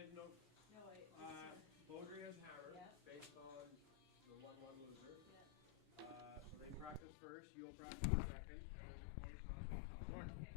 side note, No, Beaudry has hammered yeah. based on the 1-1 loser. Yeah. So they practice first, you'll practice second, and there's a coin toss in the top corner. Okay.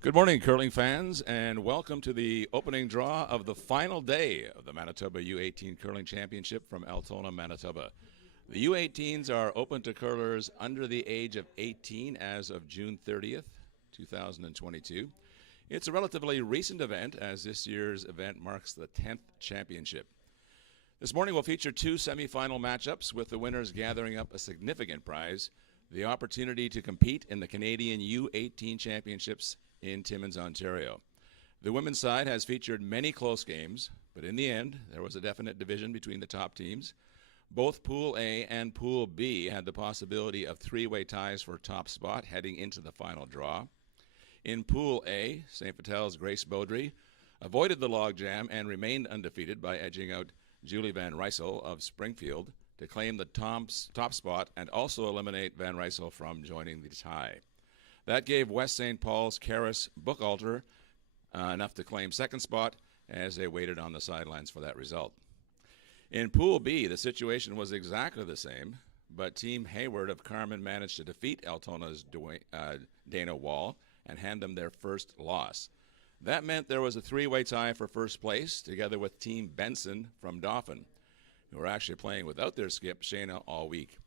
Good morning, curling fans, and welcome to the opening draw of the final day of the Manitoba U18 Curling Championship from Altona, Manitoba. The U18s are open to curlers under the age of 18 as of June 30th, 2022. It's a relatively recent event, as this year's event marks the 10th championship. This morning we'll feature two semifinal matchups, with the winners gathering up a significant prize, the opportunity to compete in the Canadian U18 Championships in Timmins, Ontario. The women's side has featured many close games, but in the end, there was a definite division between the top teams. Both Pool A and Pool B had the possibility of three-way ties for top spot heading into the final draw. In Pool A, St. Vitel's Grace Beaudry avoided the logjam and remained undefeated by edging out Julie Van Rysel of Springfield to claim the top spot and also eliminate Van Rysel from joining the tie. That gave West St. Paul's Karis Buchalter enough to claim second spot as they waited on the sidelines for that result. In Pool B, the situation was exactly the same, but Team Hayward of Carman managed to defeat Altona's Dana Wall and hand them their first loss. That meant there was a three-way tie for first place, together with Team Benson from Dauphin, who were actually playing without their skip, Shayna, all week.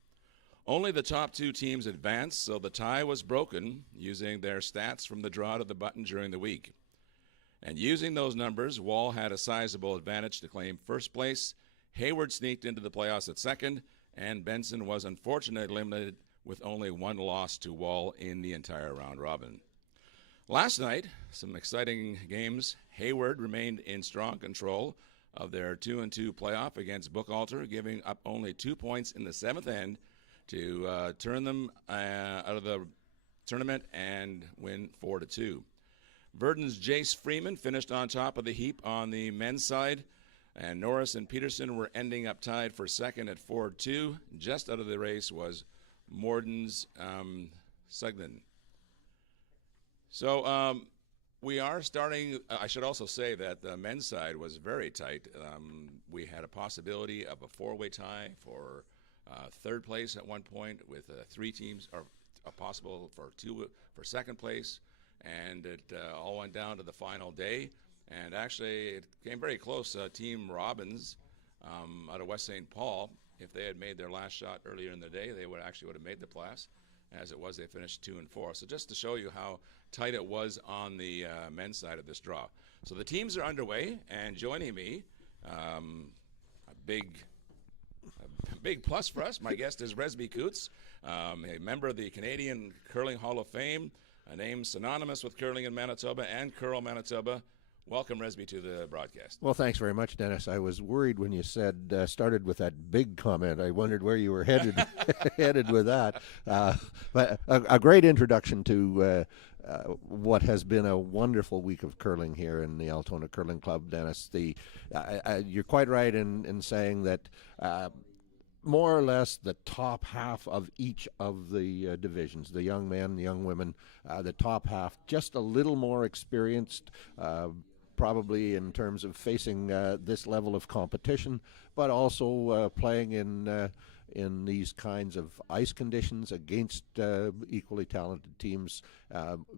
Only the top two teams advanced, so the tie was broken using their stats from the draw to the button during the week. And using those numbers, Wall had a sizable advantage to claim first place. Hayward sneaked into the playoffs at second, and Benson was unfortunately eliminated with only one loss to Wall in the entire round robin. Last night, some exciting games. Hayward remained in strong control of their 2-2 playoff against Buchalter, giving up only 2 points in the seventh end to turn them out of the tournament and win 4-2. Verdon's Jace Freeman finished on top of the heap on the men's side, and Norris and Peterson were ending up tied for second at 4-2. Just out of the race was Morden's Sugden. So we are starting. I should also say that the men's side was very tight. We had a possibility of a four-way tie for third place at one point, with three teams, or possible for two for second place, and it all went down to the final day. And actually, it came very close. Team Robbins out of West St. Paul, if they had made their last shot earlier in the day, they would have made the playoffs. As it was, they finished 2-4. So just to show you how tight it was on the men's side of this draw. So the teams are underway, and joining me, a big plus for us, my guest is Resby Coots, a member of the Canadian Curling Hall of Fame, a name synonymous with curling in Manitoba and Curl Manitoba. Welcome, Resby, to the broadcast. Well, thanks very much, Dennis. I was worried when you said started with that big comment. I wondered where you were headed headed with that. But a great introduction to what has been a wonderful week of curling here in the Altona Curling Club, Dennis. You're quite right in saying that more or less the top half of each of the divisions, the young men, the young women, the top half, just a little more experienced, probably in terms of facing this level of competition, but also playing in these kinds of ice conditions against equally talented teams.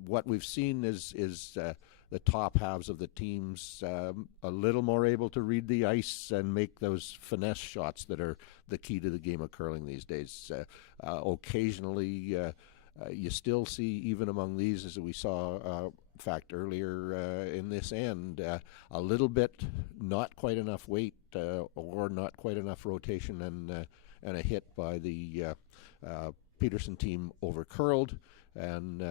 What we've seen is the top halves of the teams a little more able to read the ice and make those finesse shots that are the key to the game of curling these days. Occasionally, you still see, even among these, as we saw, in fact, earlier in this end, a little bit not quite enough weight or not quite enough rotation, and a hit by the Peterson team over curled and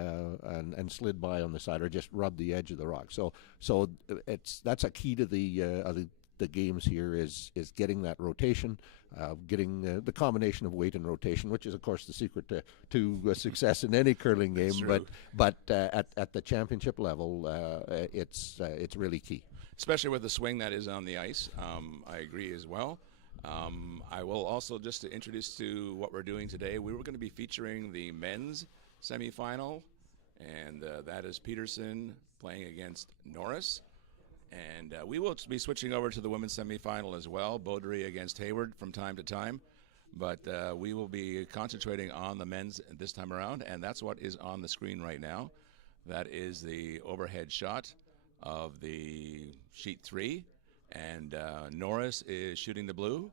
slid by on the side, or just rubbed the edge of the rock. So that's a key to the games here is getting that rotation, getting the combination of weight and rotation, which is of course the secret to success in any curling game. But at the championship level, it's really key, especially with the swing that is on the ice. I agree as well. I will also, just to introduce to what we're doing today, we were going to be featuring the men's semifinal, and that is Peterson playing against Norris. And we will be switching over to the women's semifinal as well, Beaudry against Hayward from time to time. But we will be concentrating on the men's this time around, and that's what is on the screen right now. That is the overhead shot of the sheet 3, and Norris is shooting the blue,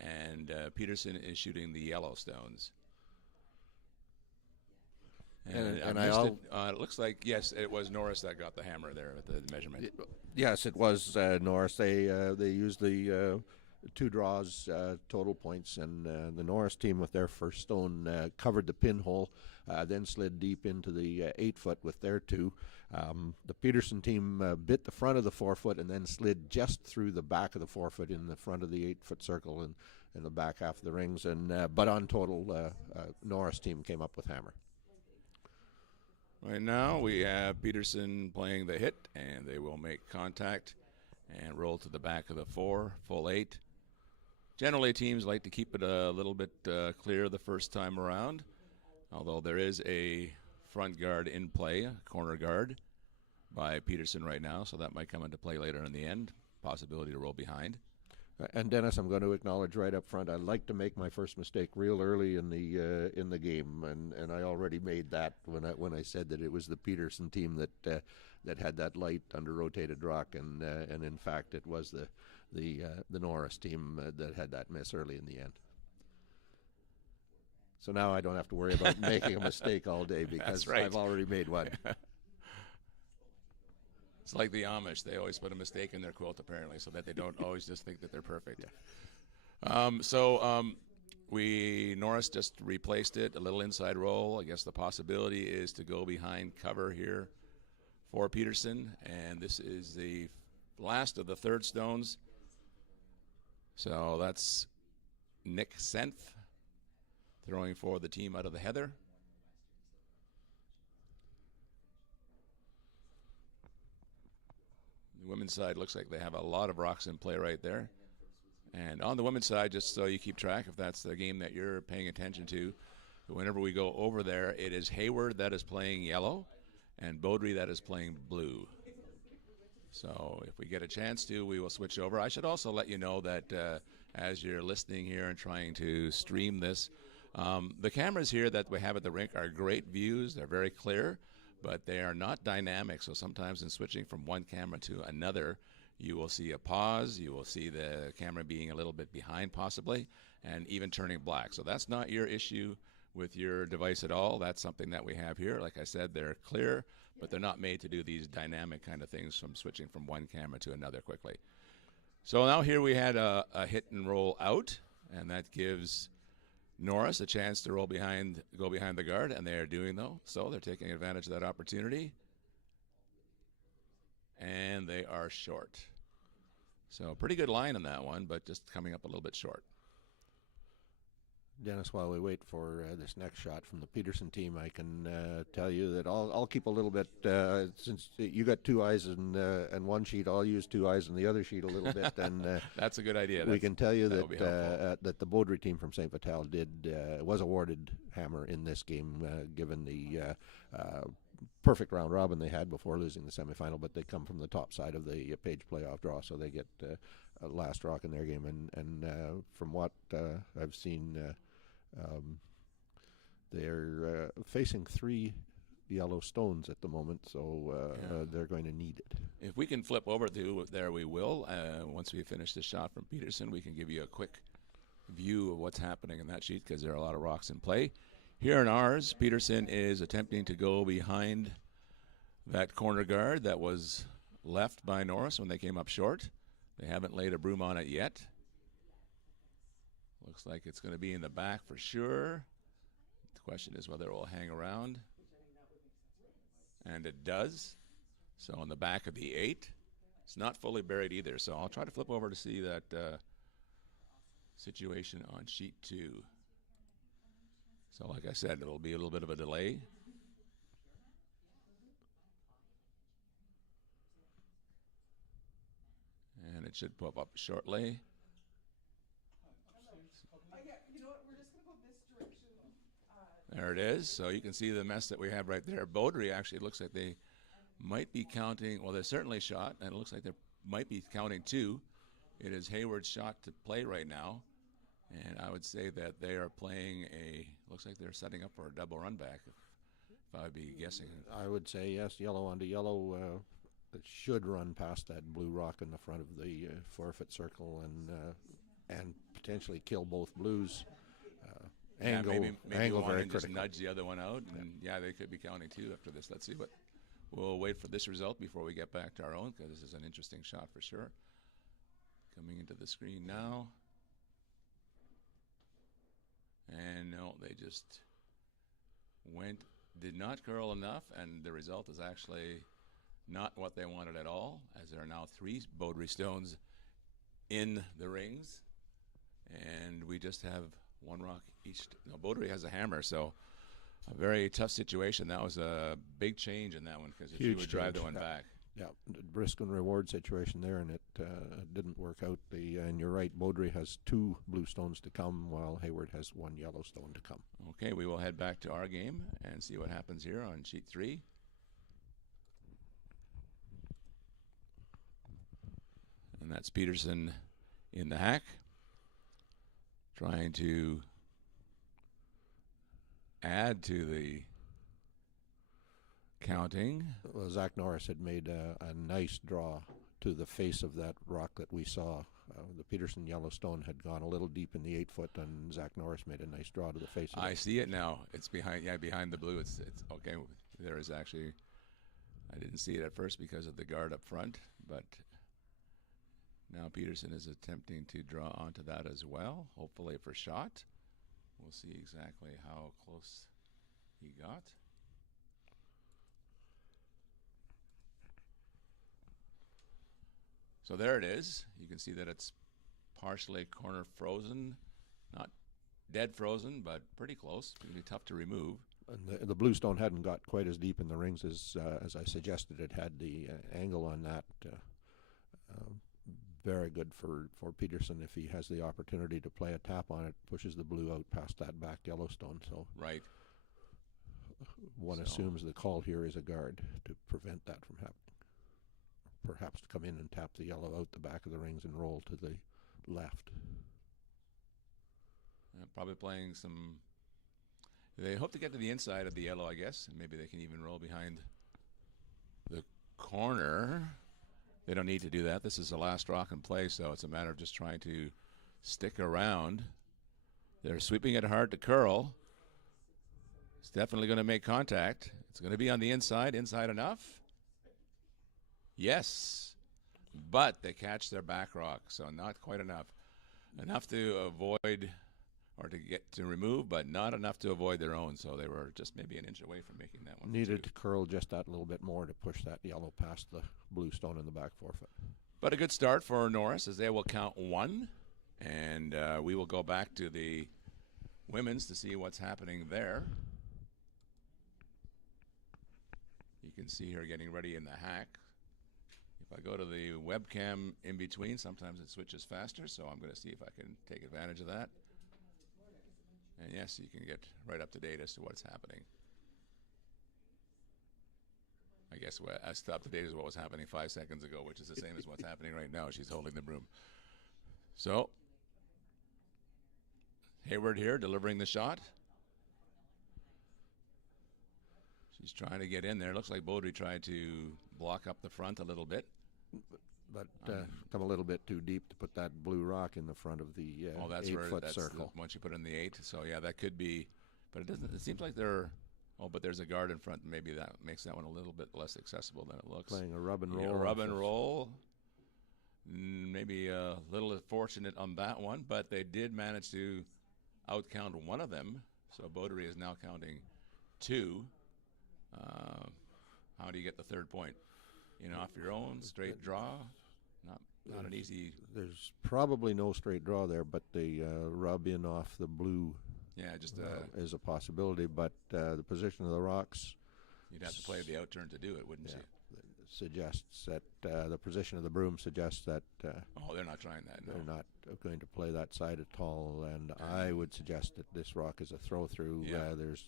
and Peterson is shooting the yellow stones. And I missed it. It looks like, yes, it was Norris that got the hammer there at the measurement. Yes, it was Norris. They used the 2 draws total points, and the Norris team with their first stone covered the pinhole, then slid deep into the 8-foot with their 2. The Peterson team bit the front of the 4-foot and then slid just through the back of the 4-foot in the front of the 8-foot circle and in the back half of the rings. And but on total, Norris team came up with hammer. Right now we have Peterson playing the hit, and they will make contact and roll to the back of the 4, full 8. Generally, teams like to keep it a little bit clear the first time around, although there is a front guard in play, a corner guard by Peterson right now, so that might come into play later in the end, possibility to roll behind. And Dennis, I'm going to acknowledge right up front, I like to make my first mistake real early in the game, and I already made that when I said that it was the Peterson team that had that light under rotated rock, and in fact it was the Norris team that had that miss early in the end. So now I don't have to worry about making a mistake all day because right. I've already made one. It's like the Amish. They always put a mistake in their quilt, apparently, so that they don't always just think that they're perfect. Yeah. Norris just replaced it, a little inside roll. I guess the possibility is to go behind cover here for Peterson, and this is the last of the third stones. So that's Nick Senth throwing for the team out of the heather. The women's side looks like they have a lot of rocks in play right there. And on the women's side, just so you keep track, if that's the game that you're paying attention to, whenever we go over there, it is Hayward that is playing yellow and Beaudry that is playing blue. So if we get a chance to, we will switch over. I should also let you know that as you're listening here and trying to stream this, the cameras here that we have at the rink are great views. They're very clear, but they are not dynamic. So sometimes in switching from one camera to another, you will see a pause. You will see the camera being a little bit behind possibly, and even turning black. So that's not your issue with your device at all. That's something that we have here. Like I said, they're clear, but they're not made to do these dynamic kind of things from switching from one camera to another quickly. So now here we had a hit and roll out, and that gives Norris a chance to go behind the guard, and they are doing so. They're taking advantage of that opportunity, and they are short. So pretty good line on that one, but just coming up a little bit short. Dennis, while we wait for this next shot from the Peterson team, I can tell you that I'll keep a little bit, since you got 2 eyes and one sheet, I'll use 2 eyes in the other sheet a little bit. And that's a good idea. We can tell you that the Beaudry team from St. Vital was awarded hammer in this game, given the perfect round robin they had before losing the semifinal, but they come from the top side of the page playoff draw, so they get last rock in their game. And from what I've seen, they're facing 3 yellow stones at the moment, so they're going to need it. If we can flip over to there, we will. Once we finish the shot from Peterson, we can give you a quick view of what's happening in that sheet because there are a lot of rocks in play. Here in ours, Peterson is attempting to go behind that corner guard that was left by Norris when they came up short. They haven't laid a broom on it yet. Looks like it's going to be in the back for sure. The question is whether it will hang around. And it does. So on the back of the 8. It's not fully buried either, so I'll try to flip over to see that situation on sheet 2. So like I said, it'll be a little bit of a delay. And it should pop up shortly. There it is. So you can see the mess that we have right there. Beaudry actually looks like they might be counting. Well, they're certainly shot, and it looks like they might be counting 2. It is Hayward's shot to play right now. And I would say that they are playing looks like they're setting up for a double run back. If if I'd be guessing. I would say yes, yellow onto yellow. It should run past that blue rock in the front of the forfeit circle and potentially kill both blues. Angle, maybe angle one very and just critical. nudge the other one out, and they could be counting two after this. Let's see what. We'll wait for this result before we get back to our own, because this is an interesting shot for sure. Coming into the screen now, and no, they just did not curl enough, and the result is actually not what they wanted at all, as there are now 3 Beaudry stones in the rings, and we just have 1 rock each. No, Beaudry has a hammer, so a very tough situation. That was a big change in that one, because if you would drive the one back. Yeah, risk and reward situation there, and it didn't work out. And you're right, Beaudry has 2 blue stones to come, while Hayward has 1 yellow stone to come. Okay, we will head back to our game and see what happens here on sheet 3. And that's Peterson in the hack, trying to add to the counting. Well, Zach Norris had made a nice draw to the face of that rock that we saw. The Peterson Yellowstone had gone a little deep in the 8-foot, and Zach Norris made a nice draw to the face of it. I see it now. It's behind the blue. It's okay. There is actually, I didn't see it at first because of the guard up front, but now Peterson is attempting to draw onto that as well, hopefully for shot. We'll see exactly how close he got. So there it is. You can see that it's partially corner frozen, not dead frozen, but pretty close. It's going to be tough to remove. And the blue stone hadn't got quite as deep in the rings as I suggested. It had the angle on that. Very good for Peterson if he has the opportunity to play a tap on it, pushes the blue out past that back Yellowstone. So right. One assumes the call here is a guard to prevent that from happening. Perhaps to come in and tap the yellow out the back of the rings and roll to the left. Probably playing some. They hope to get to the inside of the yellow, I guess, and maybe they can even roll behind the corner. They don't need to do that. This is the last rock in play, so it's a matter of just trying to stick around. They're sweeping it hard to curl. It's definitely going to make contact. It's going to be on the inside. Inside enough? Yes. But they catch their back rock, so not quite enough. Enough to avoid or to get to remove, but not enough to avoid their own. So they were just maybe an inch away from making that one. Needed to curl just that little bit more to push that yellow past the blue stone in the back forfeit. But a good start for Norris, as they will count 1. And we will go back to the women's to see what's happening there. You can see her getting ready in the hack. If I go to the webcam in between, sometimes it switches faster, so I'm going to see if I can take advantage of that. And yes, you can get right up to date as to what's happening. I guess as up to date as what was happening 5 seconds ago, which is the same as what's happening right now. She's holding the broom. So, Hayward here delivering the shot. She's trying to get in there. Looks like Beaudry tried to block up the front a little bit. But come a little bit too deep to put that blue rock in the front of the 8-foot circle. Once you put in the 8, so yeah, that could be. But it doesn't. It seems like they're. Oh, but there's a guard in front. Maybe that makes that one a little bit less accessible than it looks. Playing a rub and roll. Yeah, rub and roll. Maybe a little fortunate on that one, but they did manage to outcount one of them. So Beaudry is now counting 2. How do you get the 3rd point? Off your own, straight draw? Not an easy. There's probably no straight draw there, but the rub in off the blue is a possibility. But the position of the rocks. You'd have to play the outturn to do it, wouldn't you? Suggests that the position of the broom suggests that. They're not trying that. No. They're not going to play that side at all, and I would suggest that this rock is a throw through. Yeah. There's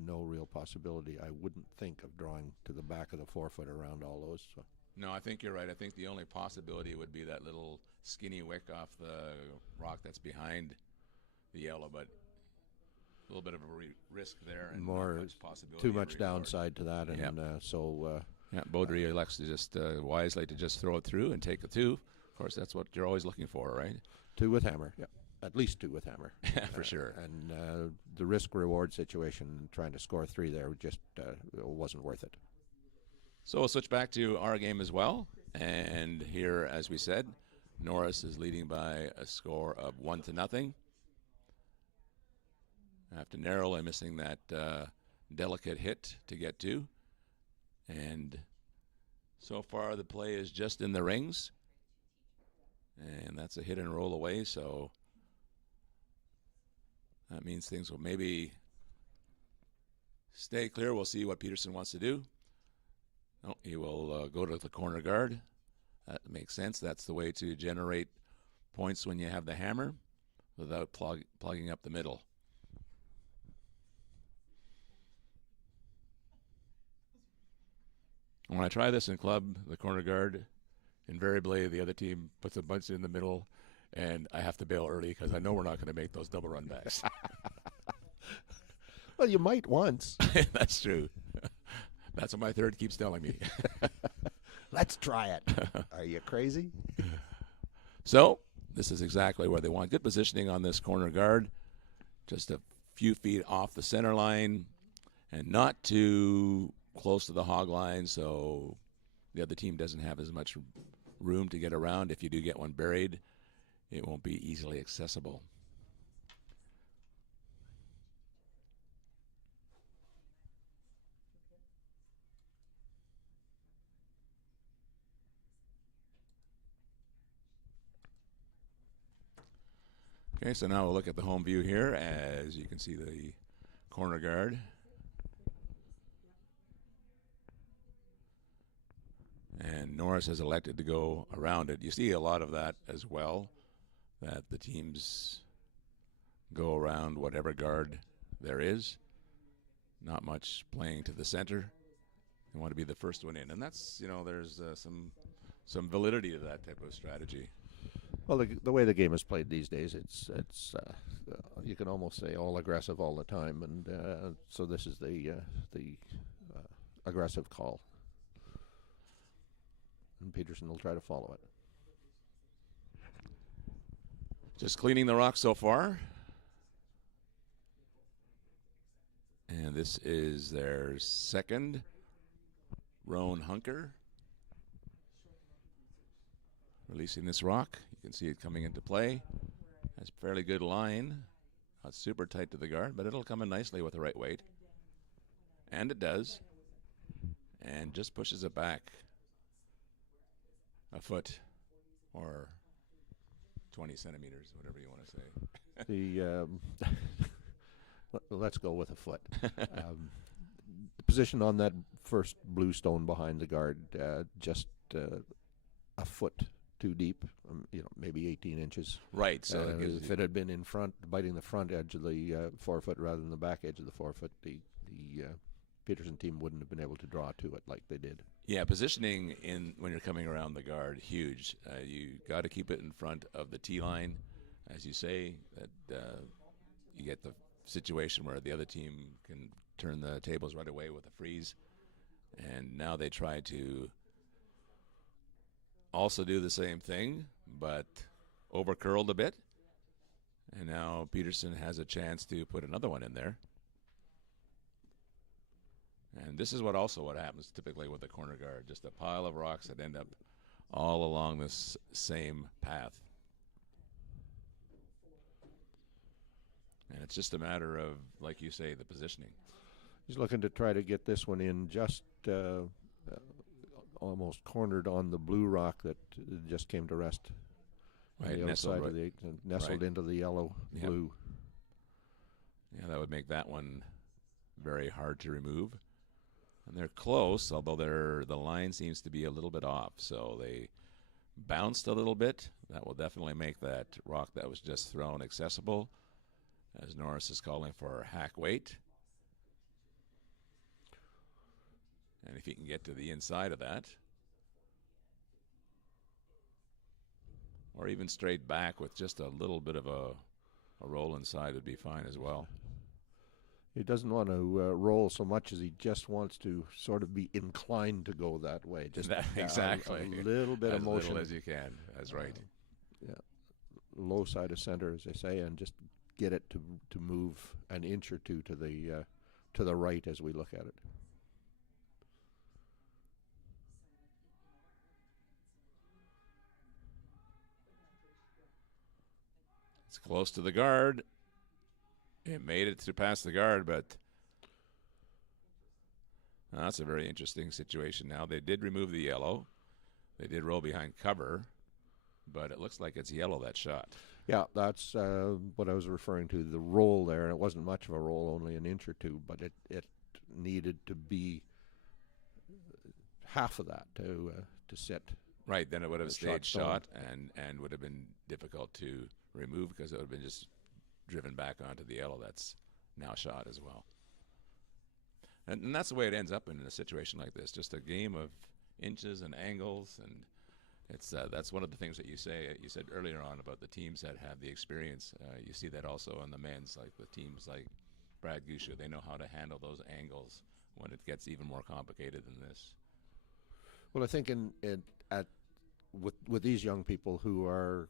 no real possibility. I wouldn't think of drawing to the back of the forefoot around all those. So. No, I think you're right. I think the only possibility would be that little skinny wick off the rock that's behind the yellow, but little bit of a risk there, and More not much possibility. too of much reward. downside to that, and Yep. Yeah, Baudry elects to just wisely to just throw it through and take the 2. Of course, that's what you're always looking for, right? 2 with hammer. Yeah, at least 2 with hammer. For sure. And the risk-reward situation, trying to score 3 there, just wasn't worth it. So we'll switch back to our game as well. And here, as we said, Norris is leading by a score of 1-0. After narrowly missing that delicate hit to get to. And so far the play is just in the rings. And that's a hit and roll away, so that means things will maybe stay clear. We'll see what Peterson wants to do. Oh, he will go to the corner guard. That makes sense. That's the way to generate points when you have the hammer without plugging up the middle. When I try this in club, the corner guard, invariably the other team puts a bunch in the middle, and I have to bail early because I know we're not going to make those double run backs. Well, you might once. That's true. That's what my third keeps telling me. Let's try it. Are you crazy? So this is exactly where they want. Good positioning on this corner guard. Just a few feet off the center line and not too close to the hog line, so the other team doesn't have as much room to get around. If you do get one buried, it won't be easily accessible. Okay, so now we'll look at the home view here. As you can see, the corner guard. And Norris has elected to go around it. You see a lot of that as well, that the teams go around whatever guard there is. Not much playing to the center. They want to be the first one in. And that's, there's some validity to that type of strategy. Well, the way the game is played these days, it's you can almost say all aggressive all the time, and so this is the aggressive call, and Peterson will try to follow it. Just cleaning the rock so far, and this is their second. Roan Hunker releasing this rock. You can see it coming into play. Has a fairly good line. Not super tight to the guard, but it'll come in nicely with the right weight. And it does. And just pushes it back a foot or 20 centimeters, whatever you want to say. Let's go with a foot. The position on that first blue stone behind the guard, just a foot too deep, maybe 18 inches. Right. So if it had been in front, biting the front edge of the forefoot rather than the back edge of the forefoot, the Peterson team wouldn't have been able to draw to it like they did. Yeah, positioning when you're coming around the guard, huge. You got to keep it in front of the tee line, as you say. That you get the situation where the other team can turn the tables right away with a freeze, and now they try to also do the same thing, but over curled a bit. And now Peterson has a chance to put another one in there. And this is what happens typically with the corner guard, just a pile of rocks that end up all along this same path. And it's just a matter of, like you say, the positioning. He's looking to try to get this one in just almost cornered on the blue rock that just came to rest. Right, the nestled, outside of the nestled into the yellow blue. Yeah, that would make that one very hard to remove. And they're close, although the line seems to be a little bit off. So they bounced a little bit. That will definitely make that rock that was just thrown accessible, as Norris is calling for hack weight. And if he can get to the inside of that, or even straight back with just a little bit of a roll inside, would be fine as well. He doesn't want to roll so much as he just wants to sort of be inclined to go that way. Just exactly. a little bit of motion. As little as you can. That's right. Yeah, low side of center, as they say, and just get it to move an inch or two to the right as we look at it. It's close to the guard. It made it to past the guard, but that's a very interesting situation now. They did remove the yellow. They did roll behind cover, but it looks like it's yellow, that shot. Yeah, that's what I was referring to, the roll there. And it wasn't much of a roll, only an inch or two, but it needed to be half of that to sit. Right, then it would have The stayed shot shot and would have been difficult to remove because it would have been just driven back onto the yellow that's now shot as well. And that's the way it ends up in a situation like this, just a game of inches and angles, and it's that's one of the things that you said earlier on about the teams that have the experience. You see that also on the men's, like the teams like Brad Gusha, they know how to handle those angles when it gets even more complicated than this. Well, I think with these young people who are,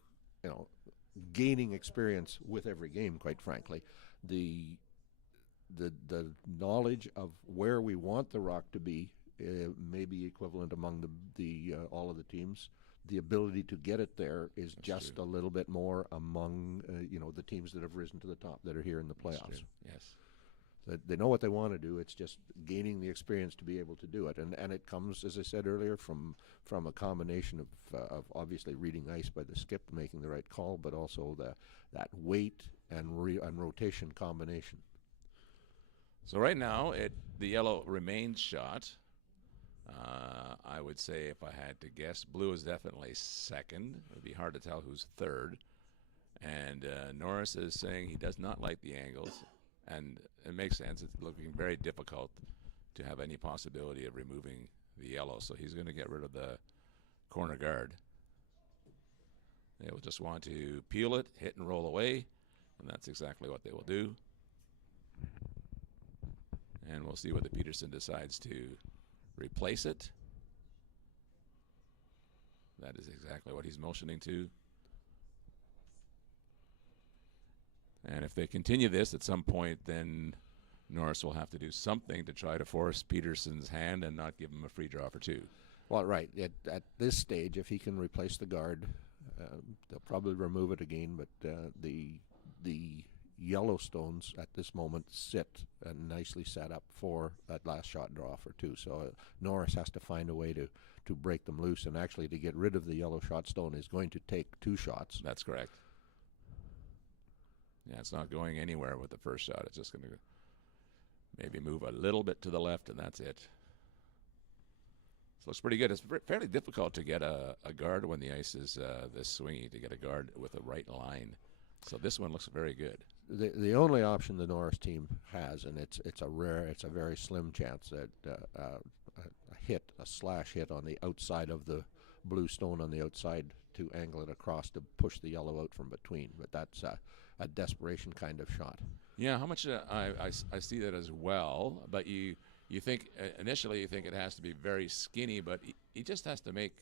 gaining experience with every game, quite frankly, the knowledge of where we want the rock to be may be equivalent among the all of the teams. The ability to get it there is That's just true. a little bit more among the teams that have risen to the top, that are here in the That's playoffs. true. Yes. They know what they want to do. It's just gaining the experience to be able to do it, and it comes, as I said earlier, from a combination of obviously reading ice by the skip, making the right call, but also that weight and rotation combination. So right now, the yellow remains shot. I would say, if I had to guess, blue is definitely second. It would be hard to tell who's third. And Norris is saying he does not like the angles, and it makes sense. It's looking very difficult to have any possibility of removing the yellow, so he's going to get rid of the corner guard. They will just want to peel it, hit and roll away, and that's exactly what they will do. And we'll see whether Peterson decides to replace it. That is exactly what he's motioning to. And if they continue this at some point, then Norris will have to do something to try to force Peterson's hand and not give him a free draw for two. Well, right. At this stage, if he can replace the guard, they'll probably remove it again. But the Yellowstones at this moment sit nicely set up for that last shot draw for two. So Norris has to find a way to break them loose. And actually, to get rid of the yellow shot stone is going to take two shots. That's correct. Yeah, it's not going anywhere with the first shot. It's just going to maybe move a little bit to the left, and that's it. So it looks pretty good. It's fairly difficult to get a guard when the ice is this swingy, to get a guard with a right line. So this one looks very good. The only option the Norris team has, and it's a very slim chance, that a slash hit on the outside of the blue stone on the outside to angle it across to push the yellow out from between. But that's a desperation kind of shot. Yeah, how much I see that as well. But you think initially you think it has to be very skinny, but he just has to make,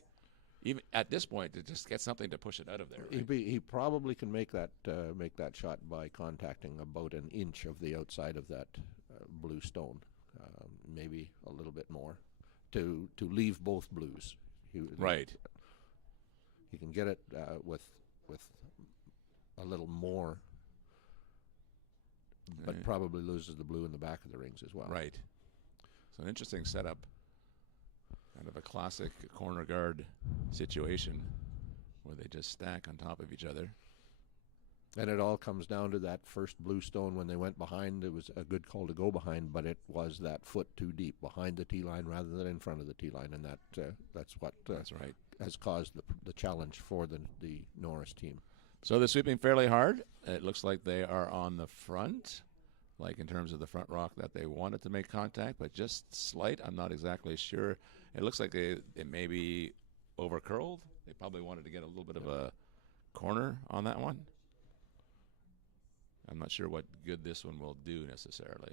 even at this point, to just get something to push it out of there. Right? He probably can make that shot by contacting about an inch of the outside of that blue stone, maybe a little bit more, to leave both blues. Right. He can get it with a little more, but probably loses the blue in the back of the rings as well. Right. So an interesting setup. Kind of a classic corner guard situation where they just stack on top of each other. And it all comes down to that first blue stone when they went behind. It was a good call to go behind, but it was that foot too deep behind the tee line rather than in front of the tee line, and that's what That's right. has caused the challenge for the Norris team. So they're sweeping fairly hard. It looks like they are on the front, like in terms of the front rock that they wanted to make contact, but just slight. I'm not exactly sure. It looks like they may be over curled. They probably wanted to get a little bit of a corner on that one. I'm not sure what good this one will do necessarily.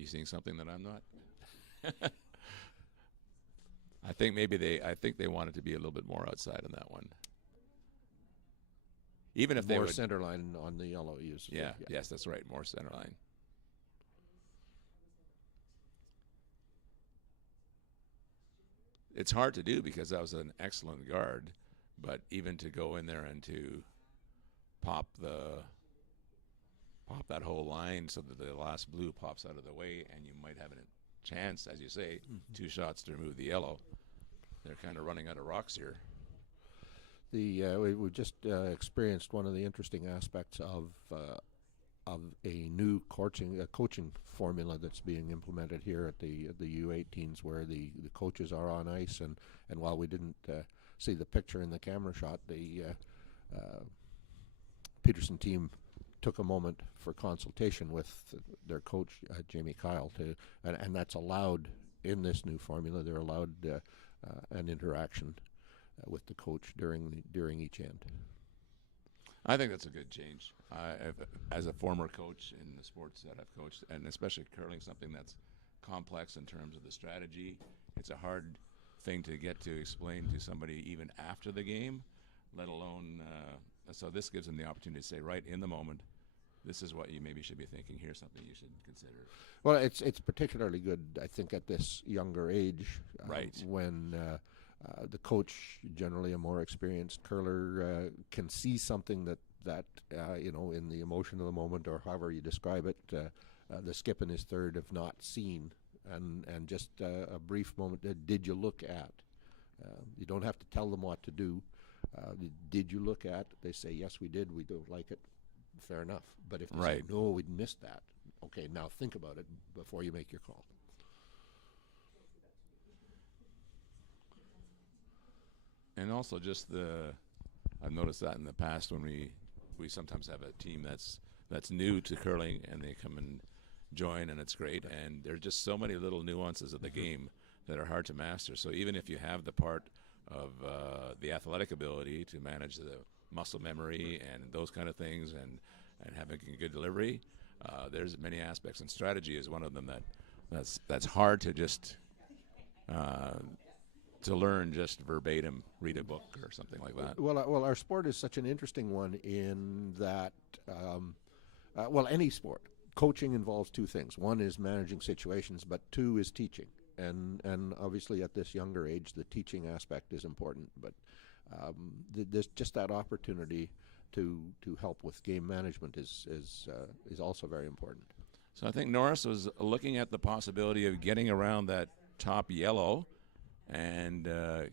you seeing something that I'm not? I think they wanted to be a little bit more outside on that one. Even if they more would, center line on the yellow. yeah, yes, that's right, more center line. It's hard to do because that was an excellent guard, but even to go in there and to pop that whole line so that the last blue pops out of the way, and you might have a chance, as you say, 2 shots to remove the yellow. They're kind of running out of rocks here. We've just experienced one of the interesting aspects of a new coaching formula that's being implemented here at the U18s, where the coaches are on ice, and while we didn't see the picture in the camera shot, the Peterson team took a moment for consultation with their coach, Jamie Kyle, and that's allowed in this new formula. They're allowed an interaction with the coach during each end. I think that's a good change. As a former coach in the sports that I've coached, and especially curling, something that's complex in terms of the strategy, it's a hard thing to get to explain to somebody even after the game, let alone. So this gives them the opportunity to say right in the moment, this is what you maybe should be thinking. Here's something you should consider. Well, it's particularly good, I think, at this younger age, right, when the coach, generally a more experienced curler, can see something that in the emotion of the moment, or however you describe it, the skip and his third have not seen, and just a brief moment. Did you look at? You don't have to tell them what to do. Did you look at? They say yes, we did. We don't like it. Fair enough. But if they say no, we missed that. Okay, now think about it before you make your call. And also just I've noticed that in the past when we sometimes have a team that's new to curling and they come and join, and it's great, and there's just so many little nuances of the game that are hard to master. So even if you have the part of the athletic ability to manage the muscle memory and those kind of things, and having a good delivery, there's many aspects, and strategy is one of them that's hard to just to learn just verbatim, read a book or something like that. Well, our sport is such an interesting one in that, any sport, coaching involves 2 things. One is managing situations, but 2 is teaching. And obviously at this younger age, the teaching aspect is important. But there's just that opportunity to help with game management is also very important. So I think Norris was looking at the possibility of getting around that top yellow and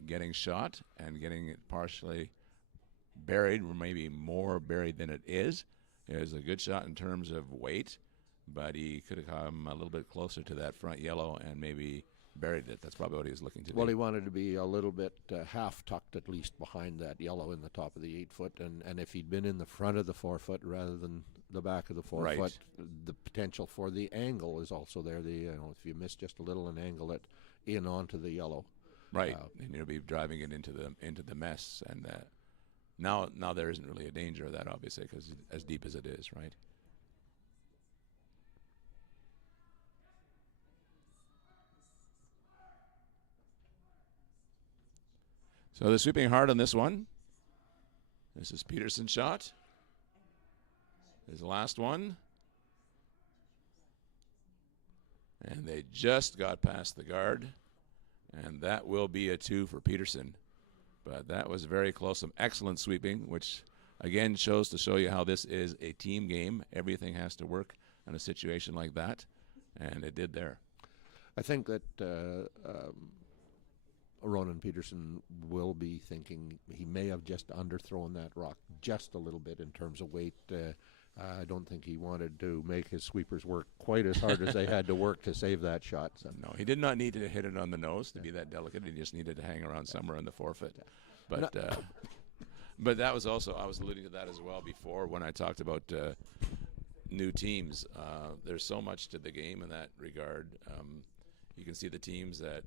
getting shot and getting it partially buried, or maybe more buried than it is. It was a good shot in terms of weight, but he could have come a little bit closer to that front yellow and maybe buried it. That's probably what he was looking to do. Well, he wanted to be a little bit half tucked at least behind that yellow in the top of the 8-foot, and if he'd been in the front of the 4-foot rather than the back of the 4-foot, the potential for the angle is also there. If you miss just a little and angle it in onto the yellow, right, and you'll be driving it into the mess, and now there isn't really a danger of that, obviously, because as deep as it is, right? So they're sweeping hard on this one. This is Peterson's shot. His last one. And they just got past the guard. And that will be a 2 for Peterson. But that was very close. Some excellent sweeping, which again show you how this is a team game. Everything has to work in a situation like that. And it did there. I think that Ronan Peterson will be thinking he may have just underthrown that rock just a little bit in terms of weight. I don't think he wanted to make his sweepers work quite as hard as they had to work to save that shot. So. No, he did not need to hit it on the nose to be that delicate. He just needed to hang around somewhere in the 4-foot. But but that was also, I was alluding to that as well before when I talked about new teams. There's so much to the game in that regard. You can see the teams that,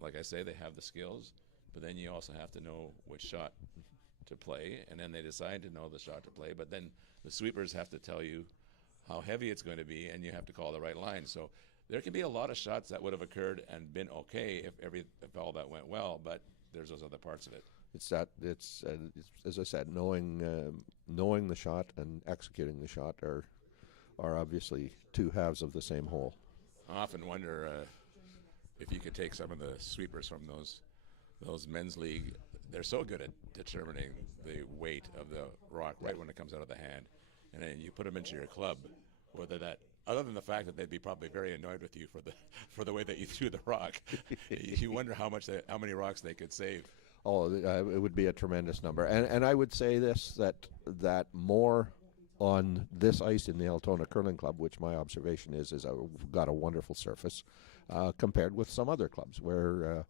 like I say, they have the skills, but then you also have to know which shot to play, and then they decide to know the shot to play, but then the sweepers have to tell you how heavy it's going to be, and you have to call the right line. So there can be a lot of shots that would have occurred and been okay if all that went well, but there's those other parts of it. It's as I said, knowing the shot and executing the shot are obviously two halves of the same whole. I often wonder if you could take some of the sweepers from those men's league. They're so good at determining the weight of the rock right when it comes out of the hand, and then you put them into your club. Whether that, other than the fact that they'd be probably very annoyed with you for the way that you threw the rock, you wonder how many rocks they could save. Oh, it would be a tremendous number, and I would say this that more on this ice in the Altona Curling Club, which my observation is got a wonderful surface, compared with some other clubs where.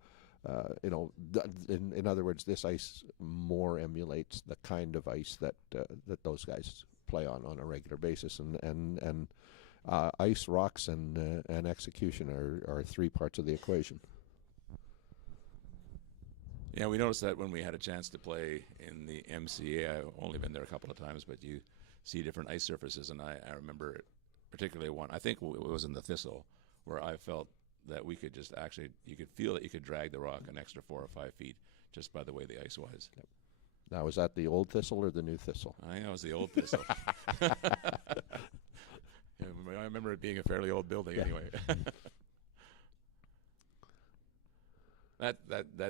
In other words, this ice more emulates the kind of ice that those guys play on a regular basis, and ice, rocks, and execution are three parts of the equation. Yeah, we noticed that when we had a chance to play in the MCA. I've only been there a couple of times, but you see different ice surfaces, and I remember particularly one. I think it was in the Thistle, where I felt that we could just actually, you could feel that you could drag the rock an extra 4 or 5 feet just by the way the ice was. Yep. Now, was that the old Thistle or the new Thistle? I think it was the old Thistle. I remember it being a fairly old building anyway. That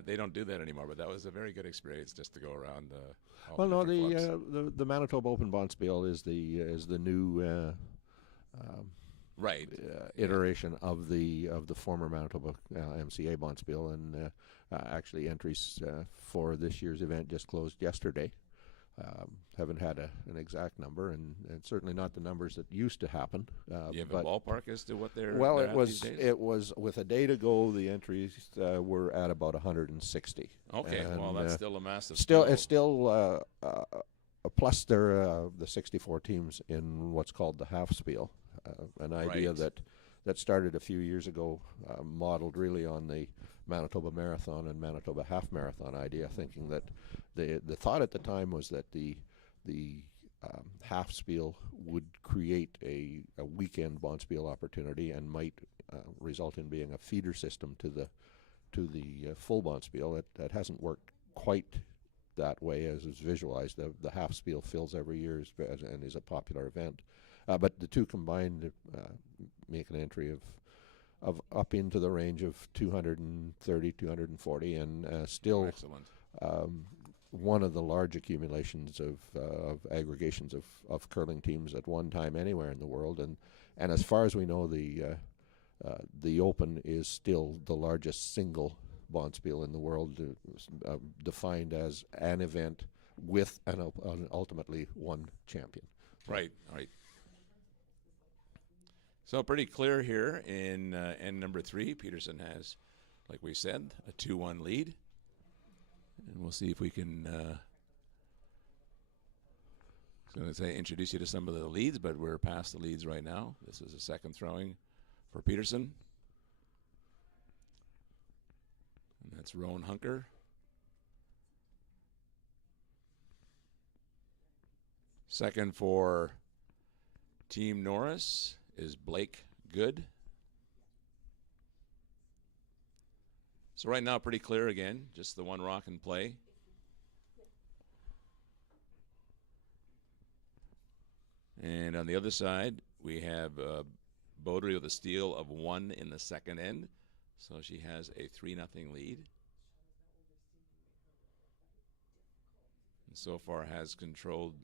they don't do that anymore, but that was a very good experience just to go around. Well, no, the Manitoba Open Bonspiel is the new right iteration of the former Manitoba MCA Bonspiel, and actually entries for this year's event just closed yesterday. Haven't had an exact number, and certainly not the numbers that used to happen. You have a ballpark as to what they're well, they're it at was these days? it was with a day to go. The entries were at about 160. Okay, and, well that's still a massive. it's still plus there the 64 teams in what's called the half spiel, an idea Right. that started a few years ago, modeled really on the Manitoba Marathon and Manitoba Half Marathon idea, thinking that the thought at the time was that the half spiel would create a weekend bonspiel opportunity and might result in being a feeder system to the full bonspiel. That hasn't worked quite that way as is visualized. The half spiel fills every year and is a popular event, but the two combined make an entry of up into the range of 230, 240, and still excellent. One of the large accumulations of aggregations of curling teams at one time anywhere in the world, and as far as we know, the Open is still the largest single bonspiel in the world, defined as an event with an ultimately one champion. Right. So pretty clear here in end number 3. Peterson has, like we said, a 2-1 lead. And we'll see if we can I was going to say introduce you to some of the leads, but we're past the leads right now. This is a second throwing for Peterson. And that's Rowan Hunker. Second for Team Norris is Blake Good. So right now, pretty clear again, just the one rock in play. And on the other side, we have Beaudry with a steal of 1 in the second end. So she has a 3-0 lead. And so far has controlled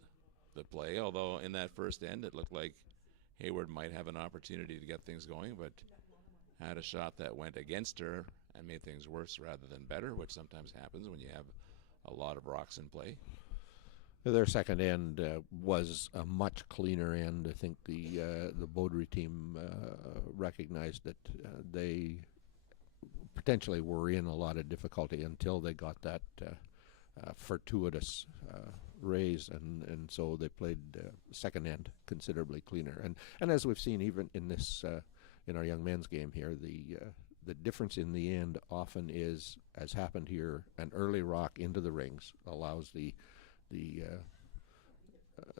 the play, although in that first end, it looked like Hayward might have an opportunity to get things going, but had a shot that went against her and made things worse rather than better, which sometimes happens when you have a lot of rocks in play. Their second end was a much cleaner end. I think the Beaudry team recognized that they potentially were in a lot of difficulty until they got that fortuitous raise, and so they played second end considerably cleaner. And as we've seen even in this in our young men's game here, the difference in the end often is, as happened here, an early rock into the rings allows the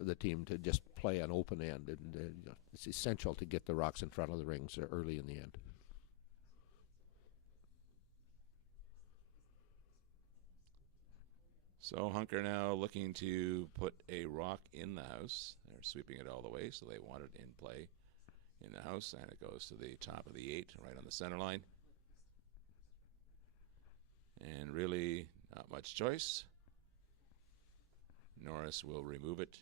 the team to just play an open end, and it's essential to get the rocks in front of the rings early in the end. So Hunker now looking to put a rock in the house. They're sweeping it all the way, so they want it in play in the house, and it goes to the top of the 8, right on the center line. And really not much choice. Norris will remove it.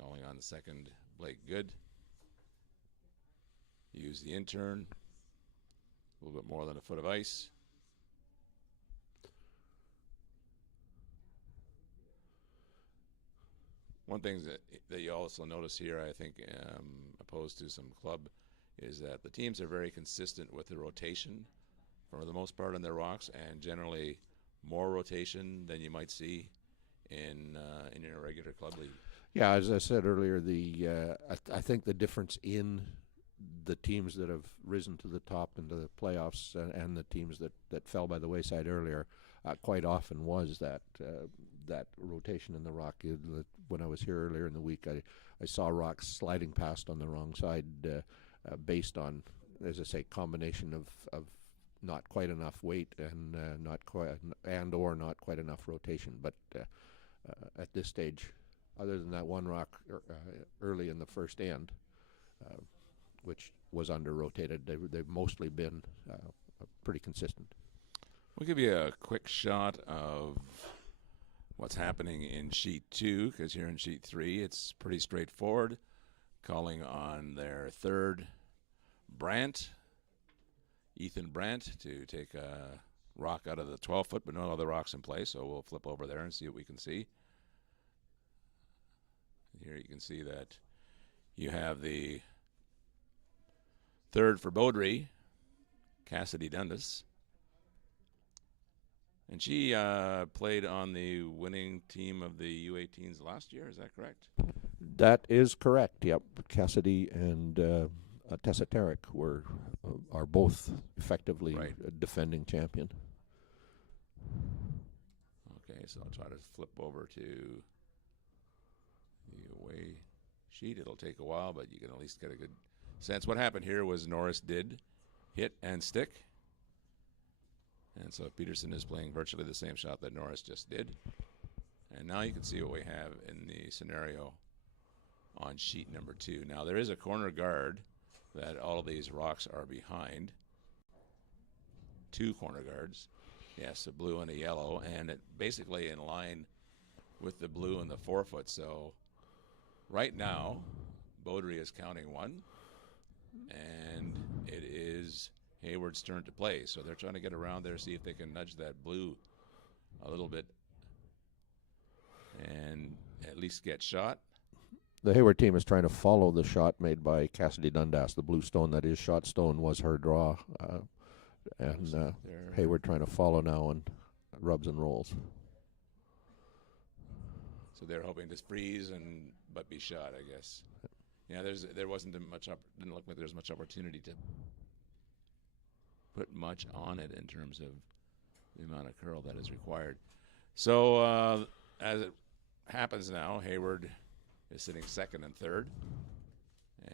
Calling on the second, Blake Good. Use the intern. A little bit more than a foot of ice. One thing that you also notice here, I think, opposed to some club, is that the teams are very consistent with the rotation for the most part on their rocks, and generally more rotation than you might see in a regular club league. Yeah, as I said earlier, I think the difference in the teams that have risen to the top into the playoffs and the teams that fell by the wayside earlier quite often was that rotation in the rock. When I was here earlier in the week, I saw rocks sliding past on the wrong side based on, as I say, combination of not quite enough weight and not quite enough rotation. But at this stage, other than that one rock early in the first end, which was under-rotated, they've mostly been pretty consistent. We'll give you a quick shot of what's happening in Sheet 2, because here in Sheet 3, it's pretty straightforward. Calling on their third, Ethan Brandt, to take a rock out of the 12-foot, but no other rocks in play, so we'll flip over there and see what we can see. Here you can see that you have the third for Beaudry, Cassidy Dundas. And she played on the winning team of the U18s last year, is that correct? That is correct, yep. Cassidy and Tessa Tarek are both effectively defending champion. Okay, so I'll try to flip over to the away sheet. It'll take a while, but you can at least get a good sense. What happened here was Norris did hit and stick. And so Peterson is playing virtually the same shot that Norris just did. And now you can see what we have in the scenario on sheet number 2. Now there is a corner guard that all of these rocks are behind. 2 corner guards. Yes, a blue and a yellow, and it basically in line with the blue and the 4-foot. So right now, Beaudry is counting 1, and it is Hayward's turn to play. So they're trying to get around there, see if they can nudge that blue a little bit and at least get shot. The Hayward team is trying to follow the shot made by Cassidy Dundas. The blue stone that is shot stone was her draw. And Hayward trying to follow now on rubs and rolls. So they're hoping to freeze but be shot, I guess. Yeah, there wasn't much didn't look like there was much opportunity to put much on it in terms of the amount of curl that is required. So as it happens now, Hayward is sitting second and third,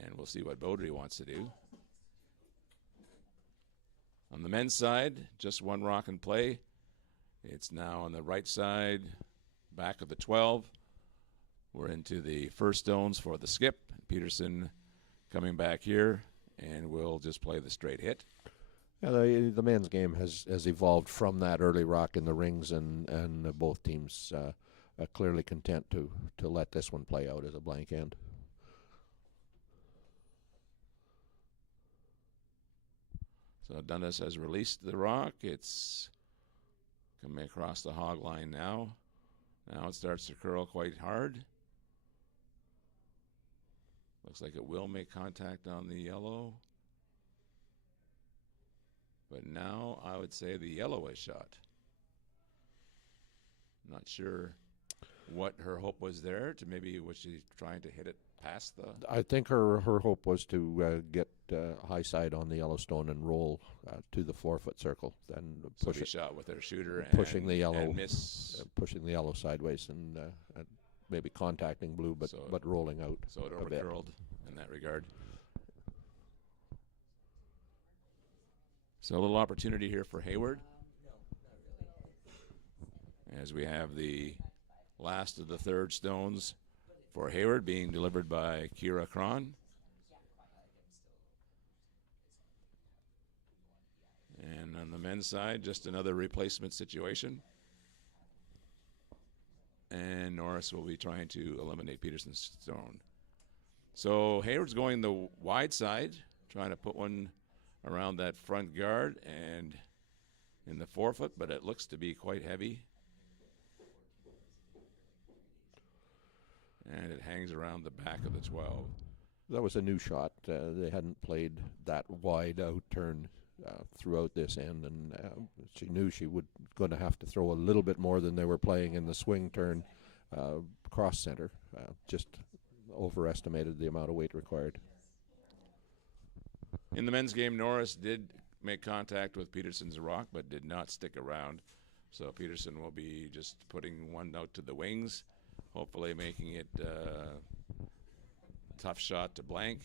and we'll see what Beaudry wants to do. On the men's side, just one rock in play. It's now on the right side, back of the 12. We're into the first stones for the skip. Peterson coming back here, and we'll just play the straight hit. Yeah, the men's game has evolved from that early rock in the rings, and both teams are clearly content to let this one play out as a blank end. So Dundas has released the rock. It's coming across the hog line now. Now it starts to curl quite hard. Looks like it will make contact on the yellow. But now I would say the yellow is shot. Not sure what her hope was there. Was she trying to hit it past the... I think her hope was to get high side on the Yellowstone and roll to the 4-foot circle. Then push it shot with her shooter pushing the yellow, and miss. pushing the yellow sideways and maybe contacting blue, but So- but rolling out. So it a bit. overcurled in that regard. So a little opportunity here for Hayward, as we have the last of the third stones for Hayward being delivered by Kira Cron. And on the men's side, just another replacement situation. And Norris will be trying to eliminate Peterson's stone. So Hayward's going the wide side, trying to put one around that front guard and in the forefoot, but it looks to be quite heavy. And it hangs around the back of the 12. That was a new shot. They hadn't played that wide out turn throughout this end, and she knew she would going to have to throw a little bit more than they were playing in the swing turn cross center. Just overestimated the amount of weight required. In the men's game, Norris did make contact with Peterson's rock, but did not stick around. So Peterson will be just putting one out to the wings, hopefully making it tough shot to blank.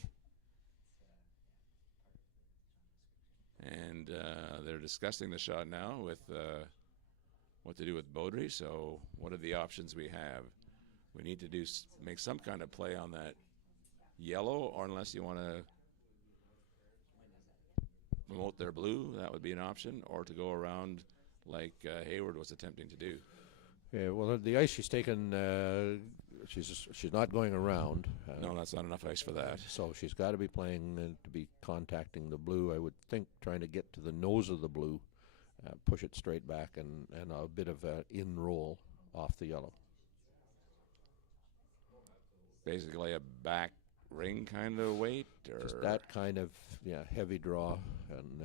And they're discussing the shot now with what to do with Baudry. So what are the options we have? We need to make some kind of play on that yellow, or unless you want to promote their blue, that would be an option, or to go around like Hayward was attempting to do. Yeah, well, the ice she's taken, she's not going around. No, that's not enough ice for that. So she's got to be playing to be contacting the blue. I would think trying to get to the nose of the blue, push it straight back, and a bit of an in roll off the yellow. Basically a back ring kind of weight, or Just that kind of heavy draw, and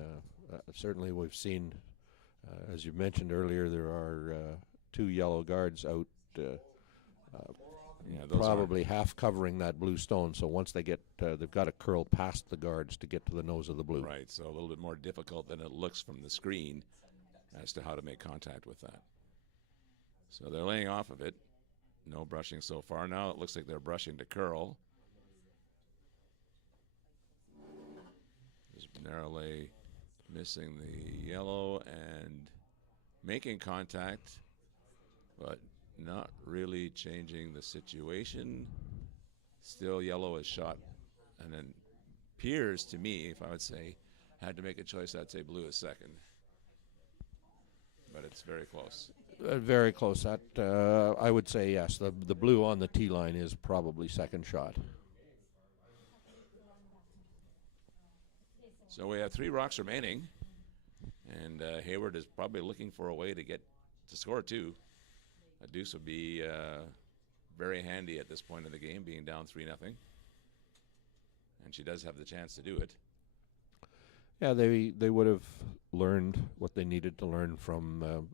certainly we've seen, as you mentioned earlier, there are two yellow guards out. those Probably half covering that blue stone. So once they get, they've got to curl past the guards to get to the nose of the blue. right. So a little bit more difficult than it looks from the screen as to how to make contact with that. So they're laying off of it. No brushing so far. Now it looks like they're brushing to curl. Just narrowly missing the yellow and making contact, but not really changing the situation. Still yellow is shot, and then appears to me, if I would say, had to make a choice, I'd say blue is second. But it's very close. Very close. That I would say yes. The blue on the tee line is probably second shot. So we have 3 rocks remaining, and Hayward is probably looking for a way to get to score 2. A deuce would be very handy at this point in the game, being down 3-0. And she does have the chance to do it. Yeah, they would have learned what they needed to learn from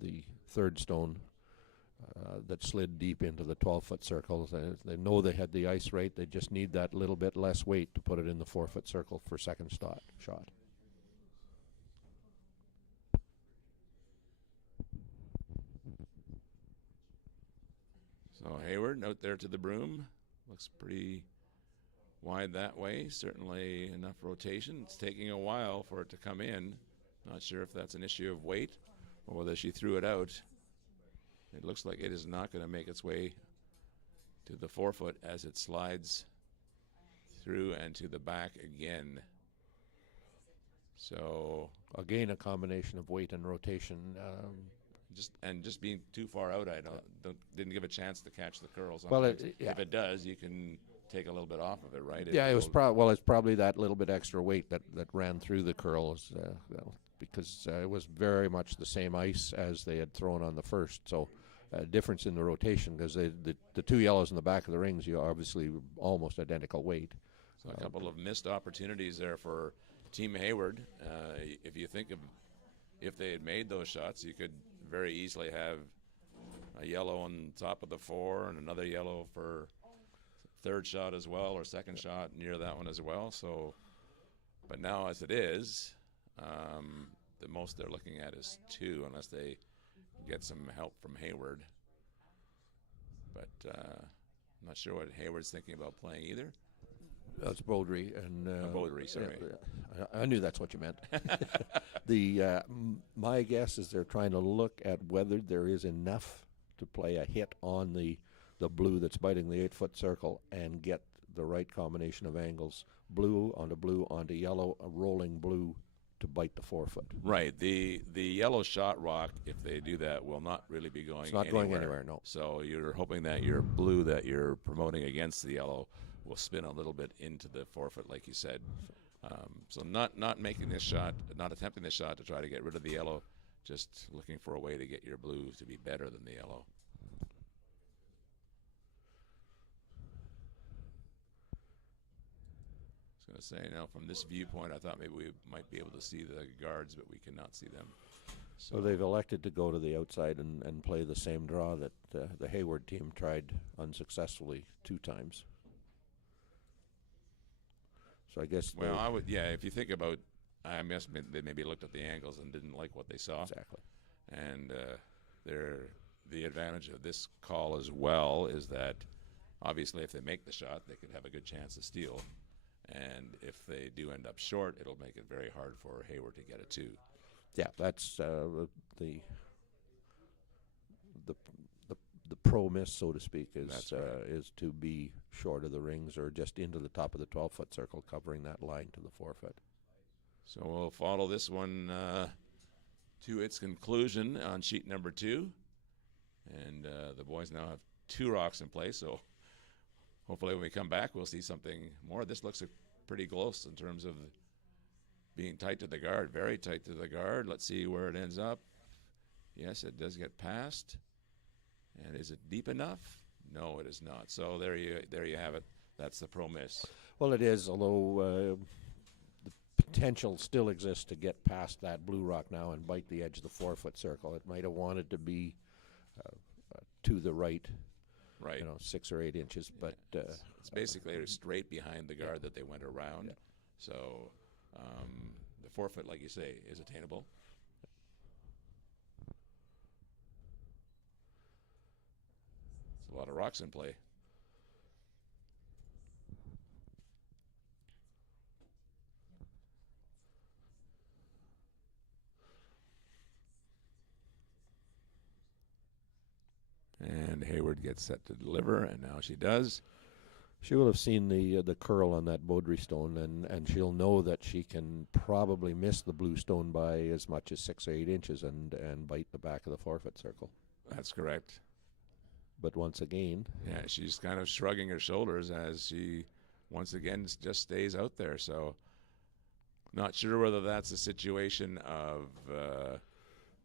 the third stone that slid deep into the 12-foot circle. They know they had the ice right. They just need that little bit less weight to put it in the 4-foot circle for second shot. So Hayward out there to the broom. Looks pretty wide that way. Certainly enough rotation. It's taking a while for it to come in. Not sure if that's an issue of weight or whether she threw it out. It looks like it is not going to make its way to the 4-foot as it slides through and to the back again. So Again, a combination of weight and rotation. just being too far out, I didn't give a chance to catch the curls. Well, if it does, you can take a little bit off of it, right? Yeah, it's probably that little bit extra weight that ran through the curls, because it was very much the same ice as they had thrown on the first. So, difference in the rotation, because the 2 yellows in the back of the rings, you obviously almost identical weight. So a couple of missed opportunities there for Team Hayward. If you think of if they had made those shots, you could very easily have a yellow on top of the 4 and another yellow for third shot as well, or second shot near that one as well. So, but now as it is, the most they're looking at is 2, unless they get some help from Hayward. but I'm not sure what Hayward's thinking about playing either. That's Beaudry and Beaudry, sorry. I knew that's what you meant. My guess is they're trying to look at whether there is enough to play a hit on the blue that's biting the 8-foot circle and get the right combination of angles: blue onto yellow, a rolling blue to bite the 4-foot. Right. The yellow shot rock, if they do that, will not really be going anywhere. It's not going anywhere, no. So you're hoping that your blue that you're promoting against the yellow will spin a little bit into the 4-foot, like you said. So not making this shot, not attempting this shot to try to get rid of the yellow, just looking for a way to get your blue to be better than the yellow. I was going to say, now from this viewpoint, I thought maybe we might be able to see the guards, but we cannot see them. So they've elected to go to the outside and play the same draw that the Hayward team tried unsuccessfully 2 times. So I guess well, if you think about, I guess they maybe looked at the angles and didn't like what they saw. Exactly. And the advantage of this call as well is that obviously if they make the shot, they could have a good chance to steal. And if they do end up short, it'll make it very hard for Hayward to get a 2. Yeah, that's the pro miss, so to speak, is to be short of the rings or just into the top of the 12-foot circle, covering that line to the 4-foot. So we'll follow this one to its conclusion on sheet number 2. And the boys now have 2 rocks in play, so hopefully when we come back, we'll see something more. This looks pretty close in terms of being tight to the guard, very tight to the guard. Let's see where it ends up. Yes, it does get past. And is it deep enough? No, it is not. So there you have it. That's the pro miss. Well, it is, although the potential still exists to get past that blue rock now and bite the edge of the 4-foot circle. It might have wanted to be to the right. Right. 6 or 8 inches, but it's basically straight behind the guard that they went around. Yeah. So the 4-foot, like you say, is attainable. It's a lot of rocks in play. And Hayward gets set to deliver, and now she does. She will have seen the curl on that Beaudry stone, and she'll know that she can probably miss the blue stone by as much as 6 or 8 inches and bite the back of the 4-foot circle. That's correct. But once again... Yeah, she's kind of shrugging her shoulders as she, once again, just stays out there. So not sure whether that's a situation of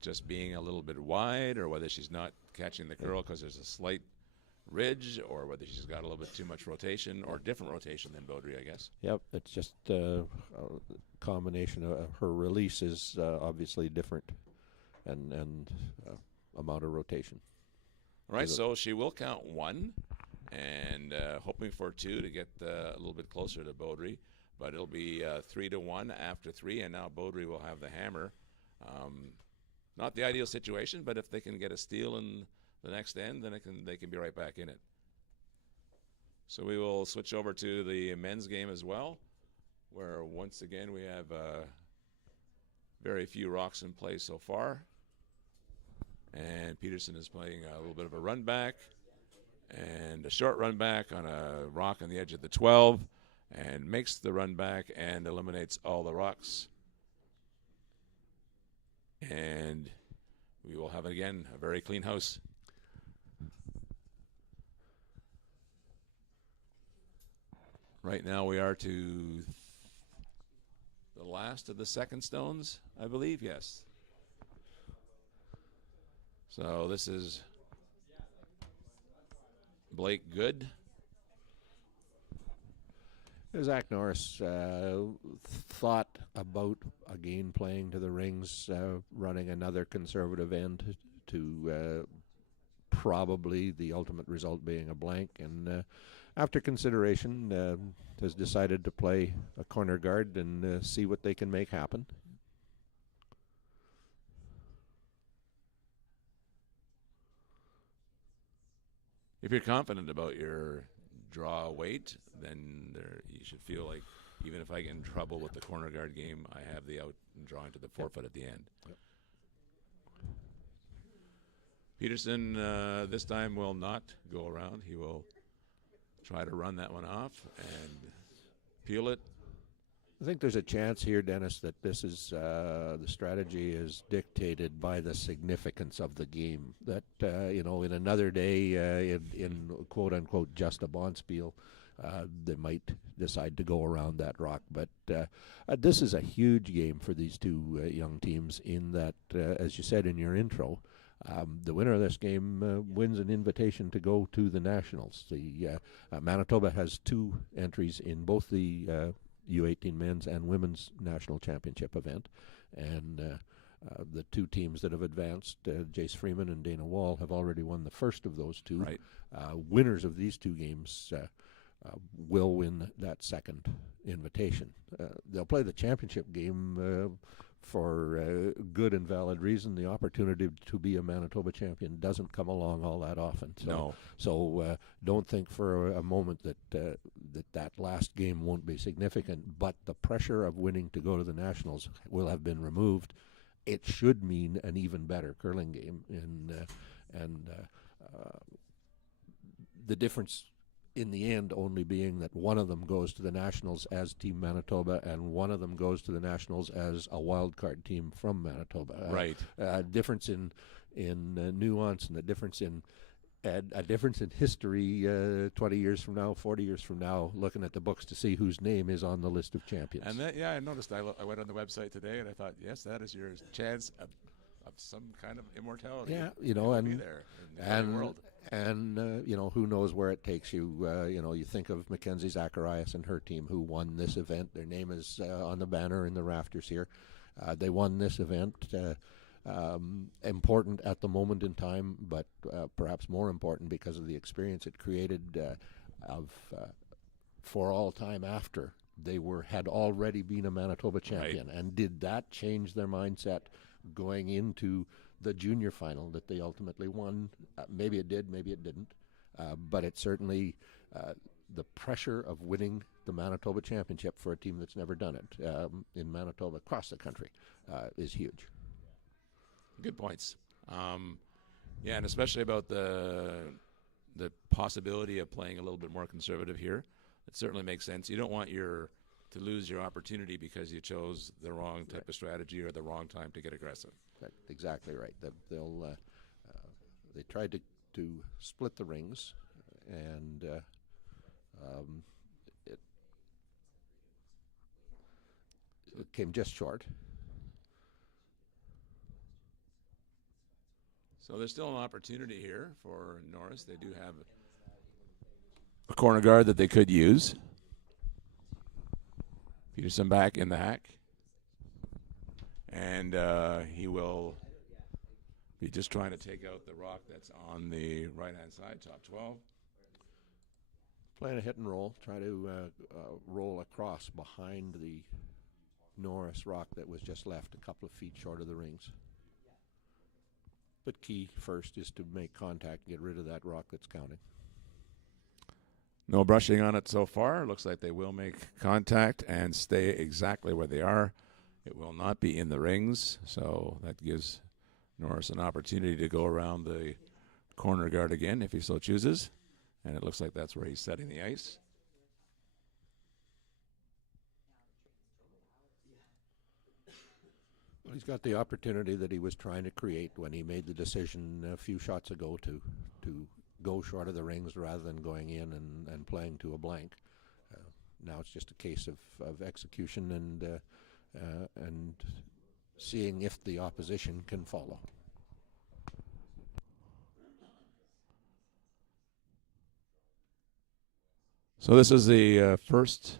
just being a little bit wide or whether she's not catching the curl because there's a slight ridge, or whether she's got a little bit too much rotation or different rotation than Beaudry, I guess. Yep, it's just a combination of her release is obviously different and amount of rotation. All right, so she will count 1 and hoping for 2 to get a little bit closer to Beaudry, but it'll be 3-1 after 3, and now Beaudry will have the hammer. Not the ideal situation, but if they can get a steal in the next end, then they can be right back in it. So we will switch over to the men's game as well, where once again we have very few rocks in play so far. And Peterson is playing a little bit of a run back and a short run back on a rock on the edge of the 12, and makes the run back and eliminates all the rocks. And we will have, again, a very clean house. Right now we are to the last of the second stones, I believe, yes. So this is Blake Good. Zach Norris thought about, again, playing to the rings, running another conservative end to probably the ultimate result being a blank. And after consideration, has decided to play a corner guard and see what they can make happen. if you're confident about your draw weight, then you should feel like even if I get in trouble with the corner guard game, I have the out and drawing to the forefoot at the end. Yep. Peterson this time will not go around. He will try to run that one off and peel it. I think there's a chance here, Dennis, that this is the strategy is dictated by the significance of the game. That in another day, in quote unquote just a bonspiel, they might decide to go around that rock. But this is a huge game for these two young teams. In that, as you said in your intro, the winner of this game wins an invitation to go to the Nationals. The Manitoba has 2 entries in both the U18 men's and women's national championship event, and the 2 teams that have advanced, Jace Freeman and Dana Wall, have already won the first of those 2. Right. Winners of these 2 games will win that second invitation. They'll play the championship game for good and valid reason. The opportunity to be a Manitoba champion doesn't come along all that often. So don't think for a moment that that last game won't be significant. But the pressure of winning to go to the Nationals will have been removed. It should mean an even better curling game, and the difference in the end only being that one of them goes to the Nationals as Team Manitoba and one of them goes to the Nationals as a wild card team from Manitoba. Right. Difference in nuance, and a difference in history 20 years from now, 40 years from now, looking at the books to see whose name is on the list of champions. And that, I noticed. I went on the website today and I thought, yes, that is your chance of some kind of immortality. Yeah, be there in the world. And who knows where it takes you. You think of Mackenzie Zacharias and her team who won this event. Their name is on the banner in the rafters here. They won this event. Important at the moment in time, but perhaps more important because of the experience it created for all time after they had already been a Manitoba champion. Right. And did that change their mindset going into the junior final that they ultimately won? Maybe it did, maybe it didn't. But it certainly, the pressure of winning the Manitoba championship for a team that's never done it in Manitoba across the country is huge. Good points. And especially about the possibility of playing a little bit more conservative here. It certainly makes sense. You don't want to lose your opportunity because you chose the wrong type of strategy or the wrong time to get aggressive. That's exactly right. They tried to split the rings, and it came just short. So there's still an opportunity here for Norris. They do have a corner guard that they could use. Peterson back in the hack. And he will be just trying to take out the rock that's on the right-hand side, top 12. Playing a hit and roll. Try to roll across behind the Norris rock that was just left a couple of feet short of the rings. But key first is to make contact and get rid of that rock that's counting. No brushing on it so far. Looks like they will make contact and stay exactly where they are. It will not be in the rings, so that gives Norris an opportunity to go around the corner guard again if he so chooses. And it looks like that's where he's setting the ice. Well, he's got the opportunity that he was trying to create when he made the decision a few shots ago to go short of the rings rather than going in and playing to a blank. Now it's just a case of execution and seeing if the opposition can follow. So this is the first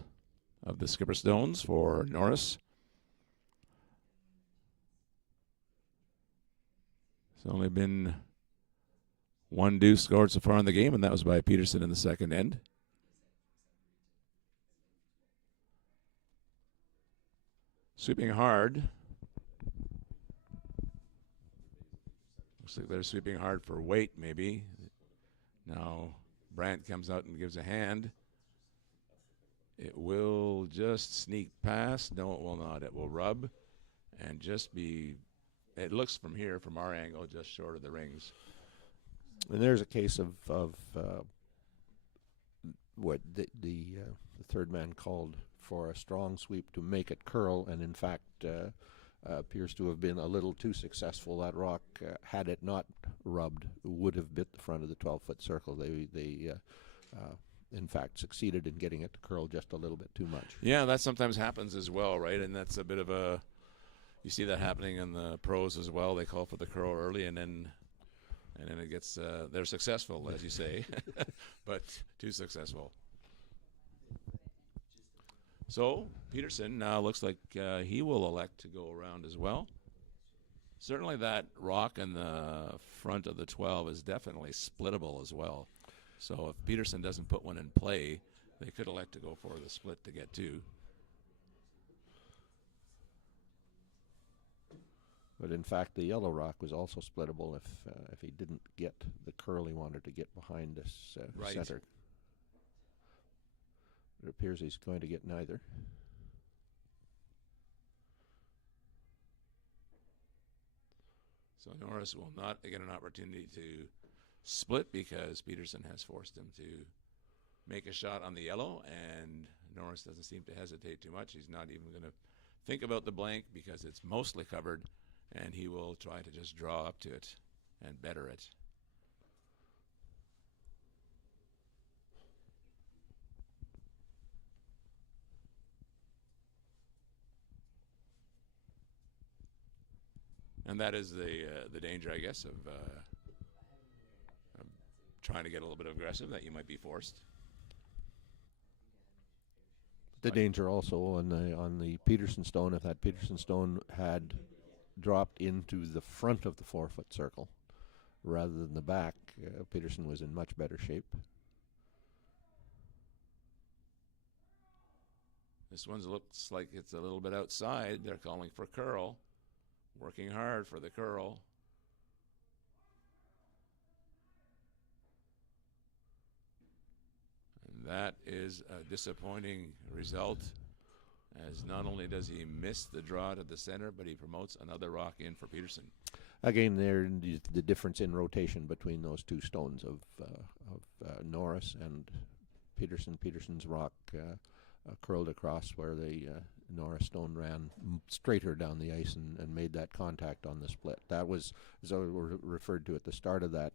of the skipper stones for Norris. It's only been one deuce scored so far in the game, and that was by Peterson in the second end. Sweeping hard. Looks like they're sweeping hard for weight, maybe. Now Brandt comes out and gives a hand. It will just sneak past. No, it will not. It will rub and just be, it looks from here, from our angle, just short of the rings. And there's a case of what the third man called for a strong sweep to make it curl, and in fact appears to have been a little too successful. That rock, had it not rubbed, would have bit the front of the 12-foot circle. They in fact succeeded in getting it to curl just a little bit too much. Yeah, that sometimes happens as well, right? And that's a bit of a, you see that happening in the pros as well. They call for the curl early, and then it gets, they're successful, as you say, but too successful. So Peterson now looks like he will elect to go around as well. Certainly that rock in the front of the 12 is definitely splittable as well. So if Peterson doesn't put one in play, they could elect to go for the split to get two. But in fact, the yellow rock was also splittable if he didn't get the curl he wanted to get behind this center. It appears he's going to get neither. So Norris will not get an opportunity to split because Peterson has forced him to make a shot on the yellow, and Norris doesn't seem to hesitate too much. He's not even going to think about the blank because it's mostly covered, and he will try to just draw up to it and better it. And that is the danger, I guess, of trying to get a little bit aggressive, that you might be forced. The danger also on the Peterson stone, if that Peterson stone had dropped into the front of the 4-foot circle rather than the back, Peterson was in much better shape. This one looks like it's a little bit outside. They're calling for curl. Working hard for the curl. And that is a disappointing result, as not only does he miss the draw to the center, but he promotes another rock in for Peterson. Again, there the difference in rotation between those two stones of Norris and Peterson. Peterson's rock curled across where the Norris stone ran straighter down the ice and made that contact on the split. That was, as I referred to at the start of that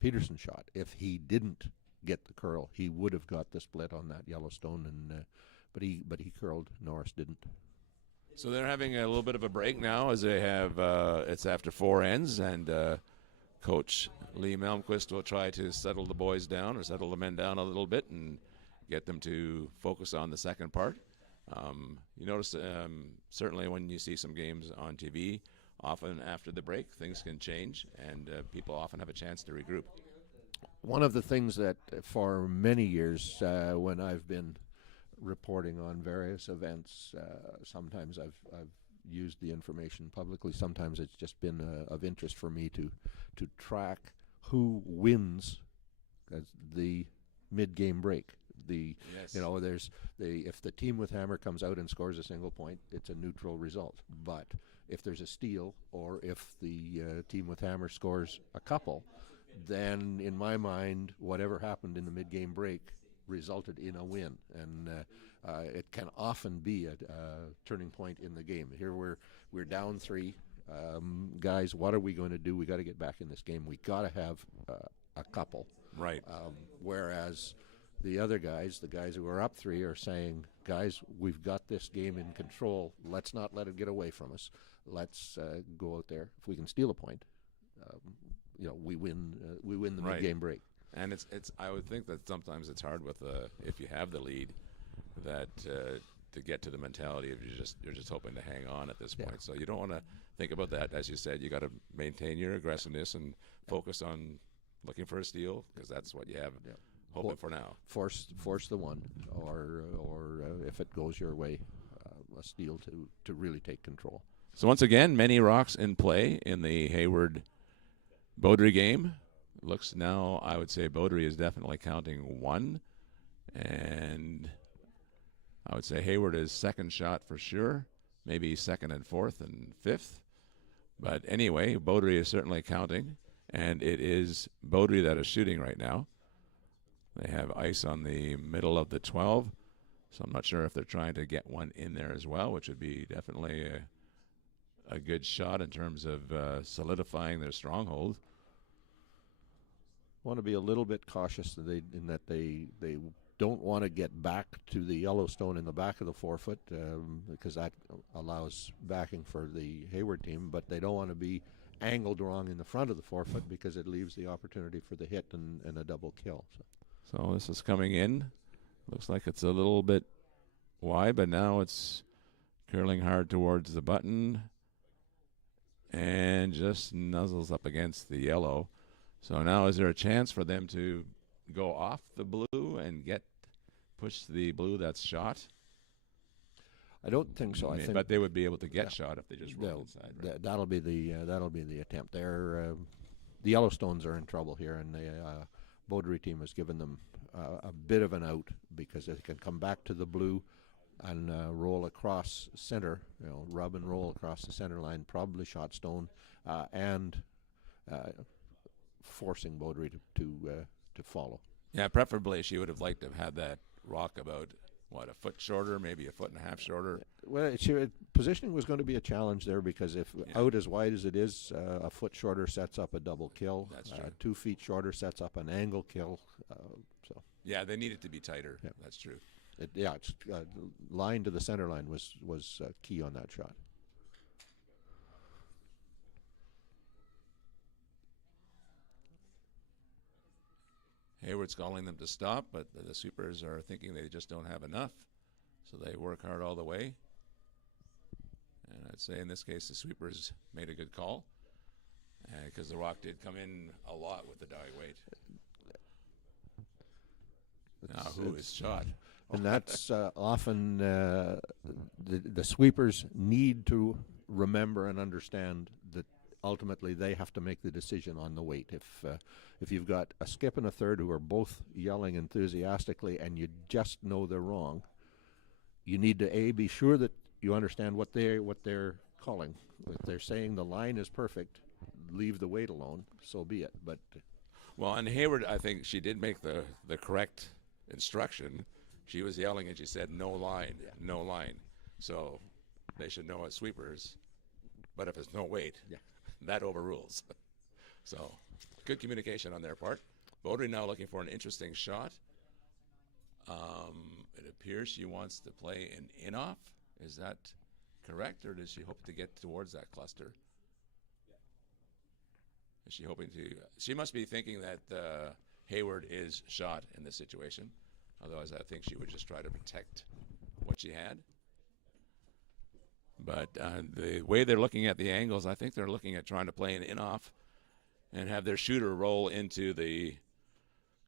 Peterson shot. If he didn't get the curl, he would have got the split on that yellow stone, and but he curled. Norris didn't. So they're having a little bit of a break now, as they have. It's after 4 ends, and Coach Lee Malmquist will try to settle the boys down, or settle the men down a little bit, and get them to focus on the second part. You notice certainly when you see some games on TV, often after the break, things can change, and people often have a chance to regroup. One of the things that for many years when I've been reporting on various events, sometimes I've used the information publicly. Sometimes it's just been of interest for me to track who wins the mid-game break. Yes. If the team with hammer comes out and scores a single point, it's a neutral result. But if there's a steal, or if the team with hammer scores a couple, then in my mind, whatever happened in the mid-game break resulted in a win, and it can often be a turning point in the game. Here we're down 3, guys. What are we going to do? We got to get back in this game. We got to have a couple. Right. Whereas the other guys, the guys who are up 3, are saying, guys, we've got this game in control. Let's not let it get away from us. Let's go out there. If we can steal a point, we win. We win the Right. mid-game break. And it's. I would think that sometimes it's hard with if you have the lead, that to get to the mentality of you're just hoping to hang on at this point. So you don't want to think about that. As you said, you got to maintain your aggressiveness and focus on looking for a steal, because that's what you have. Yeah. Hoping for now. Force the one, or if it goes your way, a steal to really take control. So once again, many rocks in play in the Hayward Beaudry game. looks now, I would say Beaudry is definitely counting one, and I would say Hayward is second shot for sure, maybe second and fourth and fifth. But anyway, Beaudry is certainly counting, and it is Beaudry that is shooting right now. They have ice on the middle of the 12, so I'm not sure if they're trying to get one in there as well, which would be definitely a good shot in terms of solidifying their stronghold. Want to be a little bit cautious in that they don't want to get back to the Yellowstone in the back of the 4 foot because that allows backing for the Hayward team, but they don't want to be angled wrong in the front of the 4 foot because it leaves the opportunity for the hit and a double kill. So this is coming in. Looks like it's a little bit wide, but now it's curling hard towards the button and just nuzzles up against the yellow. So now is there a chance for them to go off the blue and push the blue that's shot? I don't think so. I think, but they would be able to get shot if they just roll inside. Right? That'll be the attempt. The Yellowstones are in trouble here, and the Beaudry team has given them a bit of an out because they can come back to the blue and roll across center. Rub and roll across the center line, probably shot stone, and forcing Beaudry to follow. Yeah, preferably she would have liked to have had that rock about, a foot shorter, maybe a foot and a half shorter. Well, positioning was going to be a challenge there because if out as wide as it is, a foot shorter sets up a double kill. That's true. 2 feet shorter sets up an angle kill. Yeah, they need it to be tighter. Yeah. That's true. Line to the center line was key on that shot. Hayward's calling them to stop, but the sweepers are thinking they just don't have enough, so they work hard all the way. And I'd say in this case the sweepers made a good call because the rock did come in a lot with the die weight. Now who is shot? And that's often the sweepers need to remember and understand that ultimately they have to make the decision on the weight. If you've got a skip and a third who are both yelling enthusiastically and you just know they're wrong, you need to be sure that you understand what they're calling. If they're saying the line is perfect, leave the weight alone, so be it. But and Hayward, I think she did make the correct instruction. She was yelling and she said no line, no line. So they should know as sweepers. But if it's no weight, that overrules. So good communication on their part. Beaudry now looking for an interesting shot. It appears she wants to play an in-off. Is that correct, or does she hope to get towards that cluster? Is she hoping to? She must be thinking that Hayward is shot in this situation. Otherwise, I think she would just try to protect what she had. But the way they're looking at the angles, I think they're looking at trying to play an in-off and have their shooter roll into the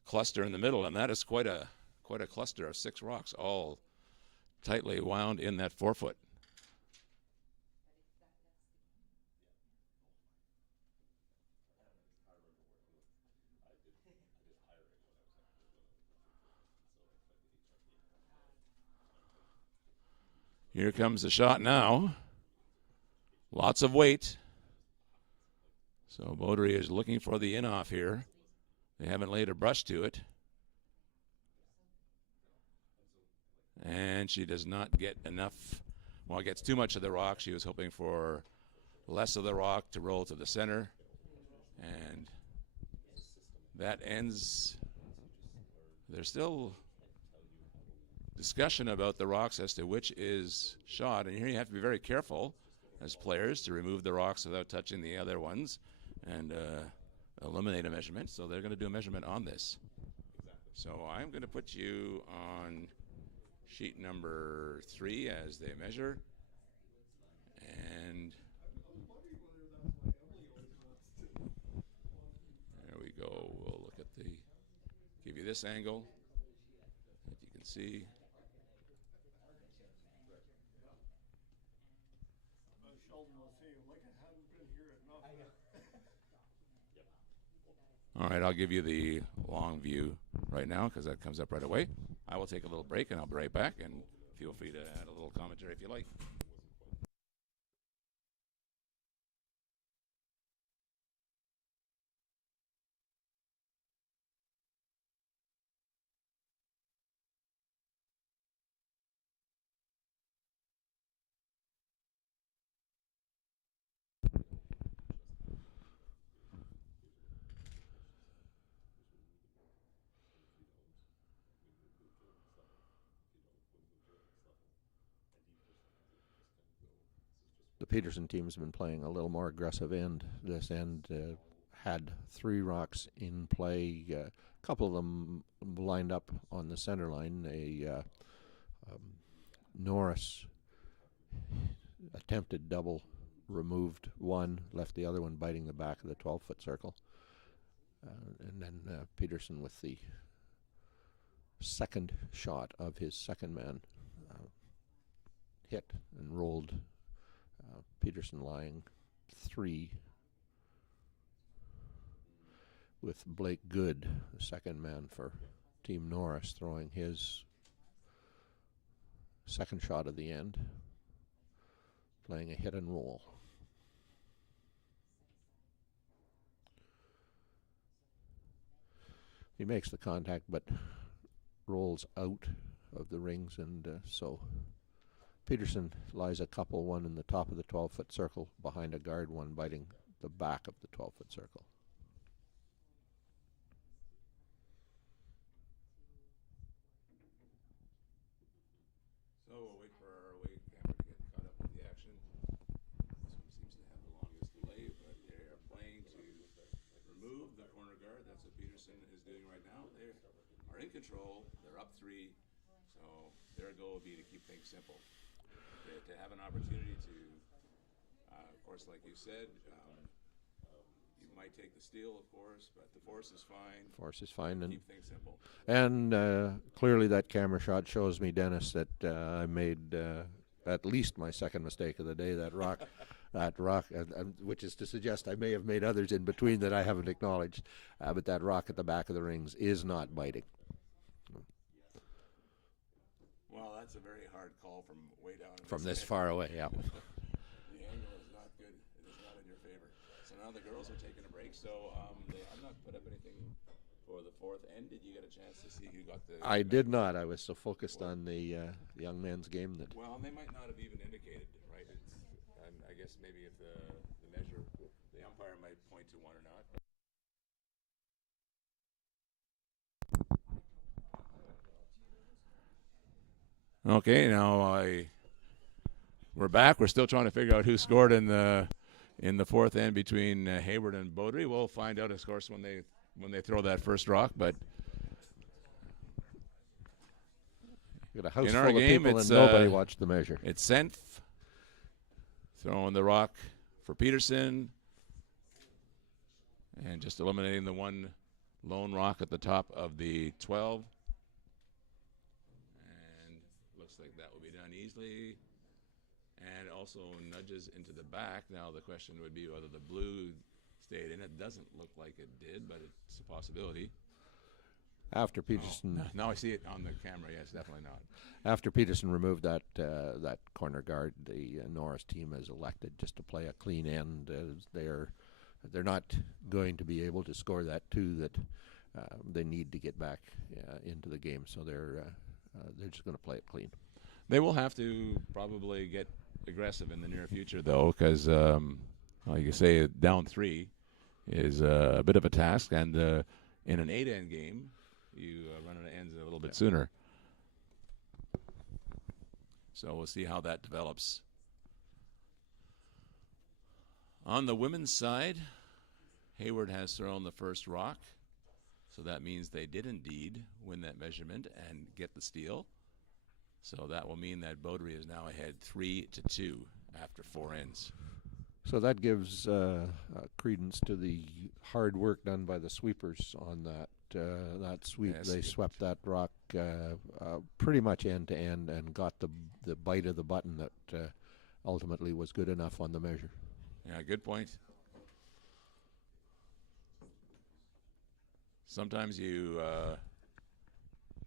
cluster in the middle, and that is quite a cluster of 6 rocks, all tightly wound in that 4 foot. Here comes the shot now. Lots of weight. So Beaudry is looking for the in-off here. They haven't laid a brush to it. And she does not get enough. Well, gets too much of the rock. She was hoping for less of the rock to roll to the center. And that ends. There's still discussion about the rocks as to which is shot. And here you have to be very careful as players to remove the rocks without touching the other ones and eliminate a measurement. So they're going to do a measurement on this. So I'm going to put you on sheet number 3 as they measure. And there we go. We'll look at give you this angle that you can see. All right, I'll give you the long view right now because that comes up right away. I will take a little break and I'll be right back, and feel free to add a little commentary if you like. The Peterson team's been playing a little more aggressive end. This end had 3 rocks in play. A couple of them lined up on the center line. Norris attempted double, removed one, left the other one biting the back of the 12-foot circle. And then Peterson with the second shot of his second man hit and rolled. Peterson lying 3 with Blake Good, the second man for Team Norris, throwing his second shot of the end, playing a hit and roll. He makes the contact but rolls out of the rings, and so Peterson lies a couple, one in the top of the 12-foot circle behind a guard, one biting the back of the 12-foot circle. So we'll wait for our away camera to get caught up with the action. This one seems to have the longest delay, but they are playing to remove the corner guard. That's what Peterson is doing right now. They are in control. They're up 3. So their goal would be to keep things simple. To have an opportunity to, of course, like you said, you might take the steal, of course, but the force is fine. Force is fine, and keep things simple. And clearly that camera shot shows me, Dennis, that I made at least my second mistake of the day. That rock, which is to suggest I may have made others in between that I haven't acknowledged. But that rock at the back of the rings is not biting. Well, that's a very hard call from way down. From this far away, yeah. The angle is not good. It is not in your favor. So now the girls are taking a break. So they have not put up anything for the 4th end. Did you get a chance to see who got the... I did not. I was so focused on the young men's game that... Well, they might not have even indicated, right? I guess maybe if the measure, the umpire might point to one or not. Okay, now we're back. We're still trying to figure out who scored in the 4th end between Hayward and Beaudry. We'll find out, of course, when they throw that first rock. But got a house in our full game, of people it's and nobody watched the measure. It's Senf throwing the rock for Peterson, and just eliminating the one lone rock at the top of the 12. Looks like that will be done easily, and also nudges into the back. Now the question would be whether the blue stayed in. It doesn't look like it did, but it's a possibility. After Peterson, now I see it on the camera. Yes, definitely not. After Peterson removed that corner guard, the Norris team has elected just to play a clean end. They're not going to be able to score that 2 that they need to get back into the game. So they're just going to play it clean. They will have to probably get aggressive in the near future, though, because, like you say, down 3 is a bit of a task. And in an 8-end game, you run out of ends a little bit sooner. So we'll see how that develops. On the women's side, Hayward has thrown the first rock. So that means they did indeed win that measurement and get the steal. So that will mean that Beaudry is now ahead 3-2 after 4 ends. So that gives credence to the hard work done by the sweepers on that sweep. Yes, they swept that rock pretty much end to end and got the bite of the button that ultimately was good enough on the measure. Yeah, good point. sometimes you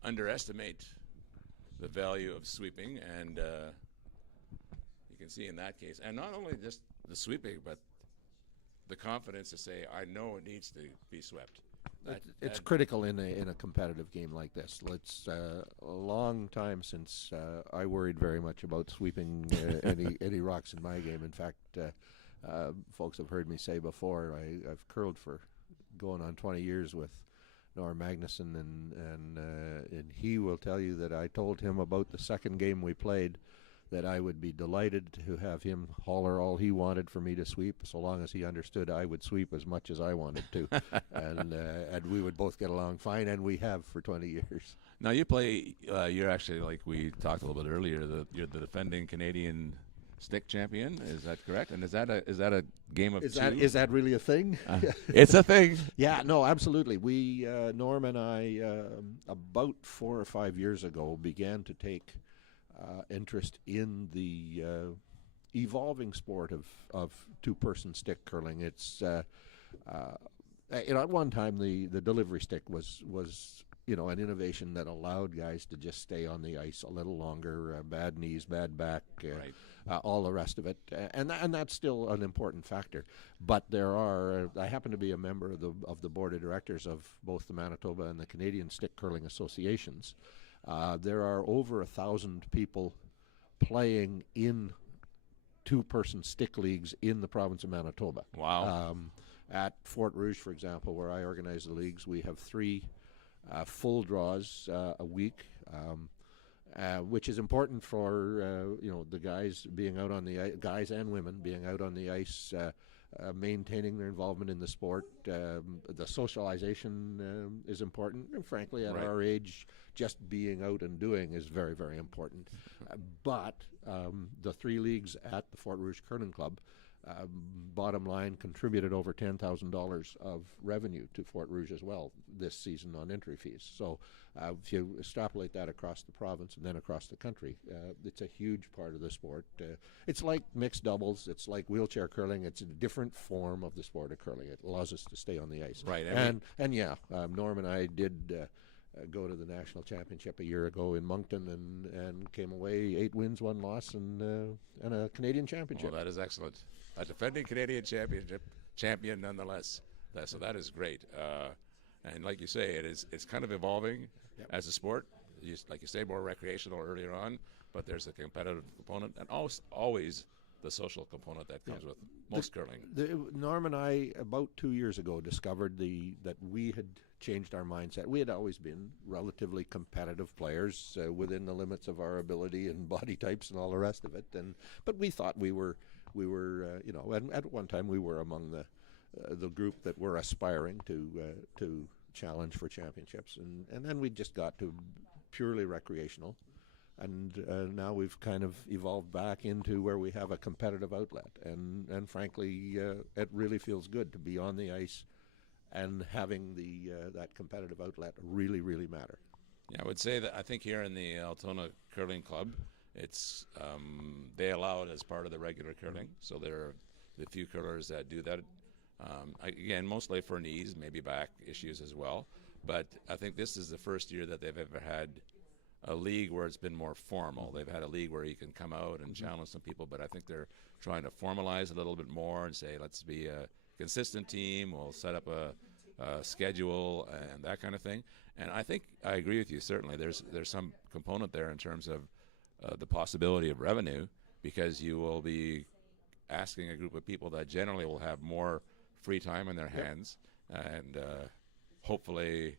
underestimate the value of sweeping, and you can see in that case, and not only just the sweeping, but the confidence to say, I know it needs to be swept. It's critical in a competitive game like this. It's a long time since I worried very much about sweeping any rocks in my game. In fact, folks have heard me say before, I've curled for going on 20 years with Norm Magnuson, and he will tell you that I told him about the second game we played that I would be delighted to have him holler all he wanted for me to sweep, so long as he understood I would sweep as much as I wanted to, and we would both get along fine, and we have for 20 years. Now you play. You're actually, like we talked a little bit earlier, you're the defending Canadian stick champion. Is that correct? And is that a game of two? Is that really a thing? It's a thing. Yeah, no, absolutely. We Norm and I about 4 or 5 years ago began to take interest in the evolving sport of two-person stick curling. It's at one time the delivery stick was an innovation that allowed guys to just stay on the ice a little longer. Bad knees, bad back, right. All the rest of it, and that's still an important factor. But there are. I happen to be a member of the board of directors of both the Manitoba and the Canadian Stick Curling Associations. There are over 1,000 people playing in two-person stick leagues in the province of Manitoba. Wow. At Fort Rouge, for example, where I organize the leagues, we have 3 full draws a week, which is important for the guys being out on the guys and women being out on the ice, maintaining their involvement in the sport. The socialization is important, and frankly, at our age, just being out and doing is very, very important. But the 3 leagues at the Fort Rouge Curling Club, bottom line, contributed over $10,000 of revenue to Fort Rouge as well this season on entry fees. So if you extrapolate that across the province and then across the country, it's a huge part of the sport. It's like mixed doubles. It's like wheelchair curling. It's a different form of the sport of curling. It allows us to stay on the ice. Right. Norm and I did go to the national championship a year ago in Moncton and came away 8 wins, 1 loss, and a Canadian championship. Well, that is excellent. A defending Canadian champion nonetheless. So that is great. And like you say, it's kind of evolving as a sport. Like you say, more recreational earlier on, but there's a competitive component and always the social component that comes with most curling. Norm and I, about 2 years ago, discovered that we had changed our mindset. We had always been relatively competitive players within the limits of our ability and body types and all the rest of it. But we thought we were and at one time we were among the group that were aspiring to challenge for championships, and then we just got to purely recreational. And now we've kind of evolved back into where we have a competitive outlet, and frankly, it really feels good to be on the ice and having that competitive outlet really, really matter. Yeah, I would say that I think here in the Altona Curling Club, it's they allow it as part of the regular curling. So there are the few curlers that do that. Again, mostly for knees, maybe back issues as well. But I think this is the first year that they've ever had a league where it's been more formal. They've had a league where you can come out and challenge some people, but I think they're trying to formalize a little bit more and say, let's be a consistent team. We'll set up a schedule and that kind of thing. And I think I agree with you. Certainly, there's some component there in terms of the possibility of revenue, because you will be asking a group of people that generally will have more free time in their hands and hopefully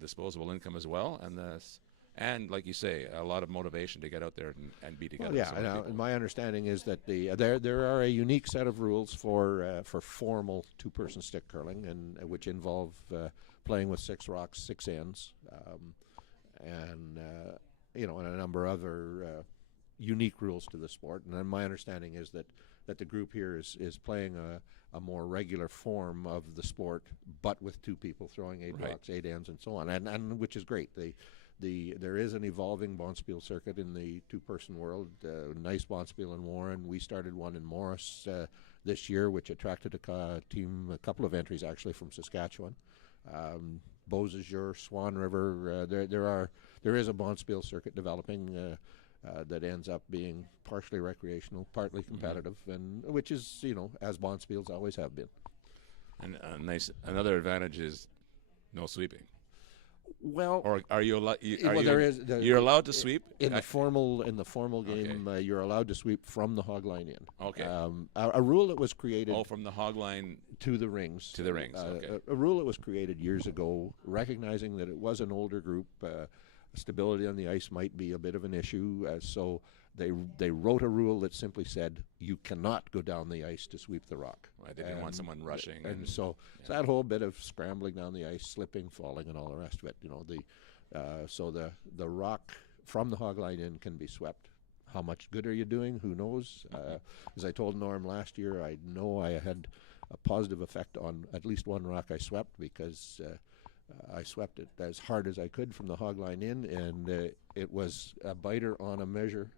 disposable income as well, and like you say, a lot of motivation to get out there and be together. Well, my understanding is that there are a unique set of rules for formal two-person stick curling, and which involve playing with 6 rocks, 6 ends, and a number of other unique rules to the sport. And then my understanding is that the group here is playing a more regular form of the sport, but with 2 people throwing 8 rocks, 8 ends, and so on, and which is great. There is an evolving bonspiel circuit in the two-person world. Nice bonspiel in Warren. We started one in Morris this year, which attracted a couple of entries actually from Saskatchewan. Beausejour, Swan River. There is a bonspiel circuit developing that ends up being partially recreational, partly competitive, and which is, as bonspiels always have been. And another advantage is no sweeping. Well, or are you allowed? You're allowed to sweep in the formal game. Okay. You're allowed to sweep from the hog line in. Okay. A rule that was created. From the hog line to the rings. To the rings. Okay. A rule that was created years ago, recognizing that it was an older group. Stability on the ice might be a bit of an issue, so they wrote a rule that simply said you cannot go down the ice to sweep the rock. Right, they didn't want someone rushing. And so that whole bit of scrambling down the ice, slipping, falling, and all the rest of it. So the rock from the hog line in can be swept. How much good are you doing? Who knows? As I told Norm last year, I know I had a positive effect on at least one rock I swept because I swept it as hard as I could from the hog line in, and it was a biter on a measure.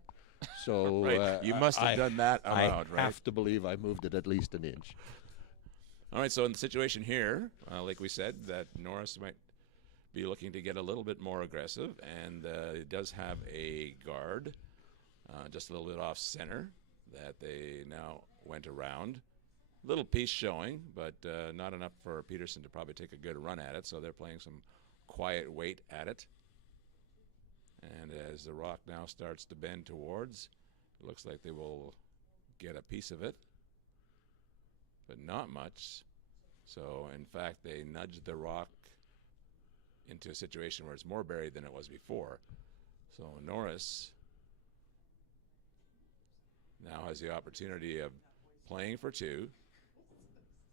So right. You must have done that allowed, right? I have to believe I moved it at least an inch. All right, so in the situation here, like we said, that Norris might be looking to get a little bit more aggressive, and it does have a guard just a little bit off center that they now went around. Little piece showing, but not enough for Peterson to probably take a good run at it, so they're playing some quiet weight at it. And as the rock now starts to bend towards, it looks like they will get a piece of it, but not much. So, in fact, they nudged the rock into a situation where it's more buried than it was before. So Norris now has the opportunity of playing for two,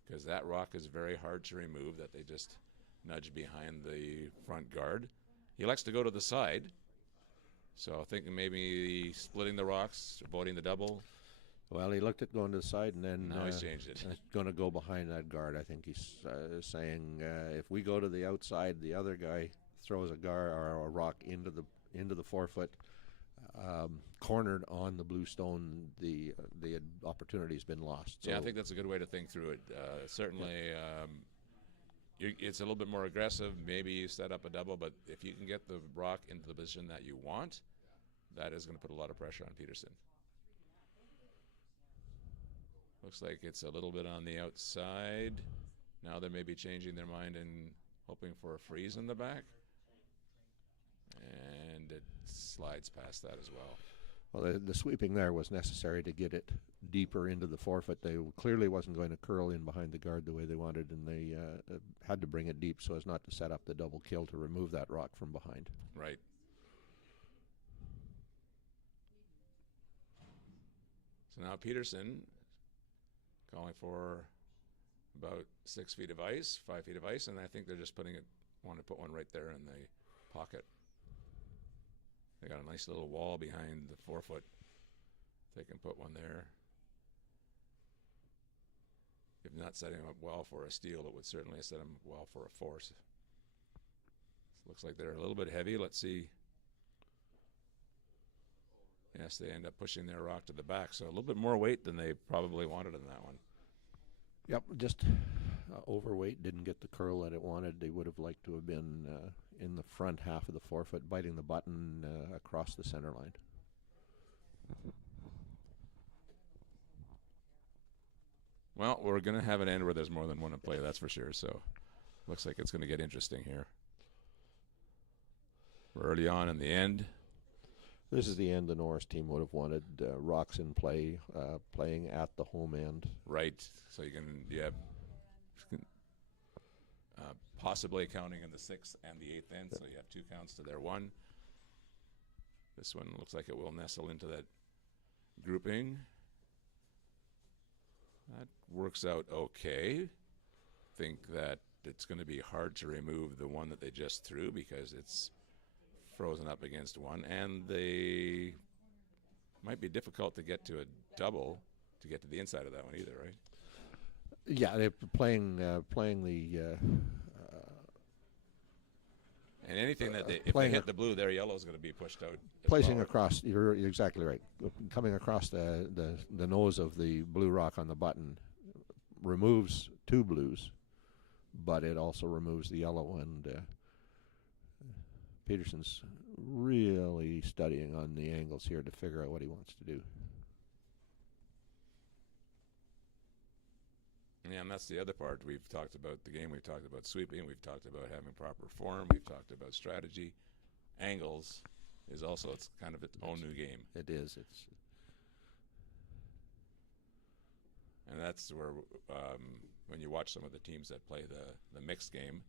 because that rock is very hard to remove that they just nudged behind the front guard. He likes to go to the side, so thinking maybe splitting the rocks, avoiding the double. Well, he looked at going to the side, and then now he's changed it. Going to go behind that guard. I think he's saying if we go to the outside, the other guy throws a guard or a rock into the forefoot, cornered on the blue stone. The opportunity's been lost. So yeah, I think that's a good way to think through it. Certainly, it's a little bit more aggressive. Maybe you set up a double, but if you can get the rock into the position that you want, that is going to put a lot of pressure on Peterson. Looks like it's a little bit on the outside. Now they may be changing their mind and hoping for a freeze in the back. And it slides past that as well. Well, the sweeping there was necessary to get it deeper into the forefoot. They clearly wasn't going to curl in behind the guard the way they wanted, and they had to bring it deep so as not to set up the double kill to remove that rock from behind. Right. So now Peterson calling for about 6 feet of ice, 5 feet of ice, and I think they're just want to put one right there in the pocket. They got a nice little wall behind the forefoot. They can put one there. If not setting them up well for a steal, it would certainly set them well for a force. Looks like they're a little bit heavy. Let's see. Yes, they end up pushing their rock to the back, so a little bit more weight than they probably wanted in that one. Yep, just overweight, didn't get the curl that it wanted. They would have liked to have been in the front half of the forefoot, biting the button across the center line. Well, we're going to have an end where there's more than one in play, that's for sure, so looks like it's going to get interesting here. We're early on in the end. This is the end the Norris team would have wanted. Rocks in play, playing at the home end. Right. So you have possibly counting in the 6th and the 8th end, so you have 2 counts to their 1. This one looks like it will nestle into that grouping. That works out okay. Think that it's going to be hard to remove the one that they just threw because it's frozen up against one, and they might be difficult to get to a double to get to the inside of that one either, right? Yeah, they're playing the and anything that if they hit the blue, their yellow is going to be pushed out. Placing across, you're exactly right. Coming across the nose of the blue rock on the button removes 2 blues, but it also removes the yellow. And Peterson's really studying on the angles here to figure out what he wants to do. Yeah, and that's the other part. We've talked about the game. We've talked about sweeping. We've talked about having proper form. We've talked about strategy. Angles is also it's kind of its own new game. It is. It's And that's where when you watch some of the teams that play the mixed game,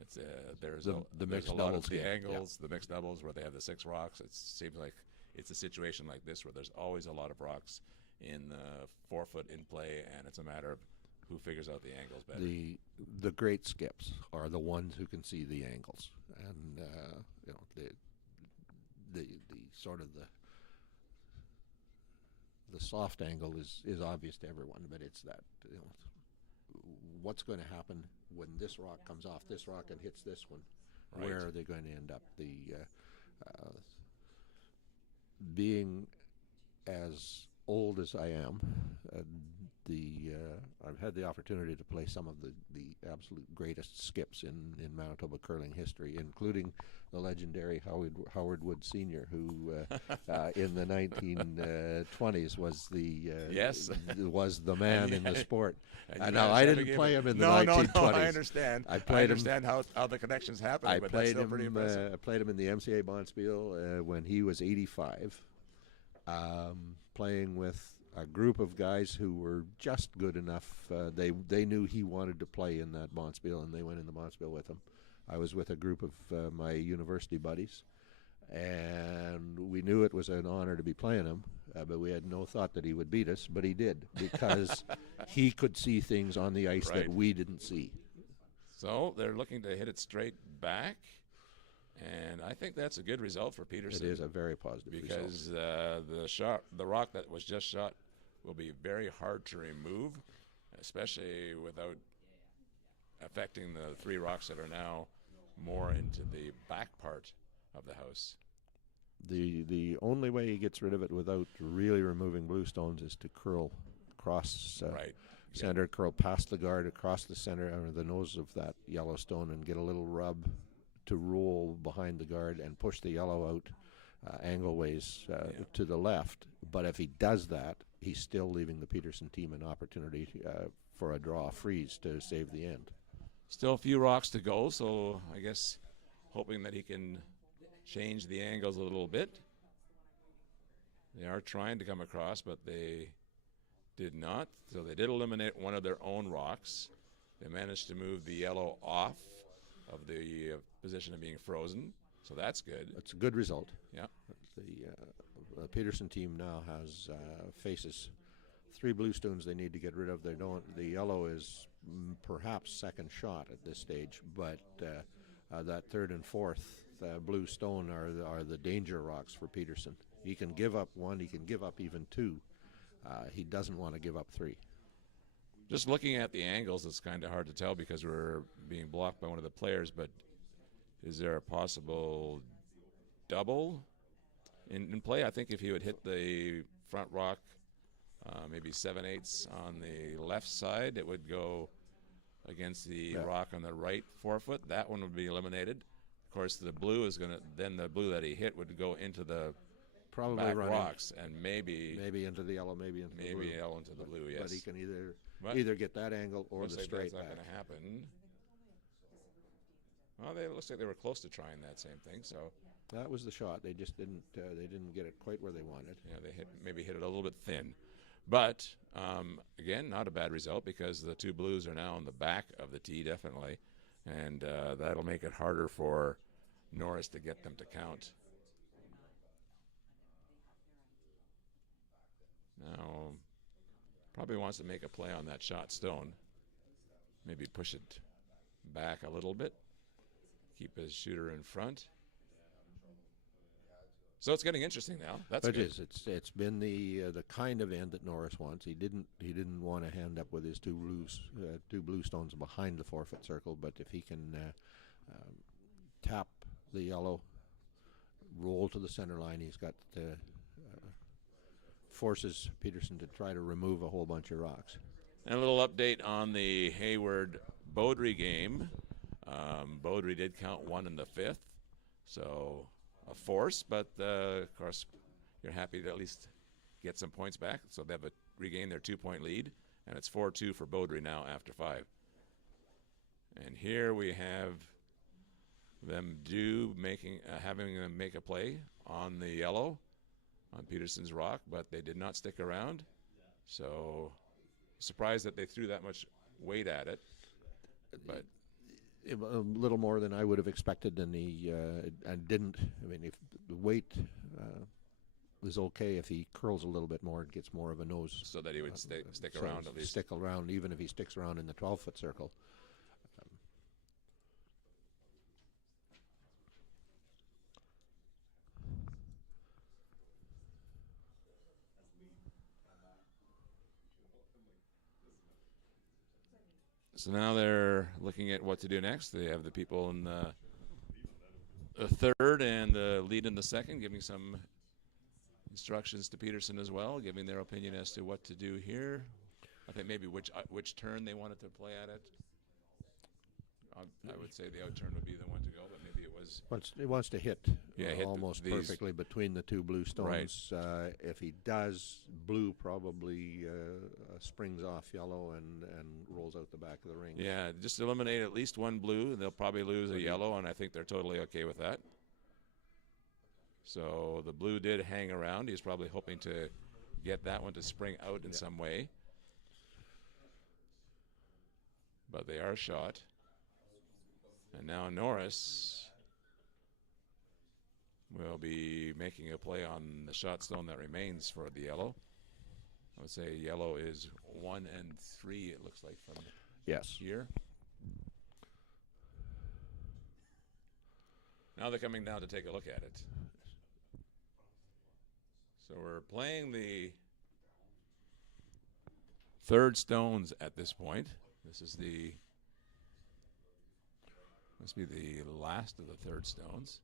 it's there's the mixed a lot doubles of the game, angles, the mixed doubles where they have the 6 rocks. It seems like it's a situation like this where there's always a lot of rocks in the 4-foot in play, and it's a matter of who figures out the angles better. the great skips are the ones who can see the angles, and you know the sort of the soft angle is obvious to everyone, but it's that, you know, what's going to happen when this rock comes off this rock and hits this one. Right. Where are they going to end up? Being as old as I am, I've had the opportunity to play some of the absolute greatest skips in Manitoba curling history, including the legendary Howard Wood Sr., who in the 1920s was was the man in the sport. Now I didn't play him in the 1920s. No, I understand. I understand how the connections happen. I but played that's still him. Pretty impressive. I played him in the MCA Bonspiel when he was 85, playing with a group of guys who were just good enough. They knew he wanted to play in that Bonspiel, and they went in the Bonspiel with him. I was with a group of my university buddies, and we knew it was an honor to be playing him, but we had no thought that he would beat us, but he did, because he could see things on the ice that we didn't see. So they're looking to hit it straight back, and I think that's a good result for Peterson. It is a very positive result. Because the rock that was just shot will be very hard to remove, especially without affecting the 3 rocks that are now more into the back part of the house. The only way he gets rid of it without really removing bluestones is to curl across center, curl past the guard, across the center or the nose of that yellow stone, and get a little rub to roll behind the guard and push the yellow out angle ways to the left. But if he does that, he's still leaving the Peterson team an opportunity for a draw freeze to save the end. Still a few rocks to go, so I guess hoping that he can change the angles a little bit. They are trying to come across, but they did not. So they did eliminate one of their own rocks. They managed to move the yellow off of the position of being frozen, so that's good. That's a good result. Yeah. The Peterson team now has faces 3 bluestones they need to get rid of. They don't. The yellow is perhaps second shot at this stage, but that 3rd and 4th blue stone are the danger rocks for Peterson. He can give up 1. He can give up even 2. He doesn't want to give up 3. Just looking at the angles, it's kind of hard to tell because we're being blocked by one of the players, but is there a possible double in play? I think if he would hit the front rock maybe 7/8 on the left side, it would go against the rock on the right 4-foot. That one would be eliminated. Of course, the blue is then the blue that he hit would go into the probably back running rocks and maybe into the yellow, maybe into the blue. yellow into the blue, yes. But he can either get that angle or the straight that's back. not going to happen. Well, it looks like they were close to trying that same thing, so that was the shot. They just didn't get it quite where they wanted. yeah, they maybe hit it a little bit thin. But, again, not a bad result because the 2 blues are now on the back of the tee, definitely. And that'll make it harder for Norris to get them to count. Now, probably wants to make a play on that shot stone. Maybe push it back a little bit. Keep his shooter in front. So it's getting interesting now. That's it good. is. It's been the kind of end that Norris wants. He didn't want to end up with his 2 blue stones behind the 4-foot circle. But if he can tap the yellow, roll to the center line, he's got forces Peterson to try to remove a whole bunch of rocks. And a little update on the Hayward Beaudry game. Beaudry did count 1 in the 5th, so a force, but of course you're happy to at least get some points back. So they have regained their 2-point lead, and it's 4-2 for Beaudry now after 5. And here we have them having them make a play on the yellow on Peterson's rock, but they did not stick around. So surprised that they threw that much weight at it, but a little more than I would have expected, and he and didn't. I mean, if the weight is okay, if he curls a little bit more, it gets more of a nose. So that he would stick around at least. Stick around, even if he sticks around in the 12-foot circle. So now they're looking at what to do next. They have the people in the third and the lead in the second, giving some instructions to Peterson as well, giving their opinion as to what to do here. I think maybe which turn they wanted to play at it. I would say the out turn would be the one to go, but maybe it was. He wants to hit, hit almost perfectly between the 2 blue stones. Right. If he does, blue probably springs off yellow and rolls out the back of the ring. Yeah, just eliminate at least 1 blue. They'll probably lose a yellow, and I think they're totally okay with that. So the blue did hang around. He's probably hoping to get that one to spring out in some way. But they are shot. And now Norris will be making a play on the shot stone that remains for the yellow. I would say yellow is 1 and 3, it looks like, from here. Now they're coming down to take a look at it. So we're playing the third stones at this point. This is must be the last of the third stones.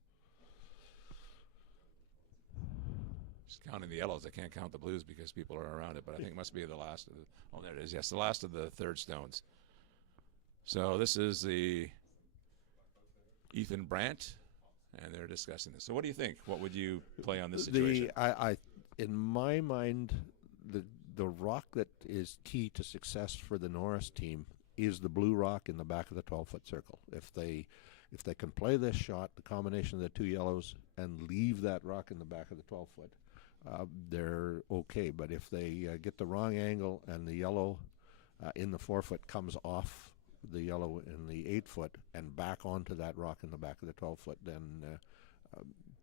Just counting the yellows. I can't count the blues because people are around it, but I think it must be the last of the. Oh, there it is. Yes, the last of the third stones. So this is the Ethan Brandt, and they're discussing this. So what do you think? What would you play on this situation? In my mind, the rock that is key to success for the Norris team is the blue rock in the back of the 12-foot circle. If they can play this shot, the combination of the 2 yellows, and leave that rock in the back of the 12-foot, they're okay. But if they get the wrong angle and the yellow in the 4-foot comes off the yellow in the 8-foot and back onto that rock in the back of the 12-foot, then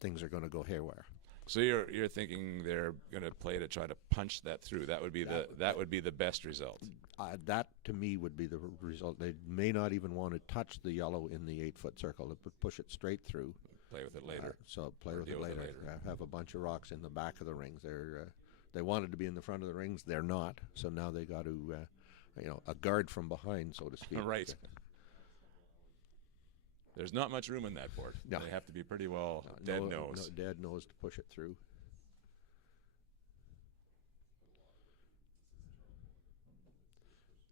things are going to go haywire. So you're thinking they're going to play to try to punch that through. That would be the best result. That to me would be the result. They may not even want to touch the yellow in the 8-foot circle. They would push it straight through. Play with it later. So play with it later. Have a bunch of rocks in the back of the rings. They wanted to be in the front of the rings. They're not. So now they got to, a guard from behind, so to speak. Right. There's not much room in that board. No. They have to be pretty well dead nose. Dead nose to push it through.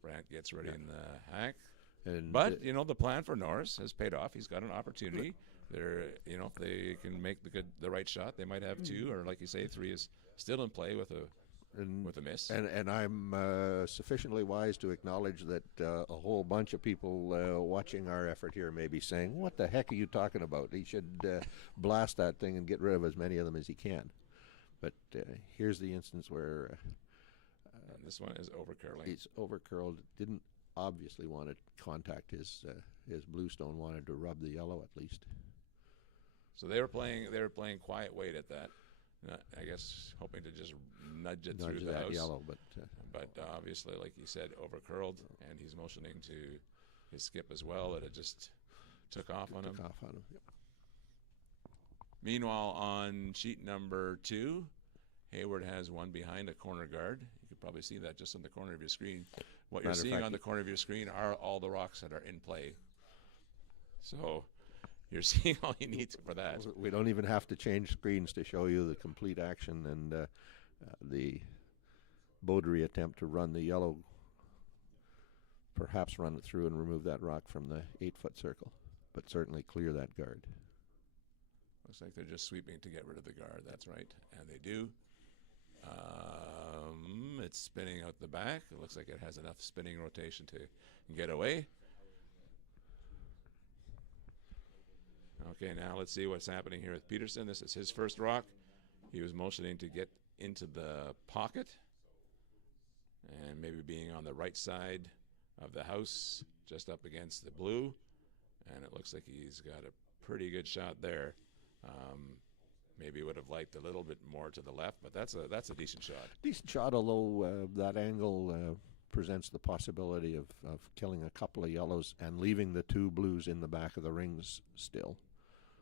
Brandt gets ready in the hack. But the plan for Norris has paid off. He's got an opportunity. They're, if they can make the right shot, they might have 2, or like you say, 3 is still in play with a miss. And I'm sufficiently wise to acknowledge that a whole bunch of people watching our effort here may be saying, "What the heck are you talking about? He should blast that thing and get rid of as many of them as he can." But here's the instance where and this one is over curling. He's over curled. Didn't obviously want to contact his blue stone. Wanted to rub the yellow at least. So they were playing quiet weight at that. I guess hoping to just nudge it through the house. Yellow, but obviously, like you said, over curled, and he's motioning to his skip as well that it just took off on him. Yep. Meanwhile, on sheet number 2, Hayward has one behind a corner guard. You can probably see that just on the corner of your screen. What you're seeing on the corner of your screen are all the rocks that are in play. So you're seeing all you need for that. We don't even have to change screens to show you the complete action, and the Beaudry attempt to run the yellow perhaps run it through and remove that rock from the 8-foot circle, but certainly clear that guard. Looks like they're just sweeping to get rid of the guard. That's right, and they do. It's spinning out the back. It looks like it has enough spinning rotation to get away. Okay, now let's see what's happening here with Peterson. This is his first rock. He was motioning to get into the pocket and maybe being on the right side of the house, just up against the blue. And it looks like he's got a pretty good shot there. Maybe would have liked a little bit more to the left, but that's a decent shot. Decent shot, although that angle presents the possibility of killing a couple of yellows and leaving the 2 blues in the back of the rings still.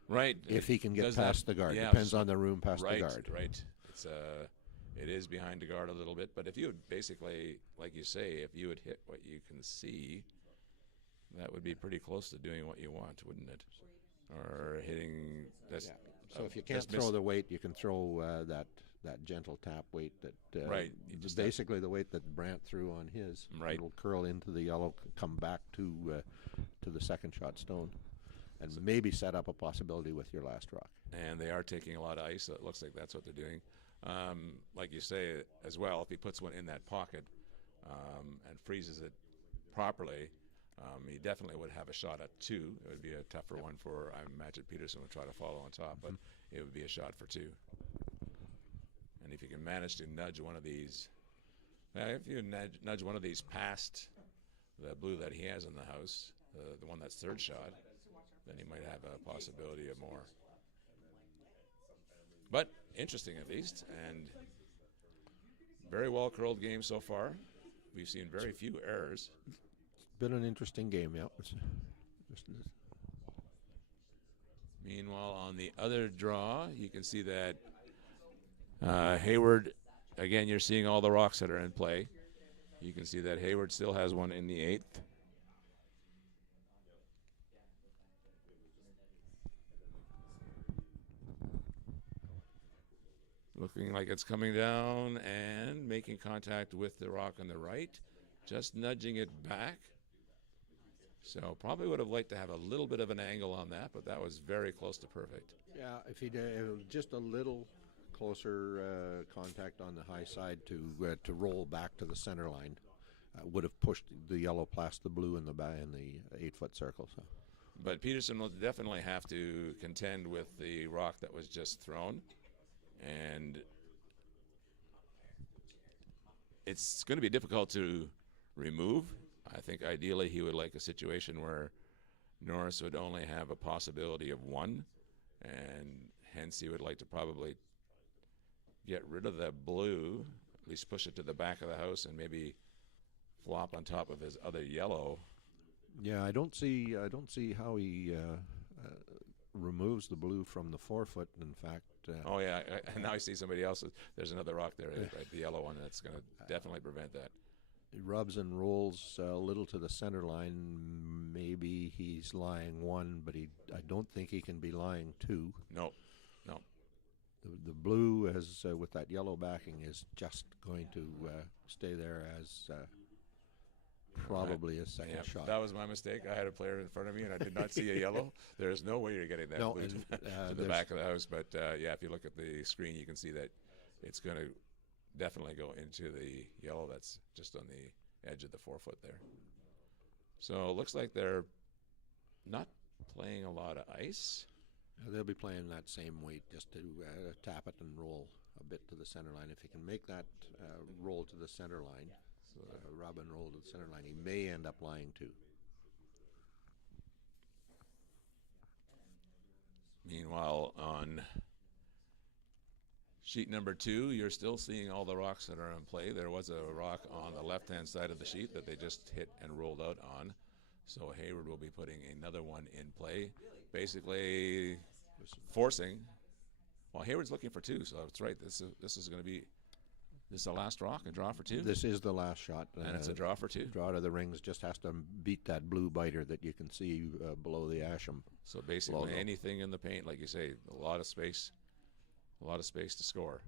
Right. If he can get Does past the guard. Yeah, Depends on the room past right, the guard. Right. It is behind the guard a little bit, but if you would basically, like you say, if you would hit what you can see, that would be pretty close to doing what you want, wouldn't it? Or hitting this. Yeah. So if you can't throw the weight, you can throw that gentle tap weight that right. Basically the weight that Brandt threw on his. Right. It'll curl into the yellow, come back to the second shot stone, and maybe set up a possibility with your last rock. And they are taking a lot of ice, so it looks like that's what they're doing. Like you say as well, if he puts one in that pocket and freezes it properly, he definitely would have a shot at 2. It would be a tougher one for, I imagine Peterson would try to follow on top, but it would be a shot for 2. And if you can manage to nudge one of these, if you nudge one of these past the blue that he has in the house, the one that's third shot, then he might have a possibility of more. But interesting at least, and very well curled game so far. We've seen very few errors. Been an interesting game, yeah. Meanwhile, on the other draw, you can see that Hayward, again, you're seeing all the rocks that are in play. You can see that Hayward still has one in the 8th. Looking like it's coming down and making contact with the rock on the right, just nudging it back. So probably would have liked to have a little bit of an angle on that, but that was very close to perfect. Yeah, if he did just a little closer contact on the high side to roll back to the center line, would have pushed the yellow past the blue in the 8-foot circle. So. But Peterson will definitely have to contend with the rock that was just thrown, and it's going to be difficult to remove. I think ideally he would like a situation where Norris would only have a possibility of 1, and hence he would like to probably get rid of the blue, at least push it to the back of the house and maybe flop on top of his other yellow. Yeah, I don't see how he removes the blue from the 4-foot. In fact, oh yeah, and now I see somebody else. There's another rock there, right, the yellow one. That's going to definitely prevent that. He rubs and rolls a little to the center line. Maybe he's lying 1, but I don't think he can be lying 2. No. The blue, as with that yellow backing, is just going to stay there as probably a second shot. That was my mistake. I had a player in front of me, and I did not see a yellow. There's no way you're getting that blue to the back of the house. But, yeah, if you look at the screen, you can see that it's going to definitely go into the yellow that's just on the edge of the 4-foot there. So it looks like they're not playing a lot of ice. They'll be playing that same weight just to tap it and roll a bit to the center line. If he can make that roll to the center line, rub and roll to the center line, he may end up lying 2. Meanwhile, on sheet number 2, you're still seeing all the rocks that are in play. There was a rock on the left-hand side of the sheet that they just hit and rolled out on. So Hayward will be putting another one in play, basically forcing. Well, Hayward's looking for 2, so that's right. This is going to be the last rock, a draw for 2. This is the last shot, and it's a draw for 2. Draw to the rings, just has to beat that blue biter that you can see below the Asham. So basically, logo. anything in the paint, like you say, a lot of space to score,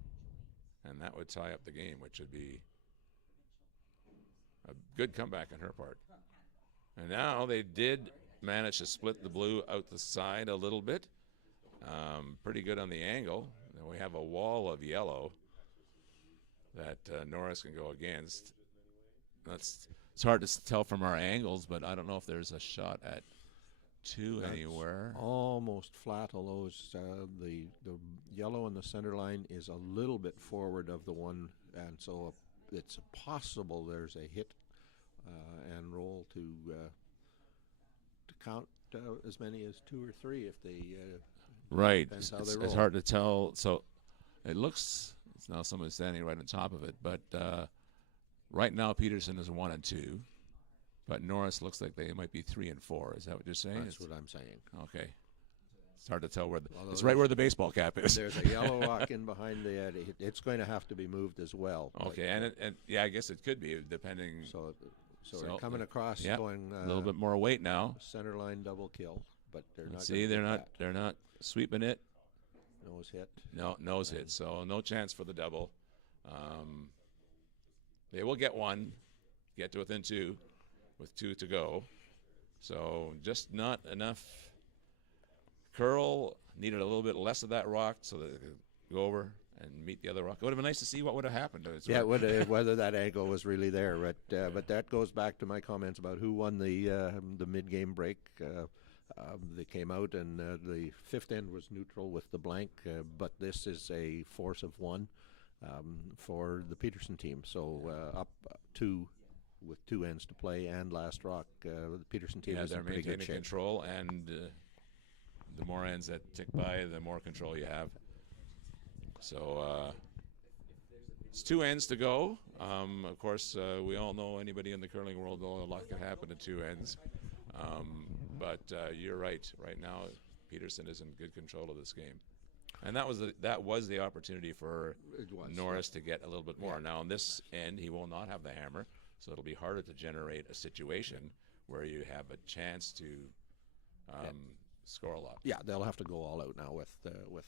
and that would tie up the game, which would be a good comeback on her part. And now they did manage to split the blue out the side a little bit. Pretty good on the angle. Then we have a wall of yellow that Norris can go against. It's hard to tell from our angles, but I don't know if there's a shot at 2 That's anywhere. almost flat, although the yellow in the center line is a little bit forward of the one, and so it's possible there's a hit and roll to count as many as 2 or 3 if they Right. depends how It's, they it's roll. hard to tell. So it looks, it's now someone standing right on top of it, but right now Peterson is 1 and 2, but Norris looks like they might be 3 and 4. Is that what you're saying? That's what I'm saying. Okay. It's hard to tell where Although it's right where the baseball cap is. There's a yellow rock in behind the edge. It's going to have to be moved as well. Okay, and yeah, I guess it could be depending. So So, they're coming across, yeah, going a little bit more weight now. center line double kill, but they're not. See, they're not sweeping it. Nose hit. No, nose hit. So no chance for the double. They will get 1, get to within 2, with 2 to go. So just not enough. Curl needed a little bit less of that rock so that they could go over and meet the other rock. It would have been nice to see what would have happened. Yeah, whether that angle was really there, but that goes back to my comments about who won the mid-game break. They came out, and the 5th end was neutral with the blank, but this is a force of 1 for the Peterson team. So up 2 with 2 ends to play and last rock. The Peterson team is they're in pretty good maintaining shape. control, and the more ends that tick by, the more control you have. So it's 2 ends to go. Of course, we all know anybody in the curling world, a lot can happen at 2 ends. But you're right. Right now, Peterson is in good control of this game, and that was the opportunity for Norris to get a little bit more. Now on this end, he will not have the hammer, so it'll be harder to generate a situation where you have a chance to score a lot. Yeah, they'll have to go all out now with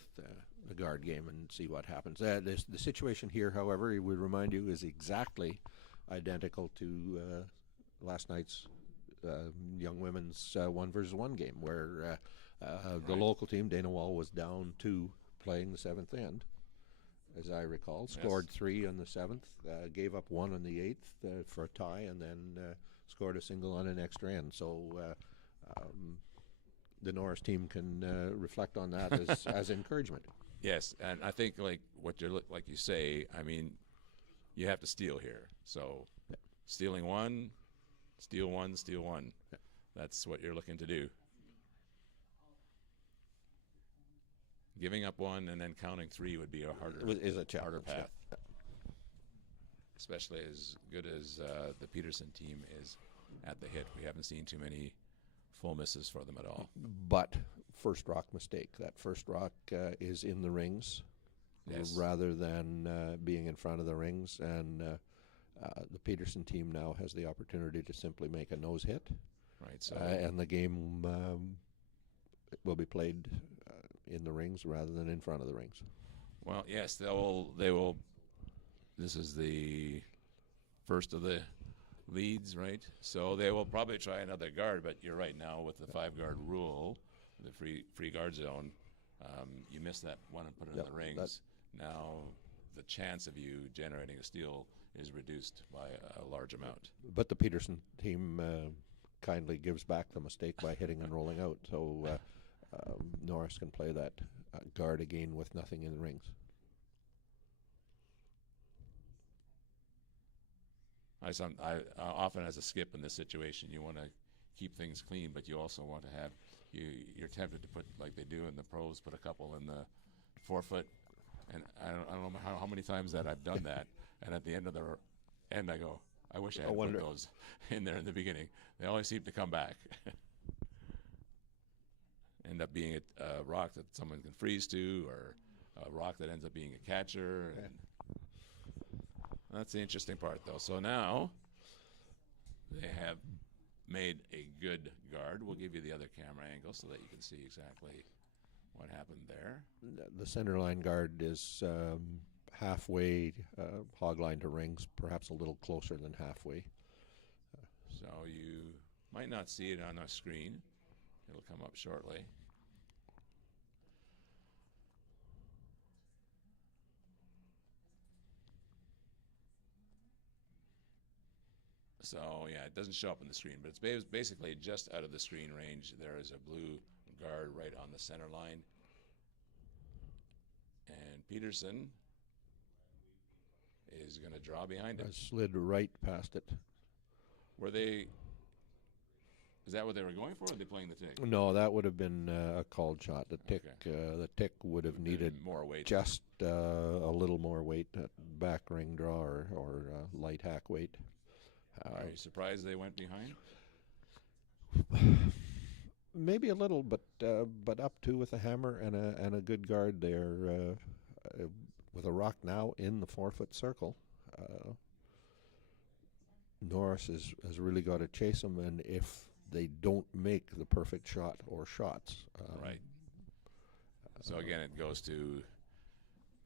the guard game and see what happens. The situation here, however, we remind you, is exactly identical to last night's young women's 1-versus-1 game, where the local team, Dana Wall, was down 2 playing the 7th end, as I recall. Scored 3 on the 7th, gave up 1 on the 8th for a tie, and then scored a single on an extra end. So the Norris team can reflect on that as encouragement. Yes, and I think like you say, I mean, you have to steal here. So stealing 1, steal 1, steal 1. That's what you're looking to do. Giving up 1 and then counting 3 would be a harder path. Yeah. Especially as good as the Peterson team is at the hit. We haven't seen too many full misses for them at all. But first rock mistake. That first rock is in the rings rather than being in front of the rings. And the Peterson team now has the opportunity to simply make a nose hit. Right. So And the game will be played in the rings rather than in front of the rings. well, yes, they will. This is the first of the leads, right? So they will probably try another guard, but you're right, now with the 5-guard rule, the free guard zone, you miss that one and put it in the rings. Now the chance of you generating a steal is reduced by a large amount. But the Peterson team kindly gives back the mistake by hitting and rolling out. So Norris can play that guard again with nothing in the rings. I often, as a skip in this situation, you want to keep things clean, but you also want to have you're tempted to put, like they do in the pros, put a couple in the forefoot, and I don't know how many times that I've done that, and at the end of the end I go, I wish I had put those in there in the beginning. They always seem to come back. End up being a rock that someone can freeze to, or a rock that ends up being a catcher. And that's the interesting part, though. So now they have made a good guard. We'll give you the other camera angle so that you can see exactly what happened there. The center line guard is halfway hog line to rings, perhaps a little closer than halfway. So you Might not see it on our screen. It'll come up shortly. So, yeah, it doesn't show up on the screen, but it's basically just out of the screen range. There is a blue guard right on the center line. And Peterson is going to draw behind him. I slid right past it. Were they... Is that what they were going for, or are they playing the tick? No, that would have been a called shot. The tick, Okay. the tick would have needed more weight. just a little more weight, back ring draw or light hack weight. Are you surprised they went behind? Maybe a little, but up two with a hammer and a good guard there, with a rock now in the 4-foot circle. Norris has really got to chase them, and if they don't make the perfect shot or shots, Right. So again, it goes to,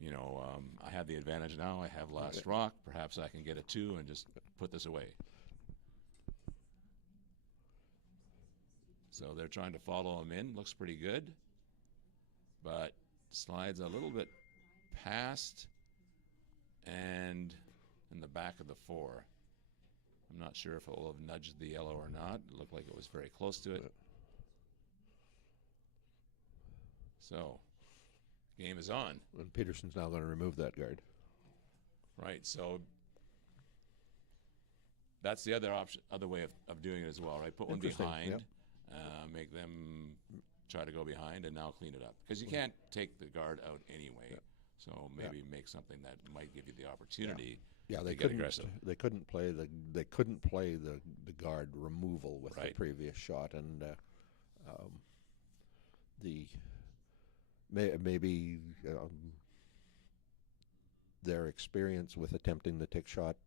I have the advantage now. I have last rock. Perhaps I can get a 2 and just put this away. So they're trying to follow him in. Looks pretty good, but slides a little bit past and in the back of the 4. I'm not sure if it will have nudged the yellow or not. It looked like it was very close to it. So, game is on. And Peterson's now going to remove that guard. Right, so that's the other option, other way of doing it as well, right? Put one behind, yep. Make them try to go behind, and now clean it up. Because you can't take the guard out anyway. Yep. So maybe make something that might give you the opportunity. Yeah, they to get couldn't. aggressive. They couldn't play the guard removal with the Right. previous shot, and maybe their experience with attempting the tick shot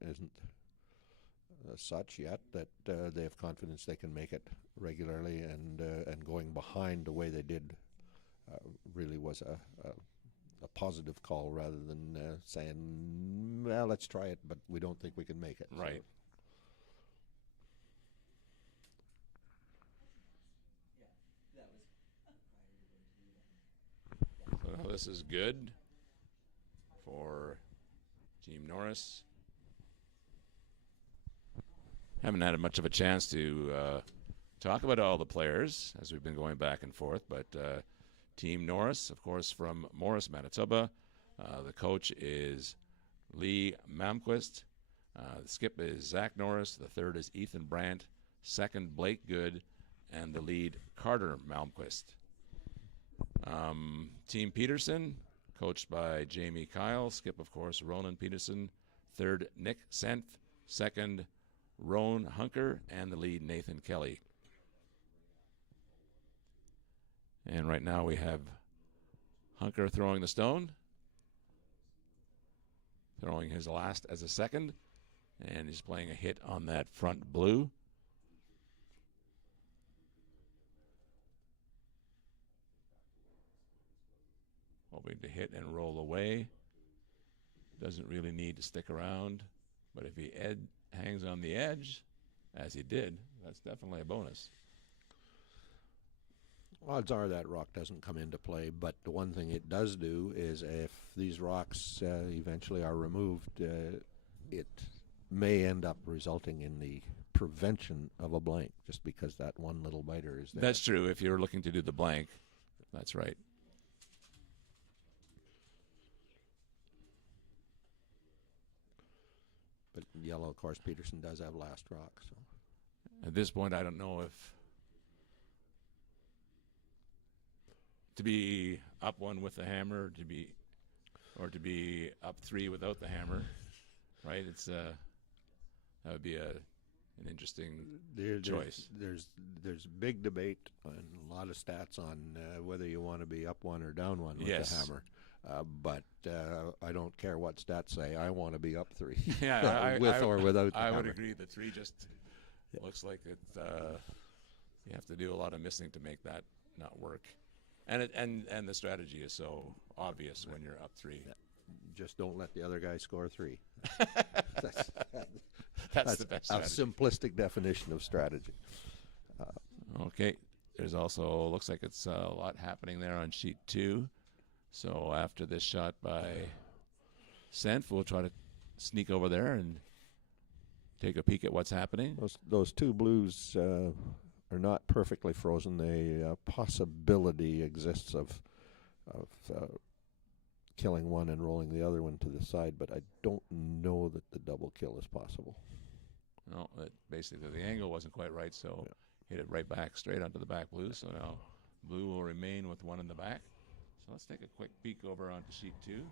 isn't such yet that they have confidence they can make it regularly, and going behind the way they did really was a positive call rather than saying, well, let's try it, but we don't think we can make it. Right. So now this is good for Team Norris. Haven't had much of a chance to talk about all the players as we've been going back and forth, but Team Norris, of course, from Morris, Manitoba. The coach is Lee Malmquist. The skip is Zach Norris. The third is Ethan Brandt. Second, Blake Good. And the lead, Carter Malmquist. Team Peterson, coached by Jamie Kyle. Skip, of course, Ronan Peterson. Third, Nick Senf. Second, Roan Hunker. And the lead, Nathan Kelly. And right now we have Hunker throwing the stone, throwing his last as a second, and he's playing a hit on that front blue. Hoping to hit and roll away. Doesn't really need to stick around, but if he hangs on the edge, as he did, that's definitely a bonus. Odds are that rock doesn't come into play, but the one thing it does do is if these rocks eventually are removed, it may end up resulting in the prevention of a blank, just because that one little biter is there. That's true. If you're looking to do the blank, that's right. But yellow, of course, Peterson does have last rock. So at this point, I don't know if to be up 1 with the hammer, to be up 3 without the hammer, right? It's that would be an interesting choice. There's big debate and a lot of stats on whether you want to be up 1 or down 1 with the hammer. But I don't care what stats say. I want to be up 3, yeah, with or without the I hammer. would agree. The 3 just looks like it. You have to do a lot of missing to make that not work. And the strategy is so obvious when you're up 3. Just don't let the other guy score 3. That's the best a strategy. simplistic definition of strategy. Okay. There's also, looks like it's a lot happening there on sheet 2. So after this shot by Senf, we'll try to sneak over there and take a peek at what's happening. Those two blues are not perfectly frozen. A possibility exists of killing one and rolling the other one to the side, but I don't know that the double kill is possible. No, basically the angle wasn't quite right, so hit it right back, straight onto the back blue. So now blue will remain with one in the back. So let's take a quick peek over onto sheet 2.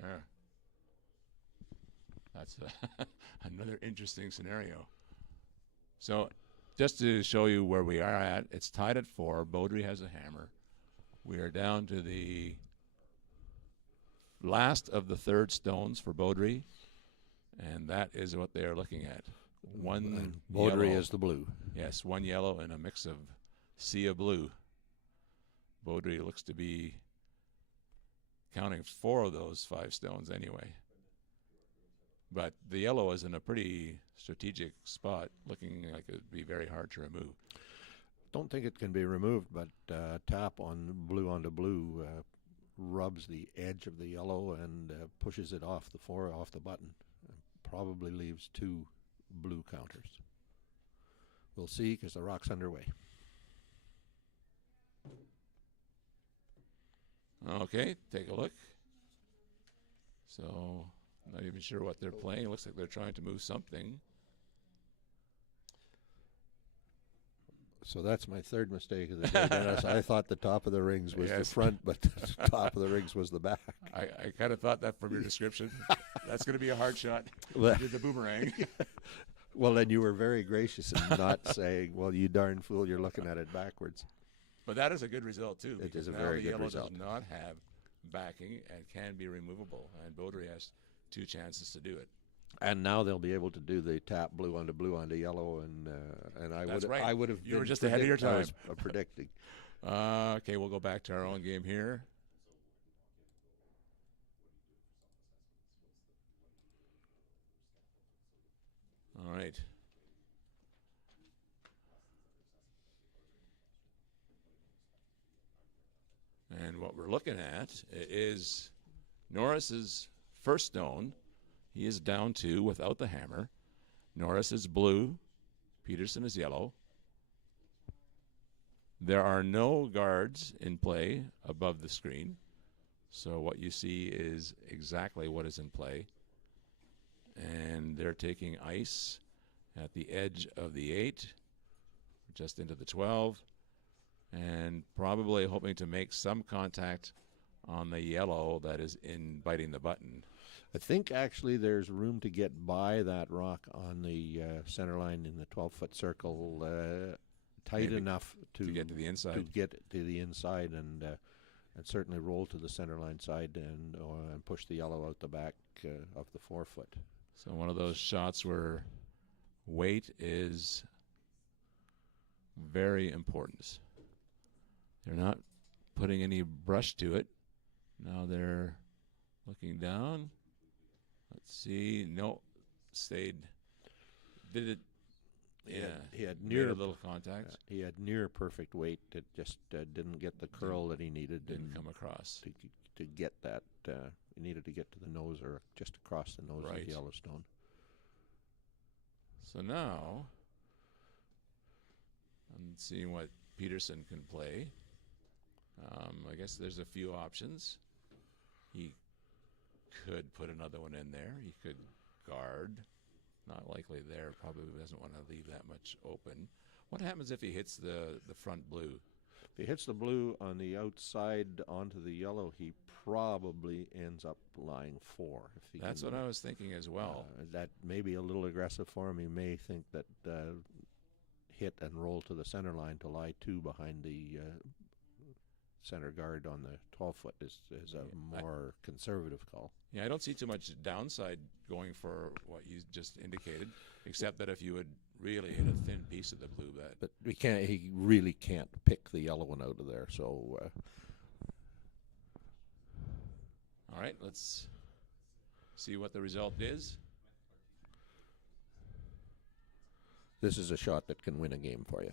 There. That's another interesting scenario. So just to show you where we are at, it's tied at 4. Beaudry has a hammer. We are down to the last of the third stones for Beaudry, and that is what they are looking at. One Beaudry yellow. is the blue. Yes, one yellow and a mix of sea of blue. Beaudry looks to be counting 4 of those 5 stones anyway. But the yellow is in a pretty strategic spot, looking like it would be very hard to remove. Don't think it can be removed, but tap on blue onto blue rubs the edge of the yellow and pushes it off the 4, off the button. Probably leaves 2 blue counters. We'll see, because the rock's underway. Okay, take a look. So, not even sure what they're playing. It looks like they're trying to move something. So that's my third mistake of the day, Dennis. I thought the top of the rings was the front, but the top of the rings was the back. I kind of thought that from your description. That's going to be a hard shot. Well, Did the boomerang. well, then you were very gracious in not saying, well, you darn fool, you're looking at it backwards. But that is a good result, too. It is a now very the good yellow result. does not have backing and can be removable. And Beaudry has 2 chances to do it. And now they'll be able to do the tap blue onto yellow, and I would have. You were just ahead of your time. I was predicting. Okay, we'll go back to our own game here. All right. And what we're looking at is Norris's first stone. He is down 2 without the hammer. Norris is blue. Peterson is yellow. There are no guards in play above the screen. So what you see is exactly what is in play. And they're taking ice at the edge of the 8, just into the 12, and probably hoping to make some contact on the yellow that is in biting the button. I think actually there's room to get by that rock on the center line in the 12-foot circle, tight Maybe to get to the inside. to get to the inside, and certainly roll to the center line side and push the yellow out the back of the 4-foot. So one of those shots where weight is very important. They're not putting any brush to it. Now they're looking down. Let's see. No, stayed. Did it? Yeah. He had made near a little contact. He had near perfect weight. It just didn't get the curl that he needed. Didn't come across. To get that. He needed to get to the nose or just across the nose of the Yellowstone. So now I'm seeing what Peterson can play. I guess there's a few options. He could put another one in there. He could guard. Not likely there. Probably doesn't want to leave that much open. What happens if he hits the front blue? If he hits the blue on the outside onto the yellow, he probably ends up lying 4. That's what I was thinking as well. That may be a little aggressive for him. He may think that hit and roll to the center line to lie 2 behind the center guard on the 12-foot is a more conservative call. Yeah, I don't see too much downside going for what you just indicated, except that if you would really hit a thin piece of the blue. But he really can't pick the yellow one out of there. So All right, let's see what the result is. this is a shot that can win a game for you.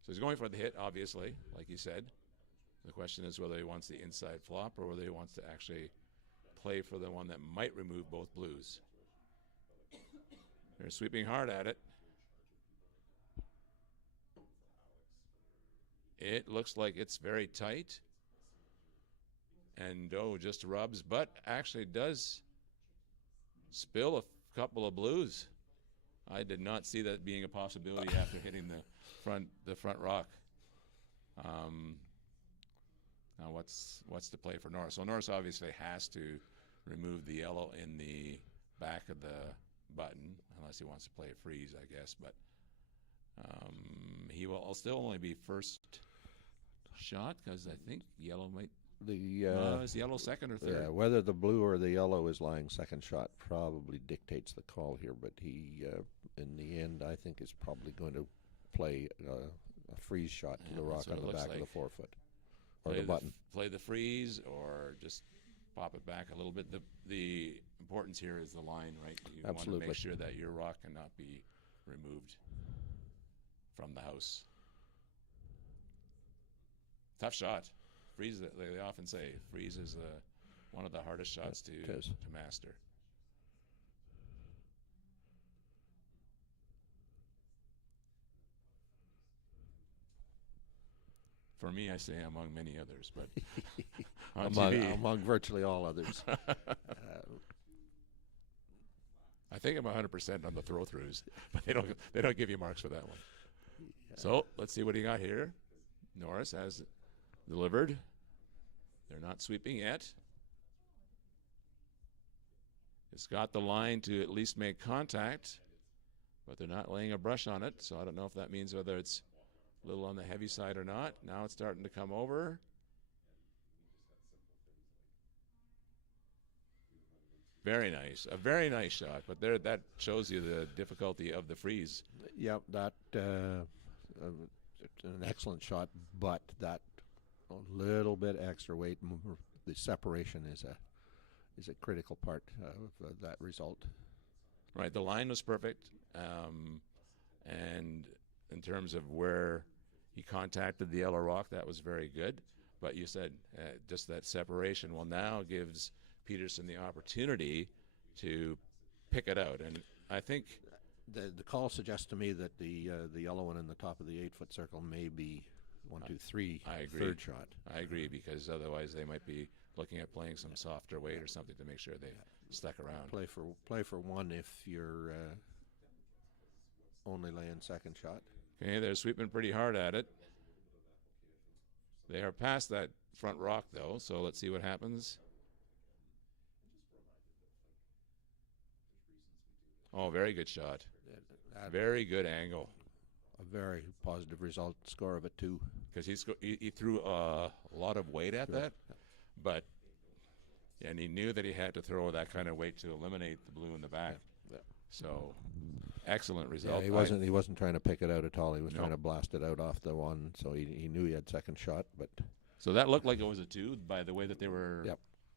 So he's going for the hit, obviously, like you said. The question is whether he wants the inside flop or whether he wants to actually play for the one that might remove both blues. They're sweeping hard at it. It looks like it's very tight. And just rubs, but actually does spill a couple of blues. I did not see that being a possibility after hitting the front rock. Now what's the play for Norris? Well, Norris obviously has to remove the yellow in the back of the button, unless he wants to play a freeze, I guess. But he will still only be first shot, because I think yellow might. Is yellow second or third? Yeah, whether the blue or the yellow is lying second shot probably dictates the call here. But he, in the end, I think is probably going to play a freeze shot to the rock on the back of the forefoot or the button. Play the freeze or just pop it back a little bit. The importance here is the line, right? You Absolutely. want to make sure that your rock cannot be removed from the house. Tough shot. Freeze, they often say, freeze is one of the hardest shots to master. For me, I say among many others, but among virtually all others. I think I'm 100% on the throw-throughs, but they don't give you marks for that one. Yeah. So let's see what he got here. Norris has delivered. They're not sweeping yet. It's got the line to at least make contact, but they're not laying a brush on it, so I don't know if that means whether it's a little on the heavy side or not. Now it's starting to come over. Very nice. A very nice shot, but there that shows you the difficulty of the freeze. Yep, that an excellent shot, but that a little bit extra weight, the separation is a critical part of that result. Right, the line was perfect, and in terms of where he contacted the yellow rock, that was very good. But you said just that separation, well, now gives Peterson the opportunity to pick it out, and I think the call suggests to me that the yellow one in the top of the 8-foot circle may be 1, 2, 3. I agree. Third shot. I agree, because otherwise they might be looking at playing some softer weight or something to make sure they stuck around. Play for one if you're only laying second shot. Okay, they're sweeping pretty hard at it. They are past that front rock though, so let's see what happens. Oh, very good shot. Very good angle. A very positive result. Score of a 2. Because he threw a lot of weight at that, but and he knew that he had to throw that kind of weight to eliminate the blue in the back. Yeah. So excellent result. Yeah, he wasn't trying to pick it out at all. He was trying to blast it out off the one. So he knew he had second shot, but so that looked like it was a 2 by the way that they were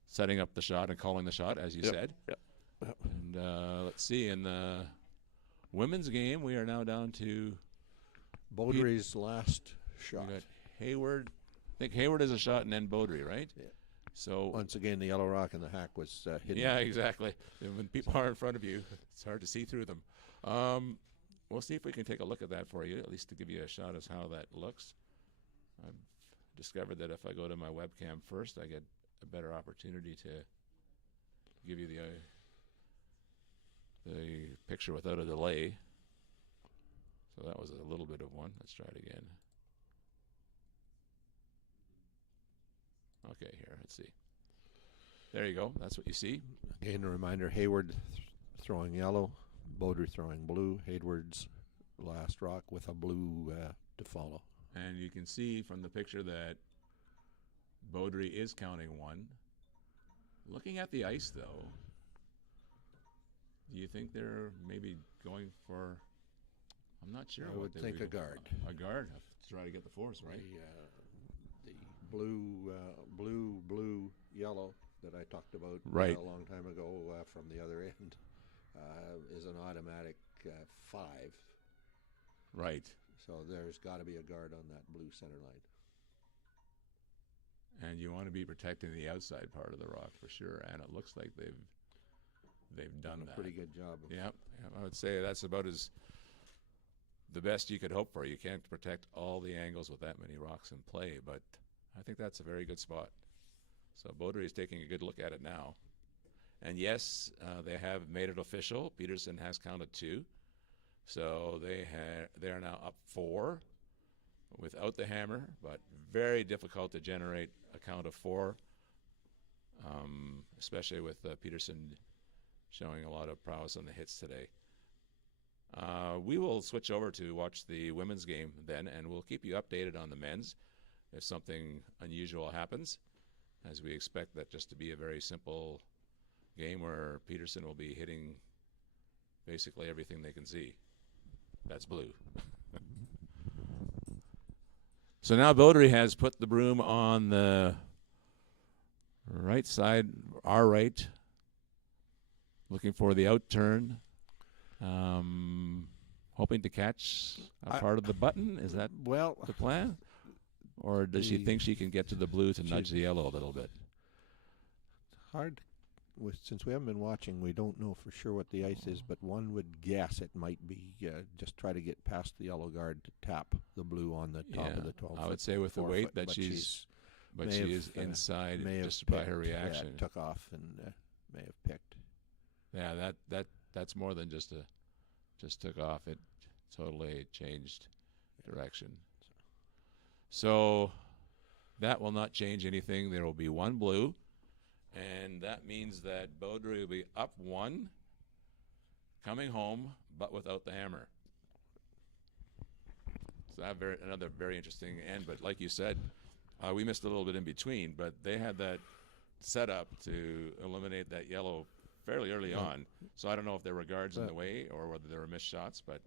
setting up the shot and calling the shot, as you said. Yep. And let's see, in the women's game, we are now down to Baudry's last shot. We got Hayward. I think Hayward is a shot and then Baudry, right? Yeah. So once again, the yellow rock and the hack was hidden. Yeah, exactly. And when people are in front of you, it's hard to see through them. We'll see if we can take a look at that for you, at least to give you a shot of how that looks. I've discovered that if I go to my webcam first, I get a better opportunity to give you the picture without a delay. So that was a little bit of one. Let's try it again. Okay, here, let's see. There you go. That's what you see. Again, a reminder, Hayward throwing yellow, Baudry throwing blue, Hayward's last rock with a blue to follow. And you can see from the picture that Baudry is counting 1. Looking at the ice, though, Do you think they're maybe going for? I'm not sure. I what would they think would a go- guard. A guard to try to get the force, right? The blue, yellow that I talked about Right. a long time ago from the other end is an automatic 5. Right. So there's got to be a guard on that blue center line. And you want to be protecting the outside part of the rock for sure. And it looks like they've done a that. pretty good job. Yep. I would say that's about as the best you could hope for. You can't protect all the angles with that many rocks in play, but I think that's a very good spot. So Baudry is taking a good look at it now. And yes, they have made it official. Peterson has counted 2. So they are now up 4 without the hammer, but very difficult to generate a count of 4, especially with Peterson showing a lot of prowess on the hits today. We will switch over to watch the women's game then, and we'll keep you updated on the men's if something unusual happens, as we expect that just to be a very simple game where Peterson will be hitting basically everything they can see. That's blue. So now Baudry has put the broom on the right side, our right, looking for the out turn, hoping to catch a part of the button. Is that the plan? Or does she think she can get to the blue to nudge the yellow a little bit? Hard. Since we haven't been watching, we don't know for sure what the ice is, but one would guess it might be just try to get past the yellow guard to tap the blue on the top of the 12 I would say with the weight that she is inside just by her reaction. Yeah, took off and may have picked. Yeah, that's more than just took off. It totally changed direction. So that will not change anything. There will be one blue. And that means that Baudry will be up 1, coming home, but without the hammer. So that another very interesting end. But like you said, we missed a little bit in between, but they had that set up to eliminate that yellow fairly early on. So I don't know if there were guards in the way or whether there were missed shots, but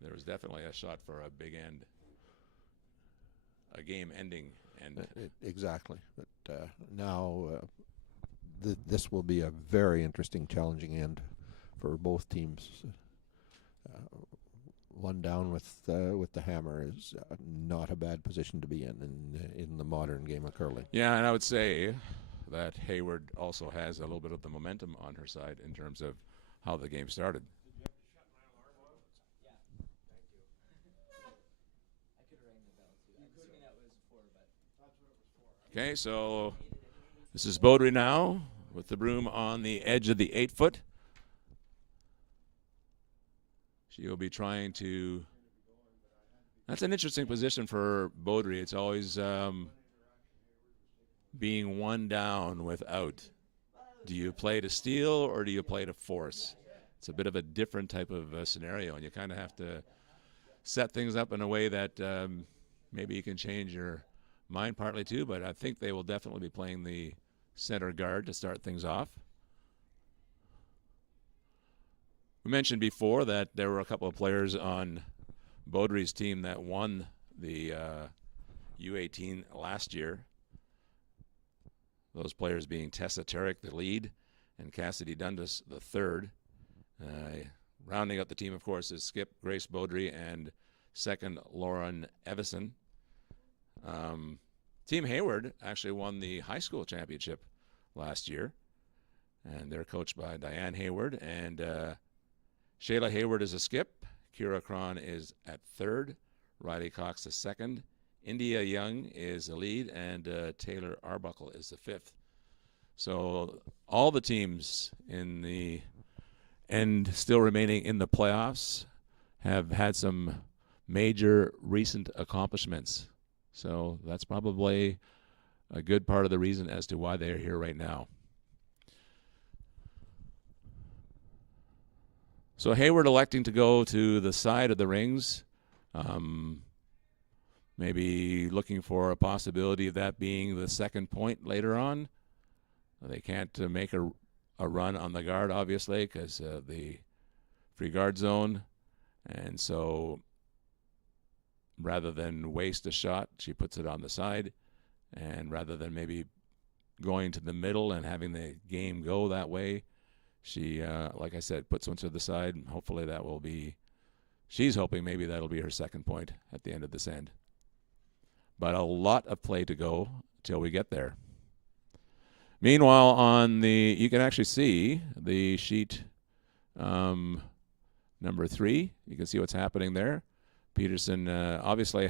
there was definitely a shot for a big end, a game-ending end. Exactly. But now this will be a very interesting, challenging end for both teams. One down with the hammer is not a bad position to be in the modern game of curling. Yeah, and I would say that Hayward also has a little bit of the momentum on her side in terms of how the game started. Okay, so this is Baudry now with the broom on the edge of the 8-foot. She will be trying to. That's an interesting position for Baudry. It's always being one down without. Do you play to steal or do you play to force? It's a bit of a different type of scenario, and you kind of have to set things up in a way that maybe you can change your mind partly too, but I think they will definitely be playing the center guard to start things off. We mentioned before that there were a couple of players on Baudry's team that won the U18 last year. Those players being Tessa Tarek, the lead, and Cassidy Dundas, the third. Rounding out the team, of course, is Skip Grace Baudry and second Lauren Evison. Team Hayward actually won the high school championship last year, and they're coached by Diane Hayward, and Shayla Hayward is a skip. Kira Cron is at third. Riley Cox is second. India Young is the lead, and Taylor Arbuckle is the fifth. So all the teams in the end still remaining in the playoffs have had some major recent accomplishments. So that's probably a good part of the reason as to why they're here right now. So Hayward electing to go to the side of the rings, maybe looking for a possibility of that being the second point later on. They can't make a a run on the guard, obviously, because of the free guard zone. And so rather than waste a shot, she puts it on the side. And rather than maybe going to the middle and having the game go that way, she, like I said, puts one to the side. And hopefully that will be, she's hoping maybe that'll be her second point at the end of this end. But a lot of play to go till we get there. Meanwhile, on the, you can actually see the sheet number 3. You can see what's happening there. Peterson obviously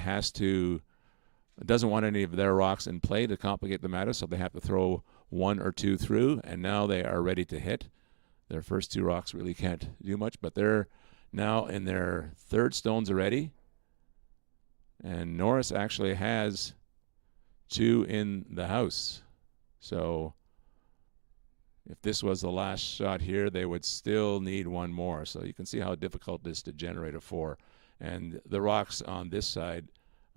doesn't want any of their rocks in play to complicate the matter, so they have to throw 1 or 2 through, and now they are ready to hit. Their first 2 rocks really can't do much, but they're now in their 3rd stones already. And Norris actually has 2 in the house. So if this was the last shot here, they would still need 1 more. So you can see how difficult it is to generate a 4. And the rocks on this side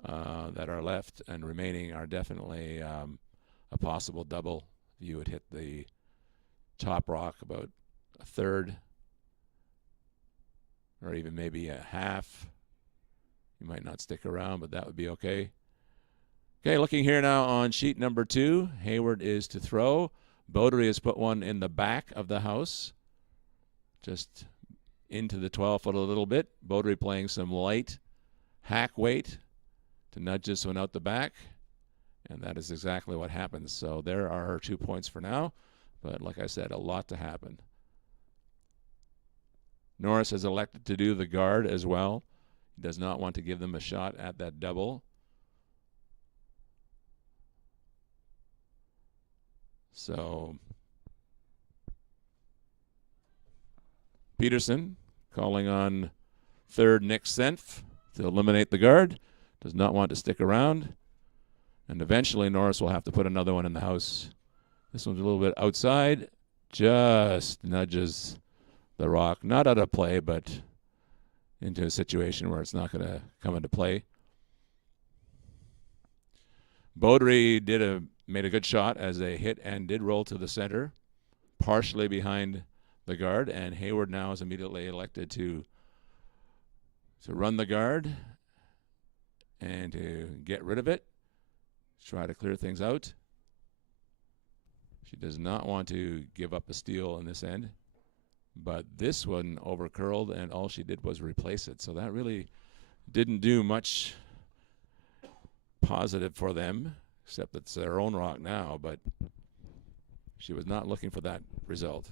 that are left and remaining are definitely a possible double. You would hit the top rock about a third, or even maybe a half. You might not stick around, but that would be okay. Okay, looking here now on sheet number 2, Hayward is to throw. Beaudry has put one in the back of the house, just into the 12-foot a little bit. Beaudry playing some light hack weight to nudge this one out the back, and that is exactly what happens. So there are her 2 points for now, but like I said, a lot to happen. Norris has elected to do the guard as well. He does not want to give them a shot at that double. So Peterson calling on third Nick Senf to eliminate the guard. Does not want to stick around. And eventually Norris will have to put another one in the house. This one's a little bit outside. Just nudges the rock. Not out of play, but into a situation where it's not going to come into play. Beaudry made a good shot as they hit and did roll to the center, partially behind the guard, and Hayward now is immediately elected to run the guard and to get rid of it, try to clear things out. She does not want to give up a steal in this end, but this one overcurled, and all she did was replace it, so that really didn't do much positive for them, except it's their own rock now, but she was not looking for that result.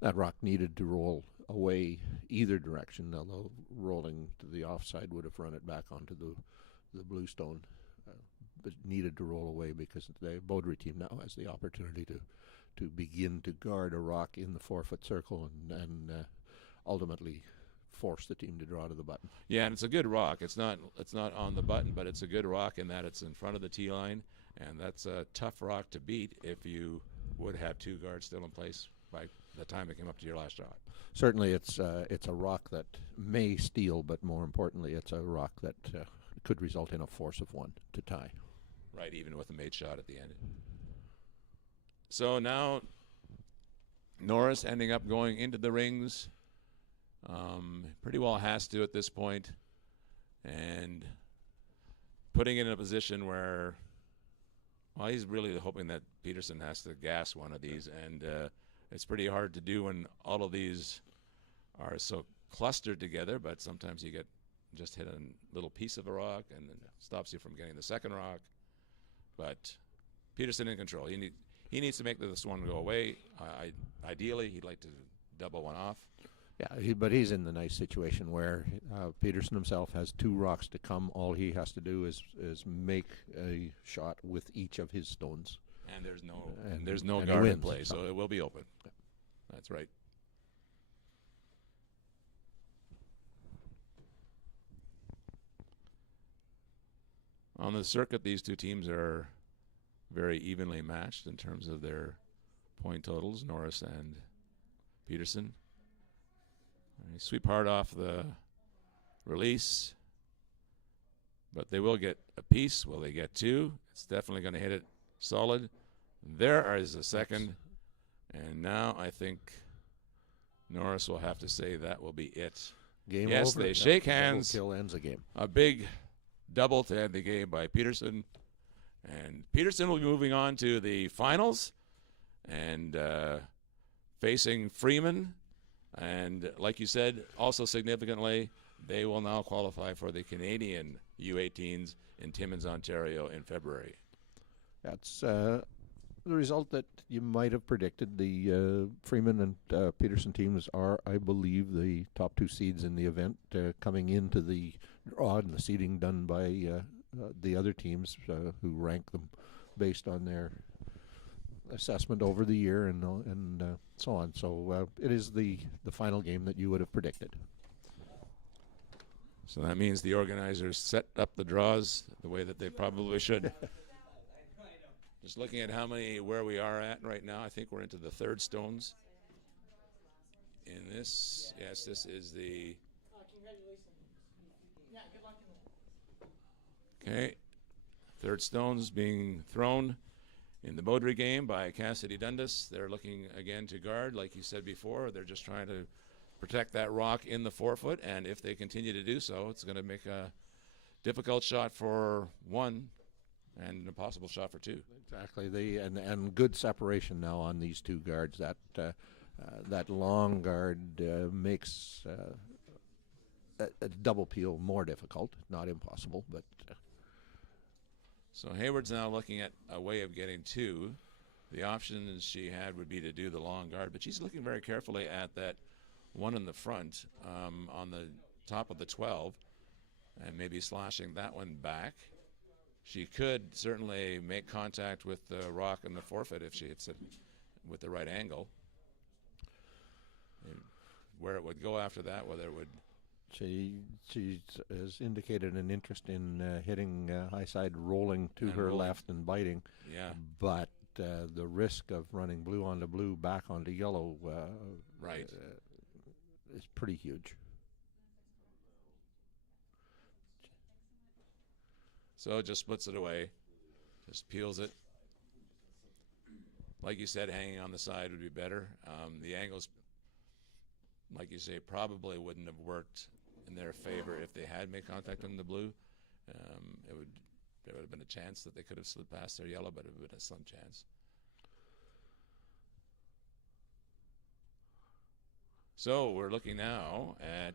That rock needed to roll away either direction, although rolling to the offside would have run it back onto the blue stone. But needed to roll away because the Beaudry team now has the opportunity to begin to guard a rock in the 4-foot circle and ultimately force the team to draw to the button. Yeah, and it's a good rock. It's not on the button, but it's a good rock in that it's in front of the tee line, and that's a tough rock to beat if you would have 2 guards still in place by the time it came up to your last shot. Certainly it's a rock that may steal, but more importantly it's a rock that could result in a force of 1 to tie. Right, even with a made shot at the end. So now Norris ending up going into the rings. Pretty well has to at this point, and putting it in a position where, well, he's really hoping that Peterson has to gas one of these, and it's pretty hard to do when all of these are so clustered together, but sometimes you get just hit a little piece of a rock and it stops you from getting the second rock. But Peterson in control. He needs to make this one go away. Ideally, he'd like to double one off. Yeah, but he's in the nice situation where Peterson himself has 2 rocks to come. All he has to do is make a shot with each of his stones. And there's no guard in play, so it will be open. Yeah. That's right. On the circuit, these 2 teams are very evenly matched in terms of their point totals, Norris and Peterson. Sweep hard off the release, but they will get a piece. Will they get 2? It's definitely going to hit it solid. There is a second, And now I think Norris will have to say that will be it. Game yes, over. they shake Double hands. kill ends a game. A big double to end the game by Peterson. And Peterson will be moving on to the finals and facing Freeman. And like you said, also significantly, they will now qualify for the Canadian U18s in Timmins, Ontario in February. That's the result that you might have predicted. The Freeman and Peterson teams are, I believe, the top two seeds in the event, coming into the draw and the seeding done by the other teams who rank them based on their assessment over the year and so on. So it is the final game that you would have predicted. So that means the organizers set up the draws the way that they probably should. Just looking at where we are at right now, I think we're into the third stones. In this, yes, this is the. Okay, third stones being thrown in the Baudry game by Cassidy Dundas. They're looking again to guard, like you said before. They're just trying to protect that rock in the forefoot, and if they continue to do so, it's going to make a difficult shot for one and an impossible shot for two. Exactly. And good separation now on these two guards. That long guard makes a double peel more difficult, not impossible, but. So Hayward's now looking at a way of getting two. The options she had would be to do the long guard, but she's looking very carefully at that one in the front on the top of the 12 and maybe slashing that one back. She could certainly make contact with the rock in the forfeit if she hits it with the right angle. And where it would go after that, whether it would... She has indicated an interest in hitting high side rolling to her left and biting. Yeah. But the risk of running blue onto blue back onto yellow right. Is pretty huge. So just splits it away, just peels it. Like you said, hanging on the side would be better. The angles, like you say, probably wouldn't have worked in their favor if they had made contact on the blue. There would have been a chance that they could have slid past their yellow, but it would have been a slim chance. So we're looking now at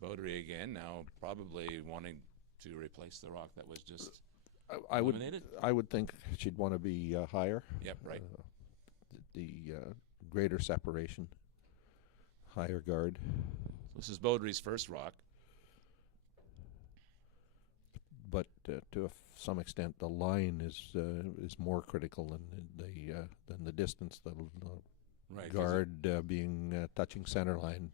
Baudry again, now probably wanting to replace the rock that was just eliminated. I would think she'd want to be higher. Yep, right. The greater separation, higher guard. This is Baudry's first rock. But to some extent, the line is more critical than the distance. The right, guard being touching center line.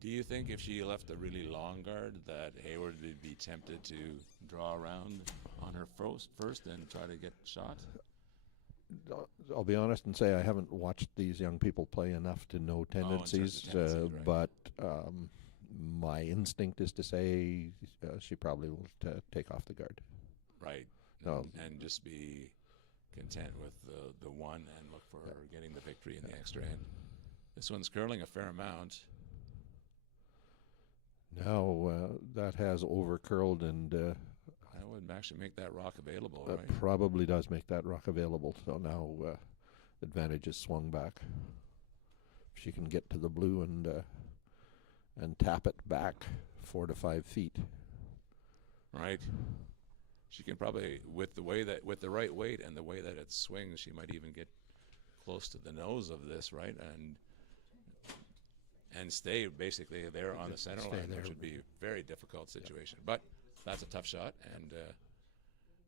Do you think if she left a really long guard that Hayward would be tempted to draw around on her first and try to get shot? I'll be honest and say I haven't watched these young people play enough to know tendencies, right. But my instinct is to say she probably will take off the guard. Right. And just be content with the one and look for getting the victory in the extra end. This one's curling a fair amount. Now that has over curled and that would actually make that rock available, right? Probably does make that rock available. So now advantage is swung back. If she can get to the blue and tap it back 4 to 5 feet. Right. She can probably with the right weight and the way that it swings, she might even get close to the nose of this, right? And stay basically there on the center line, which would be a very difficult situation. But that's a tough shot, and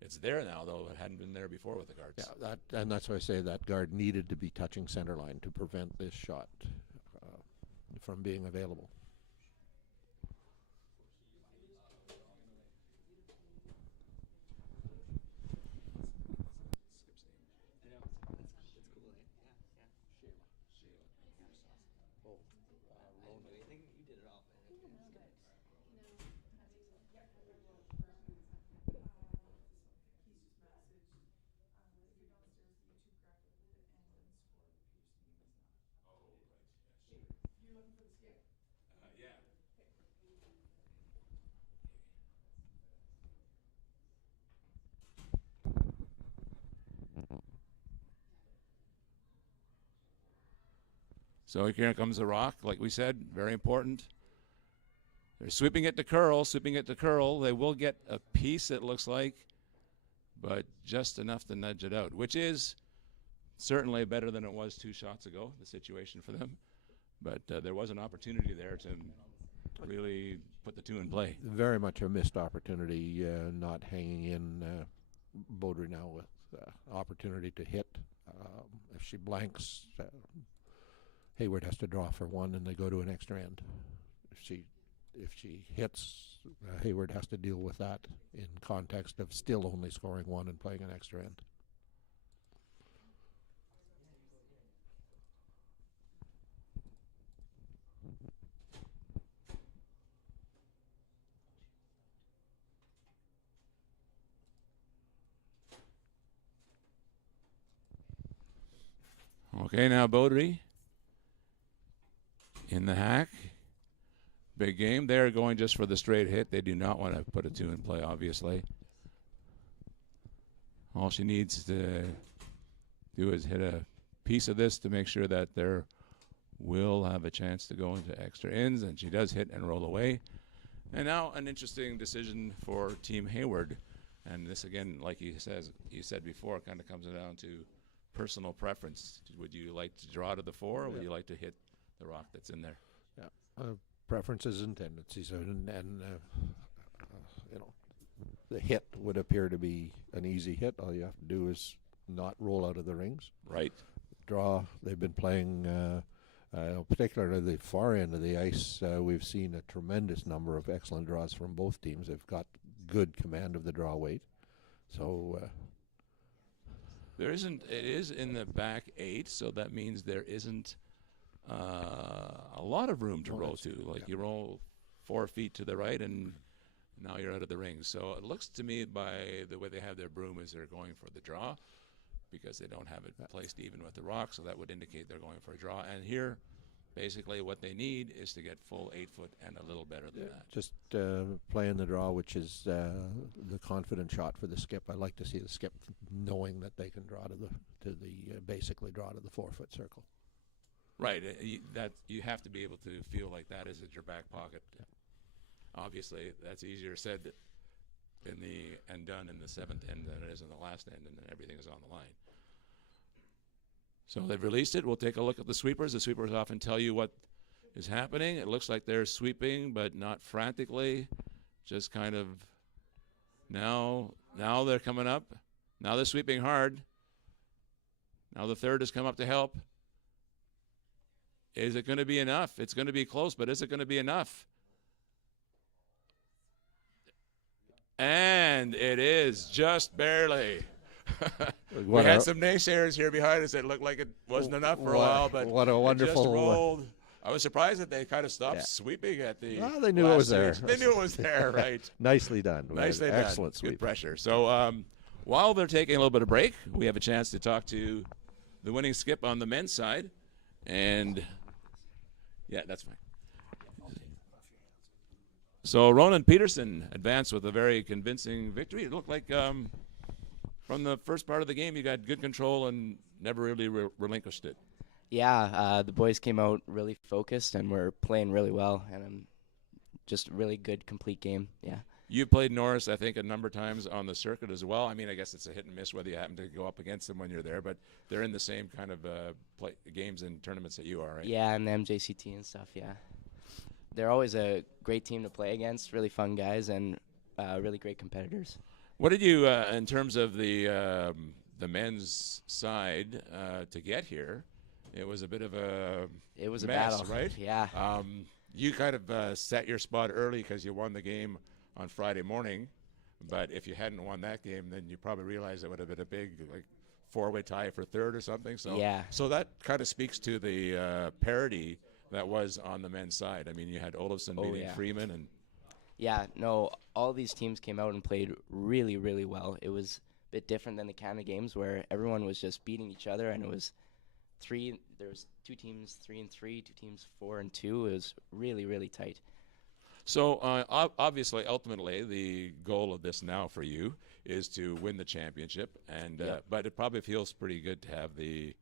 it's there now, though it hadn't been there before with the guards. Yeah, that's why I say that guard needed to be touching center line to prevent this shot from being available. So here comes the rock, like we said, very important. They're sweeping it to curl, They will get a piece, it looks like, but just enough to nudge it out, which is certainly better than it was 2 shots ago, the situation for them. But there was an opportunity there to really put the 2 in play. Very much a missed opportunity, not hanging in Baudry now with opportunity to hit. If she blanks, Hayward has to draw for 1, and they go to an extra end. If she hits, Hayward has to deal with that in context of still only scoring 1 and playing an extra end. Okay, now Baudry in the hack. Big game. They're going just for the straight hit. They do not want to put a 2 in play, obviously. All she needs to do is hit a piece of this to make sure that there will have a chance to go into extra ends, and she does hit and roll away. And now an interesting decision for Team Hayward. And this, again, like you said before, kind of comes down to personal preference. Would you like to draw to the 4, or would you like to hit the rock that's in there? Yeah, preferences and tendencies, and you know, the hit would appear to be an easy hit. All you have to do is not roll out of the rings. Right. Draw. They've been playing, particularly the far end of the ice. We've seen a tremendous number of excellent draws from both teams. They've got good command of the draw weight. So. There isn't. It is in the back 8, so that means there isn't a lot of room to roll to. Like you roll 4 feet to the right, and now you're out of the ring. So it looks to me, by the way they have their broom, is they're going for the draw because they don't have it placed even with the rock. So that would indicate they're going for a draw. And here, basically, what they need is to get full 8 foot and a little better than that. Just playing the draw, which is the confident shot for the skip. I like to see the skip knowing that they can draw to the basically draw to the 4 foot circle. Right. That you have to be able to feel like that is at your back pocket. Yeah. Obviously, that's easier said and done in the 7th end than it is in the last end, and then everything is on the line. So they've released it. We'll take a look at the sweepers. The sweepers often tell you what is happening. It looks like they're sweeping, but not frantically. Just kind of now they're coming up. Now they're sweeping hard. Now the 3rd has come up to help. Is it going to be enough? It's going to be close, but is it going to be enough? And it is just barely. We had some naysayers here behind us that looked like it wasn't enough for a while, but what a wonderful it just rolled. I was surprised that they kind of stopped sweeping at the. Well, they knew it was there. They knew it was there, right? Nicely done. Nicely done. Excellent sweep. Good pressure. So while they're taking a little bit of break, we have a chance to talk to the winning skip on the men's side, and yeah, that's fine. So Ronan Peterson advanced with a very convincing victory. It looked like from the first part of the game you got good control and never really relinquished it. Yeah, the boys came out really focused and were playing really well, and just really good, complete game. Yeah. You played Norris, I think, a number of times on the circuit as well. I mean, I guess it's a hit and miss whether you happen to go up against them when you're there, but they're in the same kind of games and tournaments that you are, right? Yeah, and the MJCT and stuff, yeah. They're always a great team to play against, really fun guys, and really great competitors. What did you, in terms of the men's side, to get here? It was a bit of a It was a mess, battle, right? Yeah. You kind of set your spot early because you won the game on Friday morning, but if you hadn't won that game, then you probably realized it would have been a big, like, 4-way tie for 3rd or something. So yeah. So that kind of speaks to the parity that was on the men's side. I mean, you had Olofsson beating Freeman, and yeah, no, all these teams came out and played really, really well. It was a bit different than the Canada games where everyone was just beating each other, and it was there was 2 teams 3-3, 2 teams 4-2. It was really, really tight. So obviously, ultimately, the goal of this now for you is to win the championship, and but it probably feels pretty good to have the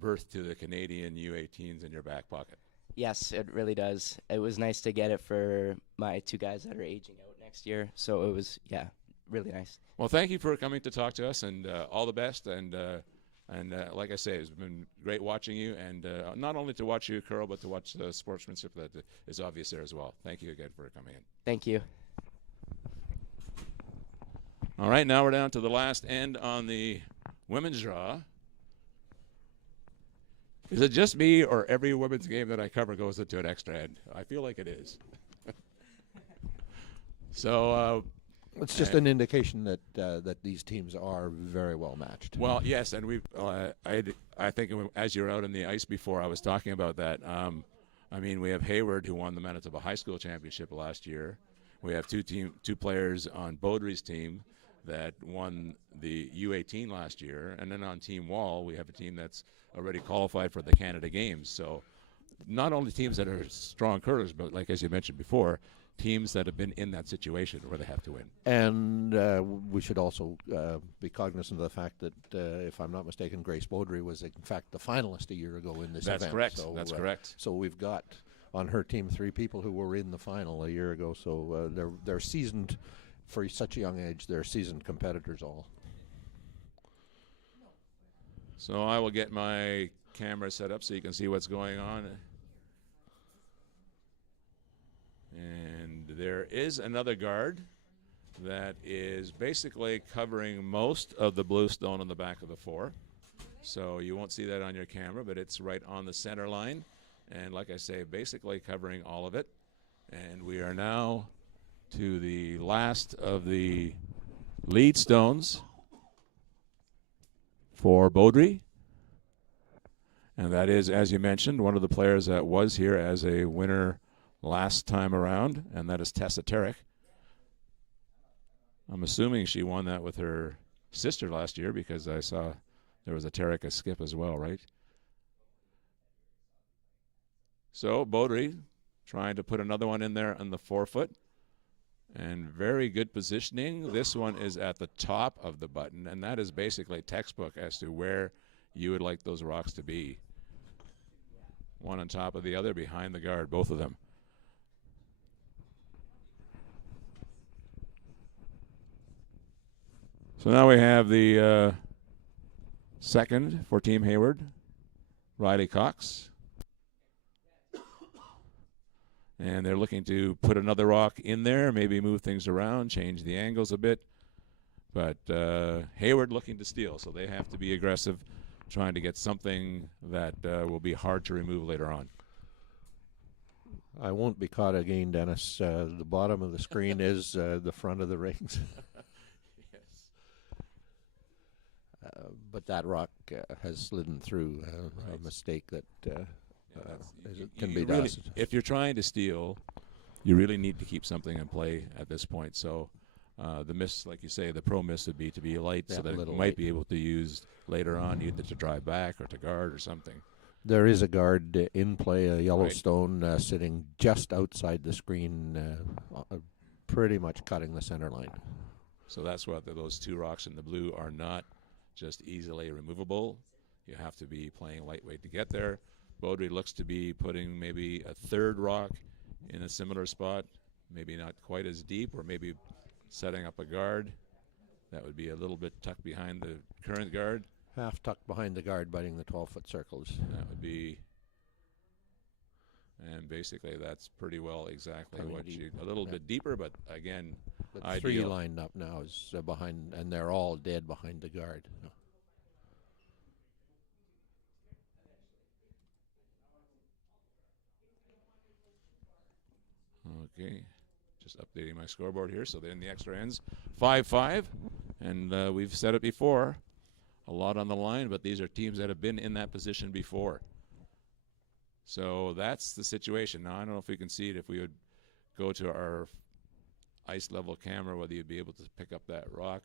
berth to the Canadian U18s in your back pocket. Yes, it really does. It was nice to get it for my 2 guys that are aging out next year. So it was, really nice. Well, thank you for coming to talk to us, and all the best. And like I say, it's been great watching you, and not only to watch you curl, but to watch the sportsmanship that is obvious there as well. Thank you again for coming in. Thank you. All right, now we're down to the last end on the women's draw. Is it just me, or every women's game that I cover goes into an extra end? I feel like it is. So it's just an indication that that these teams are very well matched. well, yes, and we've. I think as you were out on the ice before, I was talking about that. I mean, we have Hayward, who won the Manitoba High School Championship last year. We have two players on Baudry's team that won the U18 last year, and then on Team Wall, we have a team that's already qualified for the Canada Games. So, not only teams that are strong curlers, but like as you mentioned before, teams that have been in that situation where they have to win. And we should also be cognizant of the fact that, if I'm not mistaken, Grace Baudry was in fact the finalist a year ago in this event. That's correct. So, That's correct. So we've got on her team 3 people who were in the final a year ago. So they're seasoned for such a young age. They're seasoned competitors all. So I will get my camera set up so you can see what's going on. And there is another guard that is basically covering most of the blue stone on the back of the 4. So you won't see that on your camera, but it's right on the center line. And like I say, basically covering all of it. And we are now to the last of the lead stones for Baudry. And that is, as you mentioned, one of the players that was here as a winner last time around, and that is Tessa Tarek. I'm assuming she won that with her sister last year, because I saw there was a Tarek skip as well, right? So Baudry trying to put another one in there on the 4-foot. And very good positioning. This one is at the top of the button, and that is basically textbook as to where you would like those rocks to be. One on top of the other behind the guard, both of them. So now we have the second for Team Hayward, Riley Cox. And they're looking to put another rock in there, maybe move things around, change the angles a bit. But Hayward looking to steal, so they have to be aggressive, trying to get something that will be hard to remove later on. I won't be caught again, Dennis. The bottom of the screen is the front of the rings. Yes. But that rock has slidden through Right. a mistake that can You be really, done. if you're trying to steal, you really need to keep something in play at this point. So the miss, like you say, the pro miss would be to be light, so that it might be able to use later on either to drive back or to guard or something. There is a guard in play, a Yellowstone sitting just outside the screen, pretty much cutting the center line. So that's what those 2 rocks in the blue are not just easily removable. You have to be playing lightweight to get there. Baudry looks to be putting maybe a 3rd rock in a similar spot, maybe not quite as deep, or maybe setting up a guard. That would be a little bit tucked behind the current guard. Half tucked behind the guard, biting the 12-foot circles. That would be, and basically that's pretty well exactly Coming what deep. you, a little bit deeper, but again, But ideal. 3 lined up now is behind, and they're all dead behind the guard. Okay, just updating my scoreboard here. So they're in the extra ends, 5-5, and we've said it before, a lot on the line, but these are teams that have been in that position before. So that's the situation. Now I don't know if we can see it. If we would go to our ice level camera, whether you'd be able to pick up that rock.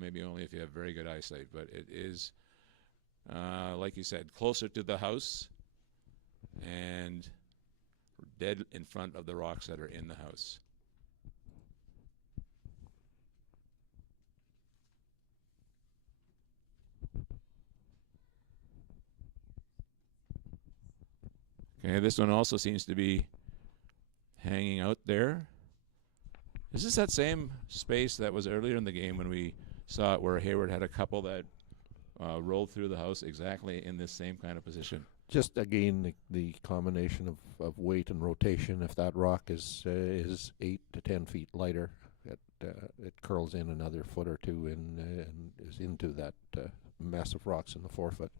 Maybe only if you have very good eyesight, but it is, like you said, closer to the house and dead in front of the rocks that are in the house. Okay, this one also seems to be hanging out there. Is this that same space that was earlier in the game when we saw it where Hayward had a couple that rolled through the house exactly in this same kind of position? Just again the combination of weight and rotation. If that rock is 8 to 10 feet lighter, it curls in another foot or two and is into that mass of rocks in the forefoot.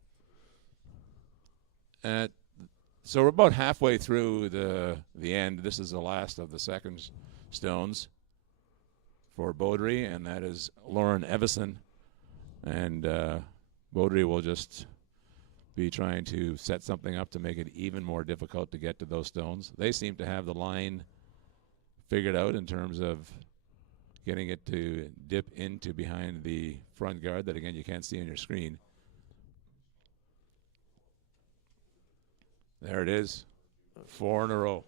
So we're about halfway through the end. This is the last of the second stones for Beaudry, and that is Lauren Evison. And Beaudry will just be trying to set something up to make it even more difficult to get to those stones. They seem to have the line figured out in terms of getting it to dip into behind the front guard that, again, you can't see on your screen. There it is, 4 in a row.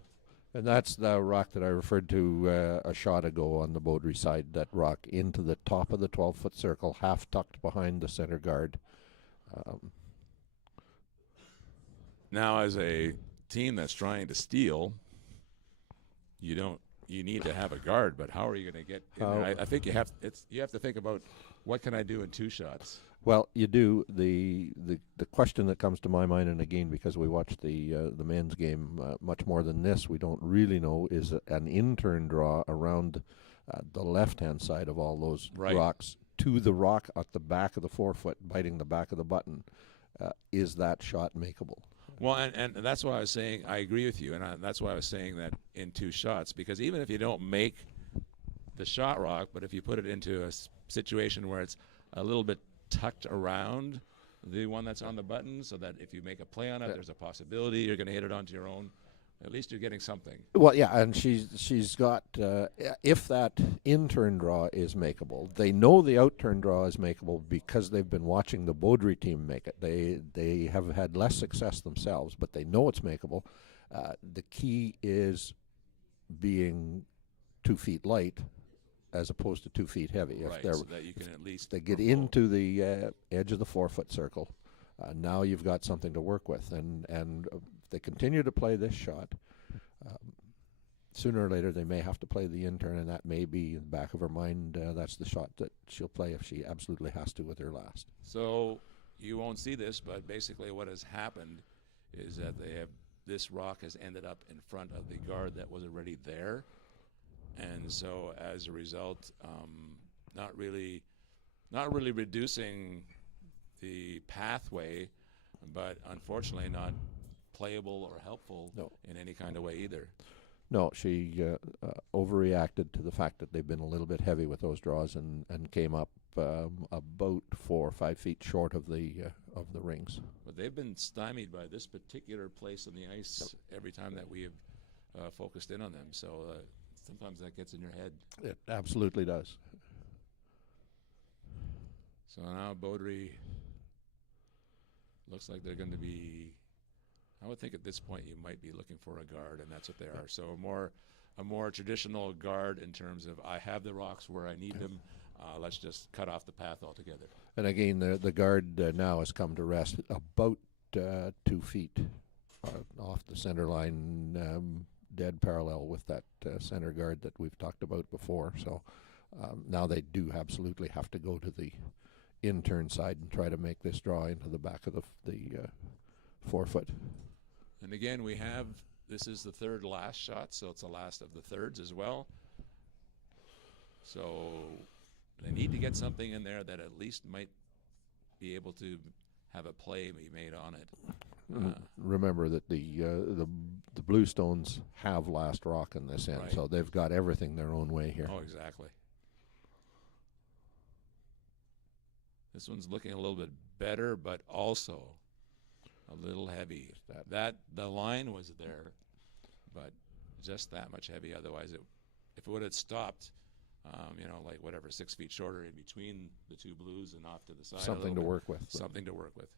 And that's the rock that I referred to a shot ago on the Beaudry side, that rock into the top of the 12-foot circle, half tucked behind the center guard. Now, as a team that's trying to steal, you need to have a guard, but how are you going to get in there? I think you have to think about, what can I do in 2 shots? Well, you do. The question that comes to my mind, and again, because we watched the men's game much more than this, we don't really know, is an in-turn draw around the left-hand side of all those rocks to the rock at the back of the forefoot, biting the back of the button. Is that shot makeable? Well, and that's why I was saying, I agree with you, and that's why I was saying that in 2 shots, because even if you don't make the shot rock, but if you put it into a situation where it's a little bit tucked around the one that's on the button, so that if you make a play on it, there's a possibility you're going to hit it onto your own. At least you're getting something. Well, yeah, and she's got, if that in-turn draw is makeable, they know the out-turn draw is makeable because they've been watching the Beaudry team make it. They have had less success themselves, but they know it's makeable. The key is being 2 feet light as opposed to 2 feet heavy. Right, so that you can at least they get into the edge of the 4-foot circle. Now you've got something to work with, and they continue to play this shot. Sooner or later, they may have to play the in-turn, and that may be in the back of her mind. That's the shot that she'll play if she absolutely has to with her last. So you won't see this, but basically what has happened is that this rock has ended up in front of the guard that was already there. And so, as a result, not really reducing the pathway, but unfortunately not playable or helpful in any kind of way either. No, she overreacted to the fact that they've been a little bit heavy with those draws and came up about 4 or 5 feet short of the rings. But they've been stymied by this particular place on the ice every time that we have focused in on them. So. Sometimes that gets in your head. It absolutely does. So now Beaudry looks like they're going to be, I would think at this point you might be looking for a guard, and that's what they are. So a more traditional guard in terms of, I have the rocks where I need them. Let's just cut off the path altogether. And again, the guard now has come to rest about 2 feet off the center line, dead parallel with that center guard that we've talked about before. So now they do absolutely have to go to the in-turn side and try to make this draw into the back of the forefoot. And again, this is the third last shot, so it's the last of the thirds as well. So they need to get something in there that at least might be able to have a play be made on it. Remember that the Bluestones have last rock in this end, so they've got everything their own way here. Oh, exactly. This one's looking a little bit better, but also a little heavy. The line was there, but just that much heavy. Otherwise, if it would have stopped, like whatever, 6 feet shorter in between the 2 blues and off to the side. Something to work with. Something to work with.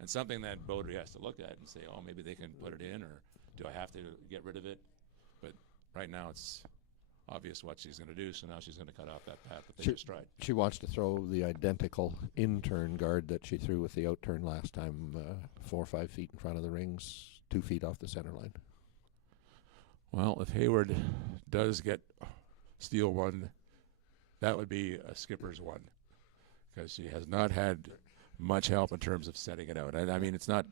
And something that Beaudry has to look at and say, oh, maybe they can put it in, or do I have to get rid of it? But right now it's obvious what she's going to do, so now she's going to cut off that path that they just tried. She wants to throw the identical in-turn guard that she threw with the out-turn last time, 4 or 5 feet in front of the rings. 2 feet off the center line. Well, if Hayward does steal one, that would be a skipper's one, because she has not had much help in terms of setting it out. And I mean, it's not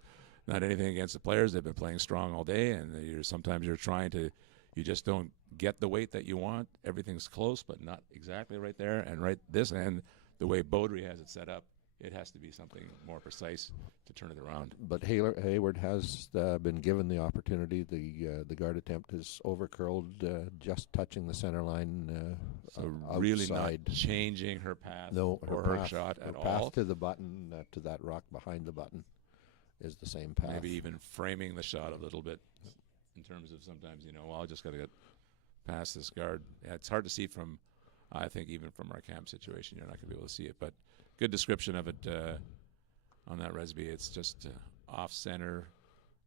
anything against the players. They've been playing strong all day, and sometimes you're trying to, you just don't get the weight that you want. Everything's close, but not exactly right there. And right this end, the way Beaudry has it set up, it has to be something more precise to turn it around. But Hayward has been given the opportunity. The guard attempt is overcurled, just touching the center line. So outside. really not changing her path or her shot at her all. path to the button, to that rock behind the button, is the same path. Maybe even framing the shot a little bit in terms of sometimes, well, I just got to get past this guard. Yeah, it's hard to see from, I think, even from our camp situation. You're not going to be able to see it, but good description of it on that Resby. It's just off center,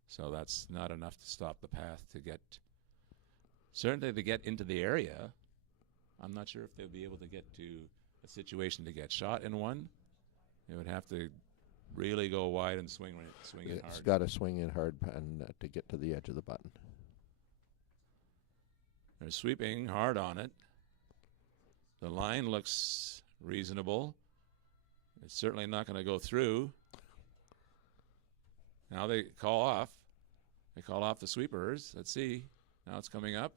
so that's not enough to stop the path certainly to get into the area. I'm not sure if they'll be able to get to a situation to get shot in one. It would have to really go wide and swing in hard. It's got to swing in hard and to get to the edge of the button. They're sweeping hard on it. The line looks reasonable. It's certainly not going to go through. Now they call off. They call off the sweepers. Let's see. Now it's coming up.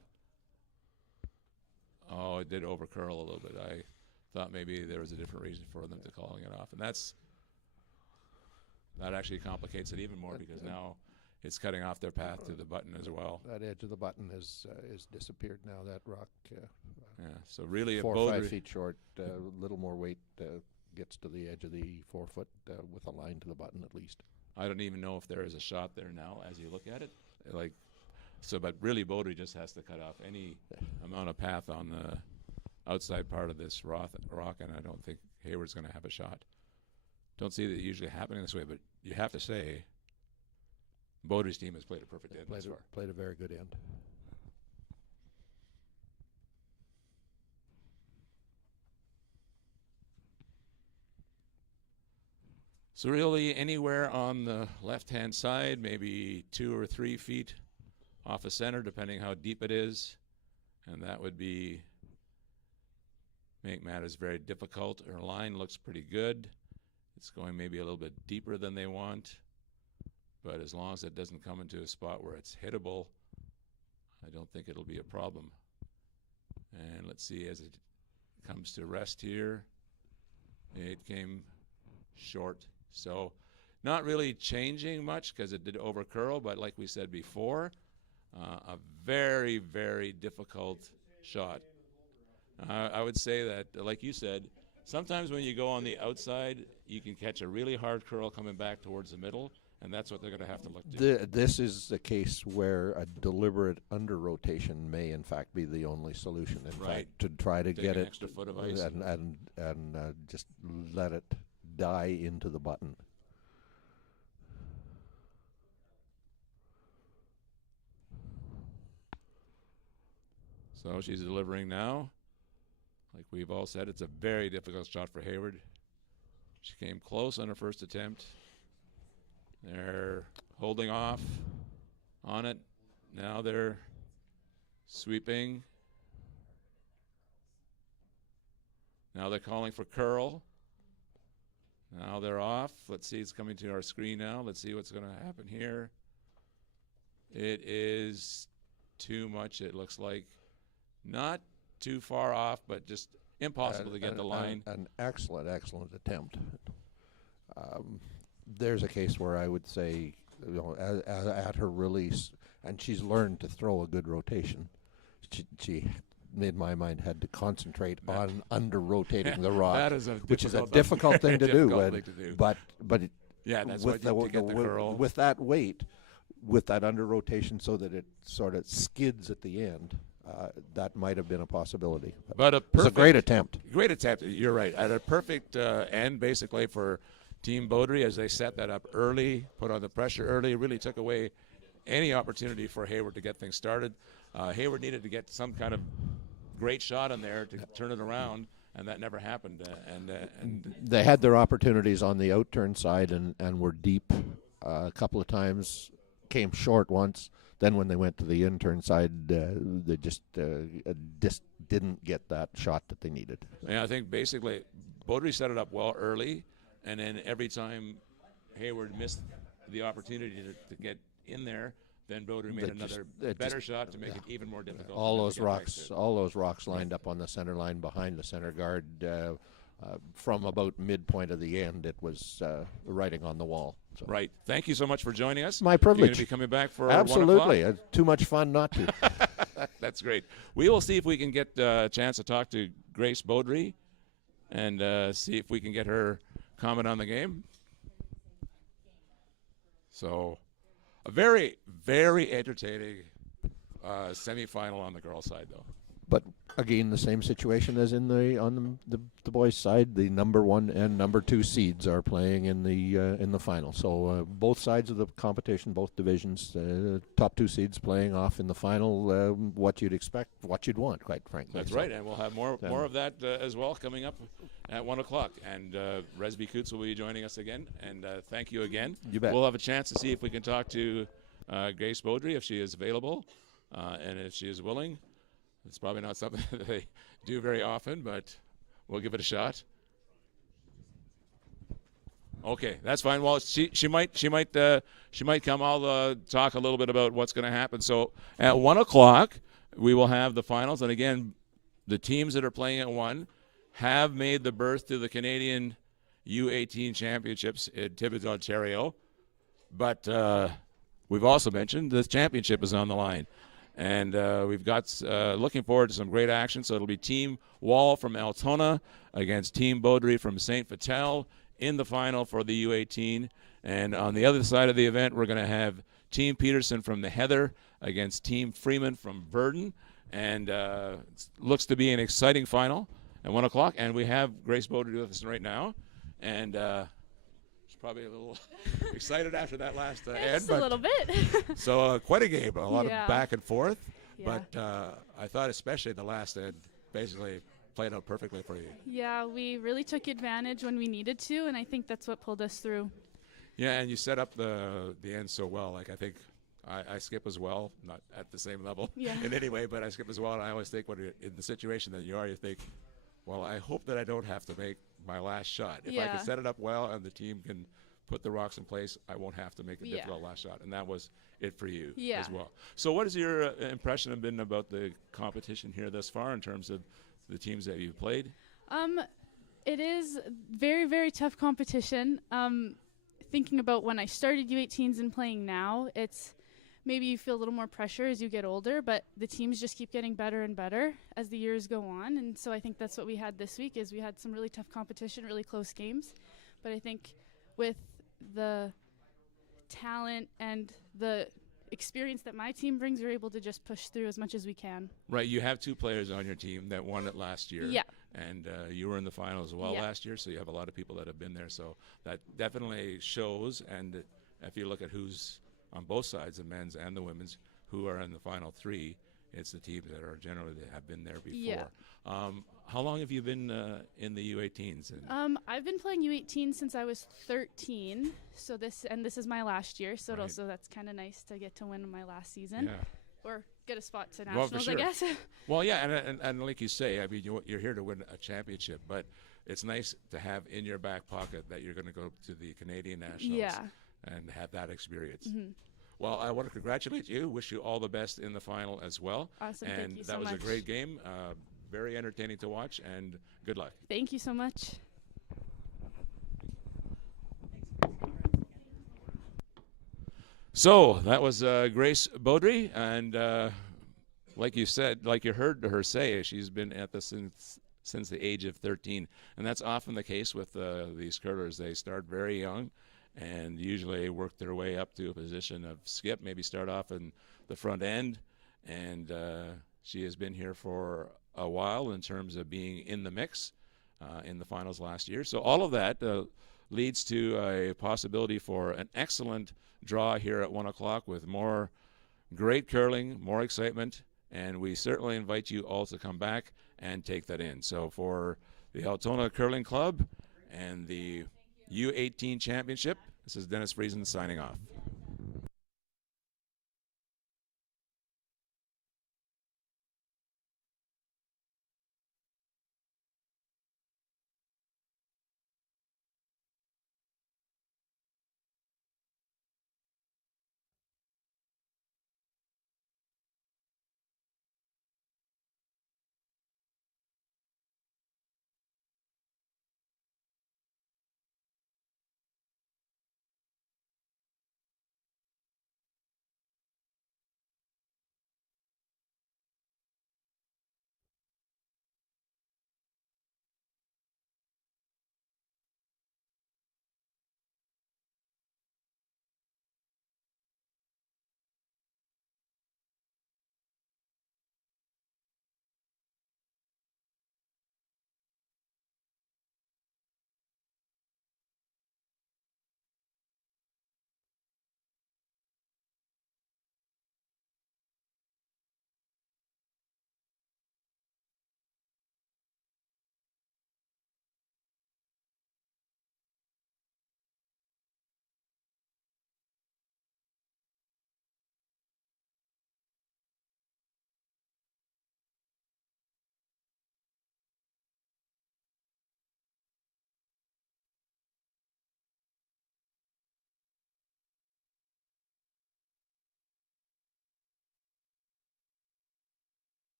Oh, it did overcurl a little bit. I thought maybe there was a different reason for them to calling it off. And that actually complicates it even more, because now it's cutting off their path to the button as well. That edge of the button has disappeared now. That rock, yeah. So really, 4 or 5 feet short, a little more weight gets to the edge of the 4 foot with a line to the button at least. I don't even know if there is a shot there now as you look at it. But really, Beaudry just has to cut off any amount of path on the outside part of this rock, and I don't think Hayward's going to have a shot. Don't see that usually happening this way, but you have to say Beaudry's team has played a perfect end thus far. Played a very good end. So really anywhere on the left-hand side, maybe 2 or 3 feet off of center, depending how deep it is. And that would make matters very difficult. Her line looks pretty good. It's going maybe a little bit deeper than they want. But as long as it doesn't come into a spot where it's hittable, I don't think it'll be a problem. And let's see, as it comes to rest here, it came short. So not really changing much because it did overcurl, but like we said before, a very, very difficult shot. I would say that, like you said, sometimes when you go on the outside, you can catch a really hard curl coming back towards the middle, and that's what they're going to have to look to. This is a case where a deliberate under-rotation may, in fact, be the only solution. In fact, to try to get an it extra foot of ice and just let it die into the button. So she's delivering now. Like we've all said, it's a very difficult shot for Hayward. She came close on her first attempt. They're holding off on it. Now they're sweeping. Now they're calling for curl. Now they're off. Let's see, it's coming to our screen now. Let's see what's going to happen here. It is too much, it looks like. Not too far off, but just impossible to get the line. An excellent attempt. There's a case where I would say, at her release, and she's learned to throw a good rotation. She in my mind, had to concentrate on under-rotating the rock, which is a difficult thing to do. But that's with what you get the curl. With that weight, with that under-rotation so that it sort of skids at the end, that might have been a possibility. But it's a great attempt. Great attempt. You're right. At a perfect end, basically, for Team Beaudry as they set that up early, put on the pressure early, really took away any opportunity for Hayward to get things started. Hayward needed to get some kind of great shot in there to turn it around, and that never happened. And they had their opportunities on the outturn side and were deep a couple of times. came short once. Then when they went to the intern side, they just didn't get that shot that they needed. Yeah, I think basically Baudry set it up well early, and then every time Hayward missed the opportunity to get in there, then Baudry made another better shot to make it even more difficult. All those rocks lined up on the center line behind the center guard. From about midpoint of the end, it was writing on the wall. So. Right. Thank you so much for joining us. My privilege. You're going to be coming back for Absolutely. 1 o'clock? Too much fun not to. That's great. We will see if we can get a chance to talk to Grace Baudry and see if we can get her comment on the game. So, a very, very entertaining semifinal on the girls' side, though. But again, the same situation as on the boys' side. The number 1 and number 2 seeds are playing in the final. So both sides of the competition, both divisions, top 2 seeds playing off in the final. What you'd expect, what you'd want, quite frankly. That's right, and we'll have more of that as well coming up at 1 o'clock. And Resby Coots will be joining us again. And thank you again. You bet. We'll have a chance to see if we can talk to Grace Baudry if she is available and if she is willing. It's probably not something that they do very often, but we'll give it a shot. Okay, that's fine. Well, she might come. I'll talk a little bit about what's going to happen. So at 1 o'clock, we will have the finals, and again, the teams that are playing at 1 have made the berth to the Canadian U18 Championships in Tibbetts, Ontario. But we've also mentioned the championship is on the line. And we've got looking forward to some great action. So it'll be Team Wall from Altona against Team Baudry from St. Vital in the final for the U18. And on the other side of the event, we're going to have Team Peterson from the Heather against Team Freeman from Verdun. And it looks to be an exciting final at 1 o'clock. And we have Grace Baudry with us right now. And she's probably a little excited after that last ad. Just a little bit. So quite a game, a lot of back and forth. Yeah. But I thought especially the last ad basically played out perfectly for you. Yeah, we really took advantage when we needed to, and I think that's what pulled us through. Yeah, and you set up the end so well. Like I think I skip as well, not at the same level in any way, but I skip as well. And I always think when you're in the situation that you are, you think, well, I hope that I don't have to make my last shot. If I can set it up well and the team can put the rocks in place, I won't have to make a difficult last shot. And that was it for you as well. So what has your impression been about the competition here thus far in terms of the teams that you've played? It is very, very tough competition. Thinking about when I started U18s and playing now, it's maybe you feel a little more pressure as you get older, but the teams just keep getting better and better as the years go on. And so I think that's what we had this week is we had some really tough competition, really close games. But I think with the talent and the experience that my team brings, we're able to just push through as much as we can. Right, you have 2 players on your team that won it last year. Yeah. And you were in the finals as well last year, so you have a lot of people that have been there. So that definitely shows. And if you look at who's on both sides, the men's and the women's, who are in the final 3, it's the teams that are generally that have been there before. Yeah. How long have you been in the U18s? I've been playing U18 since I was 13. So this is my last year. So also that's kind of nice to get to win my last season, or get a spot to nationals, I guess. Well, yeah, and like you say, I mean, you're here to win a championship, but it's nice to have in your back pocket that you're going to go to the Canadian nationals and have that experience. Mm-hmm. Well, I want to congratulate you. Wish you all the best in the final as well. Awesome. And thank you so that was much. a great game. Very entertaining to watch, and good luck. Thank you so much. So that was Grace Baudry, and like you said, like you heard her say, she's been at this since the age of 13, and that's often the case with these curlers. They start very young, and usually work their way up to a position of skip. Maybe start off in the front end, and she has been here for a while in terms of being in the mix in the finals last year. So all of that leads to a possibility for an excellent draw here at 1 o'clock with more great curling, more excitement, and we certainly invite you all to come back and take that in. So for the Altona Curling Club and the U18 Championship, this is Dennis Friesen signing off.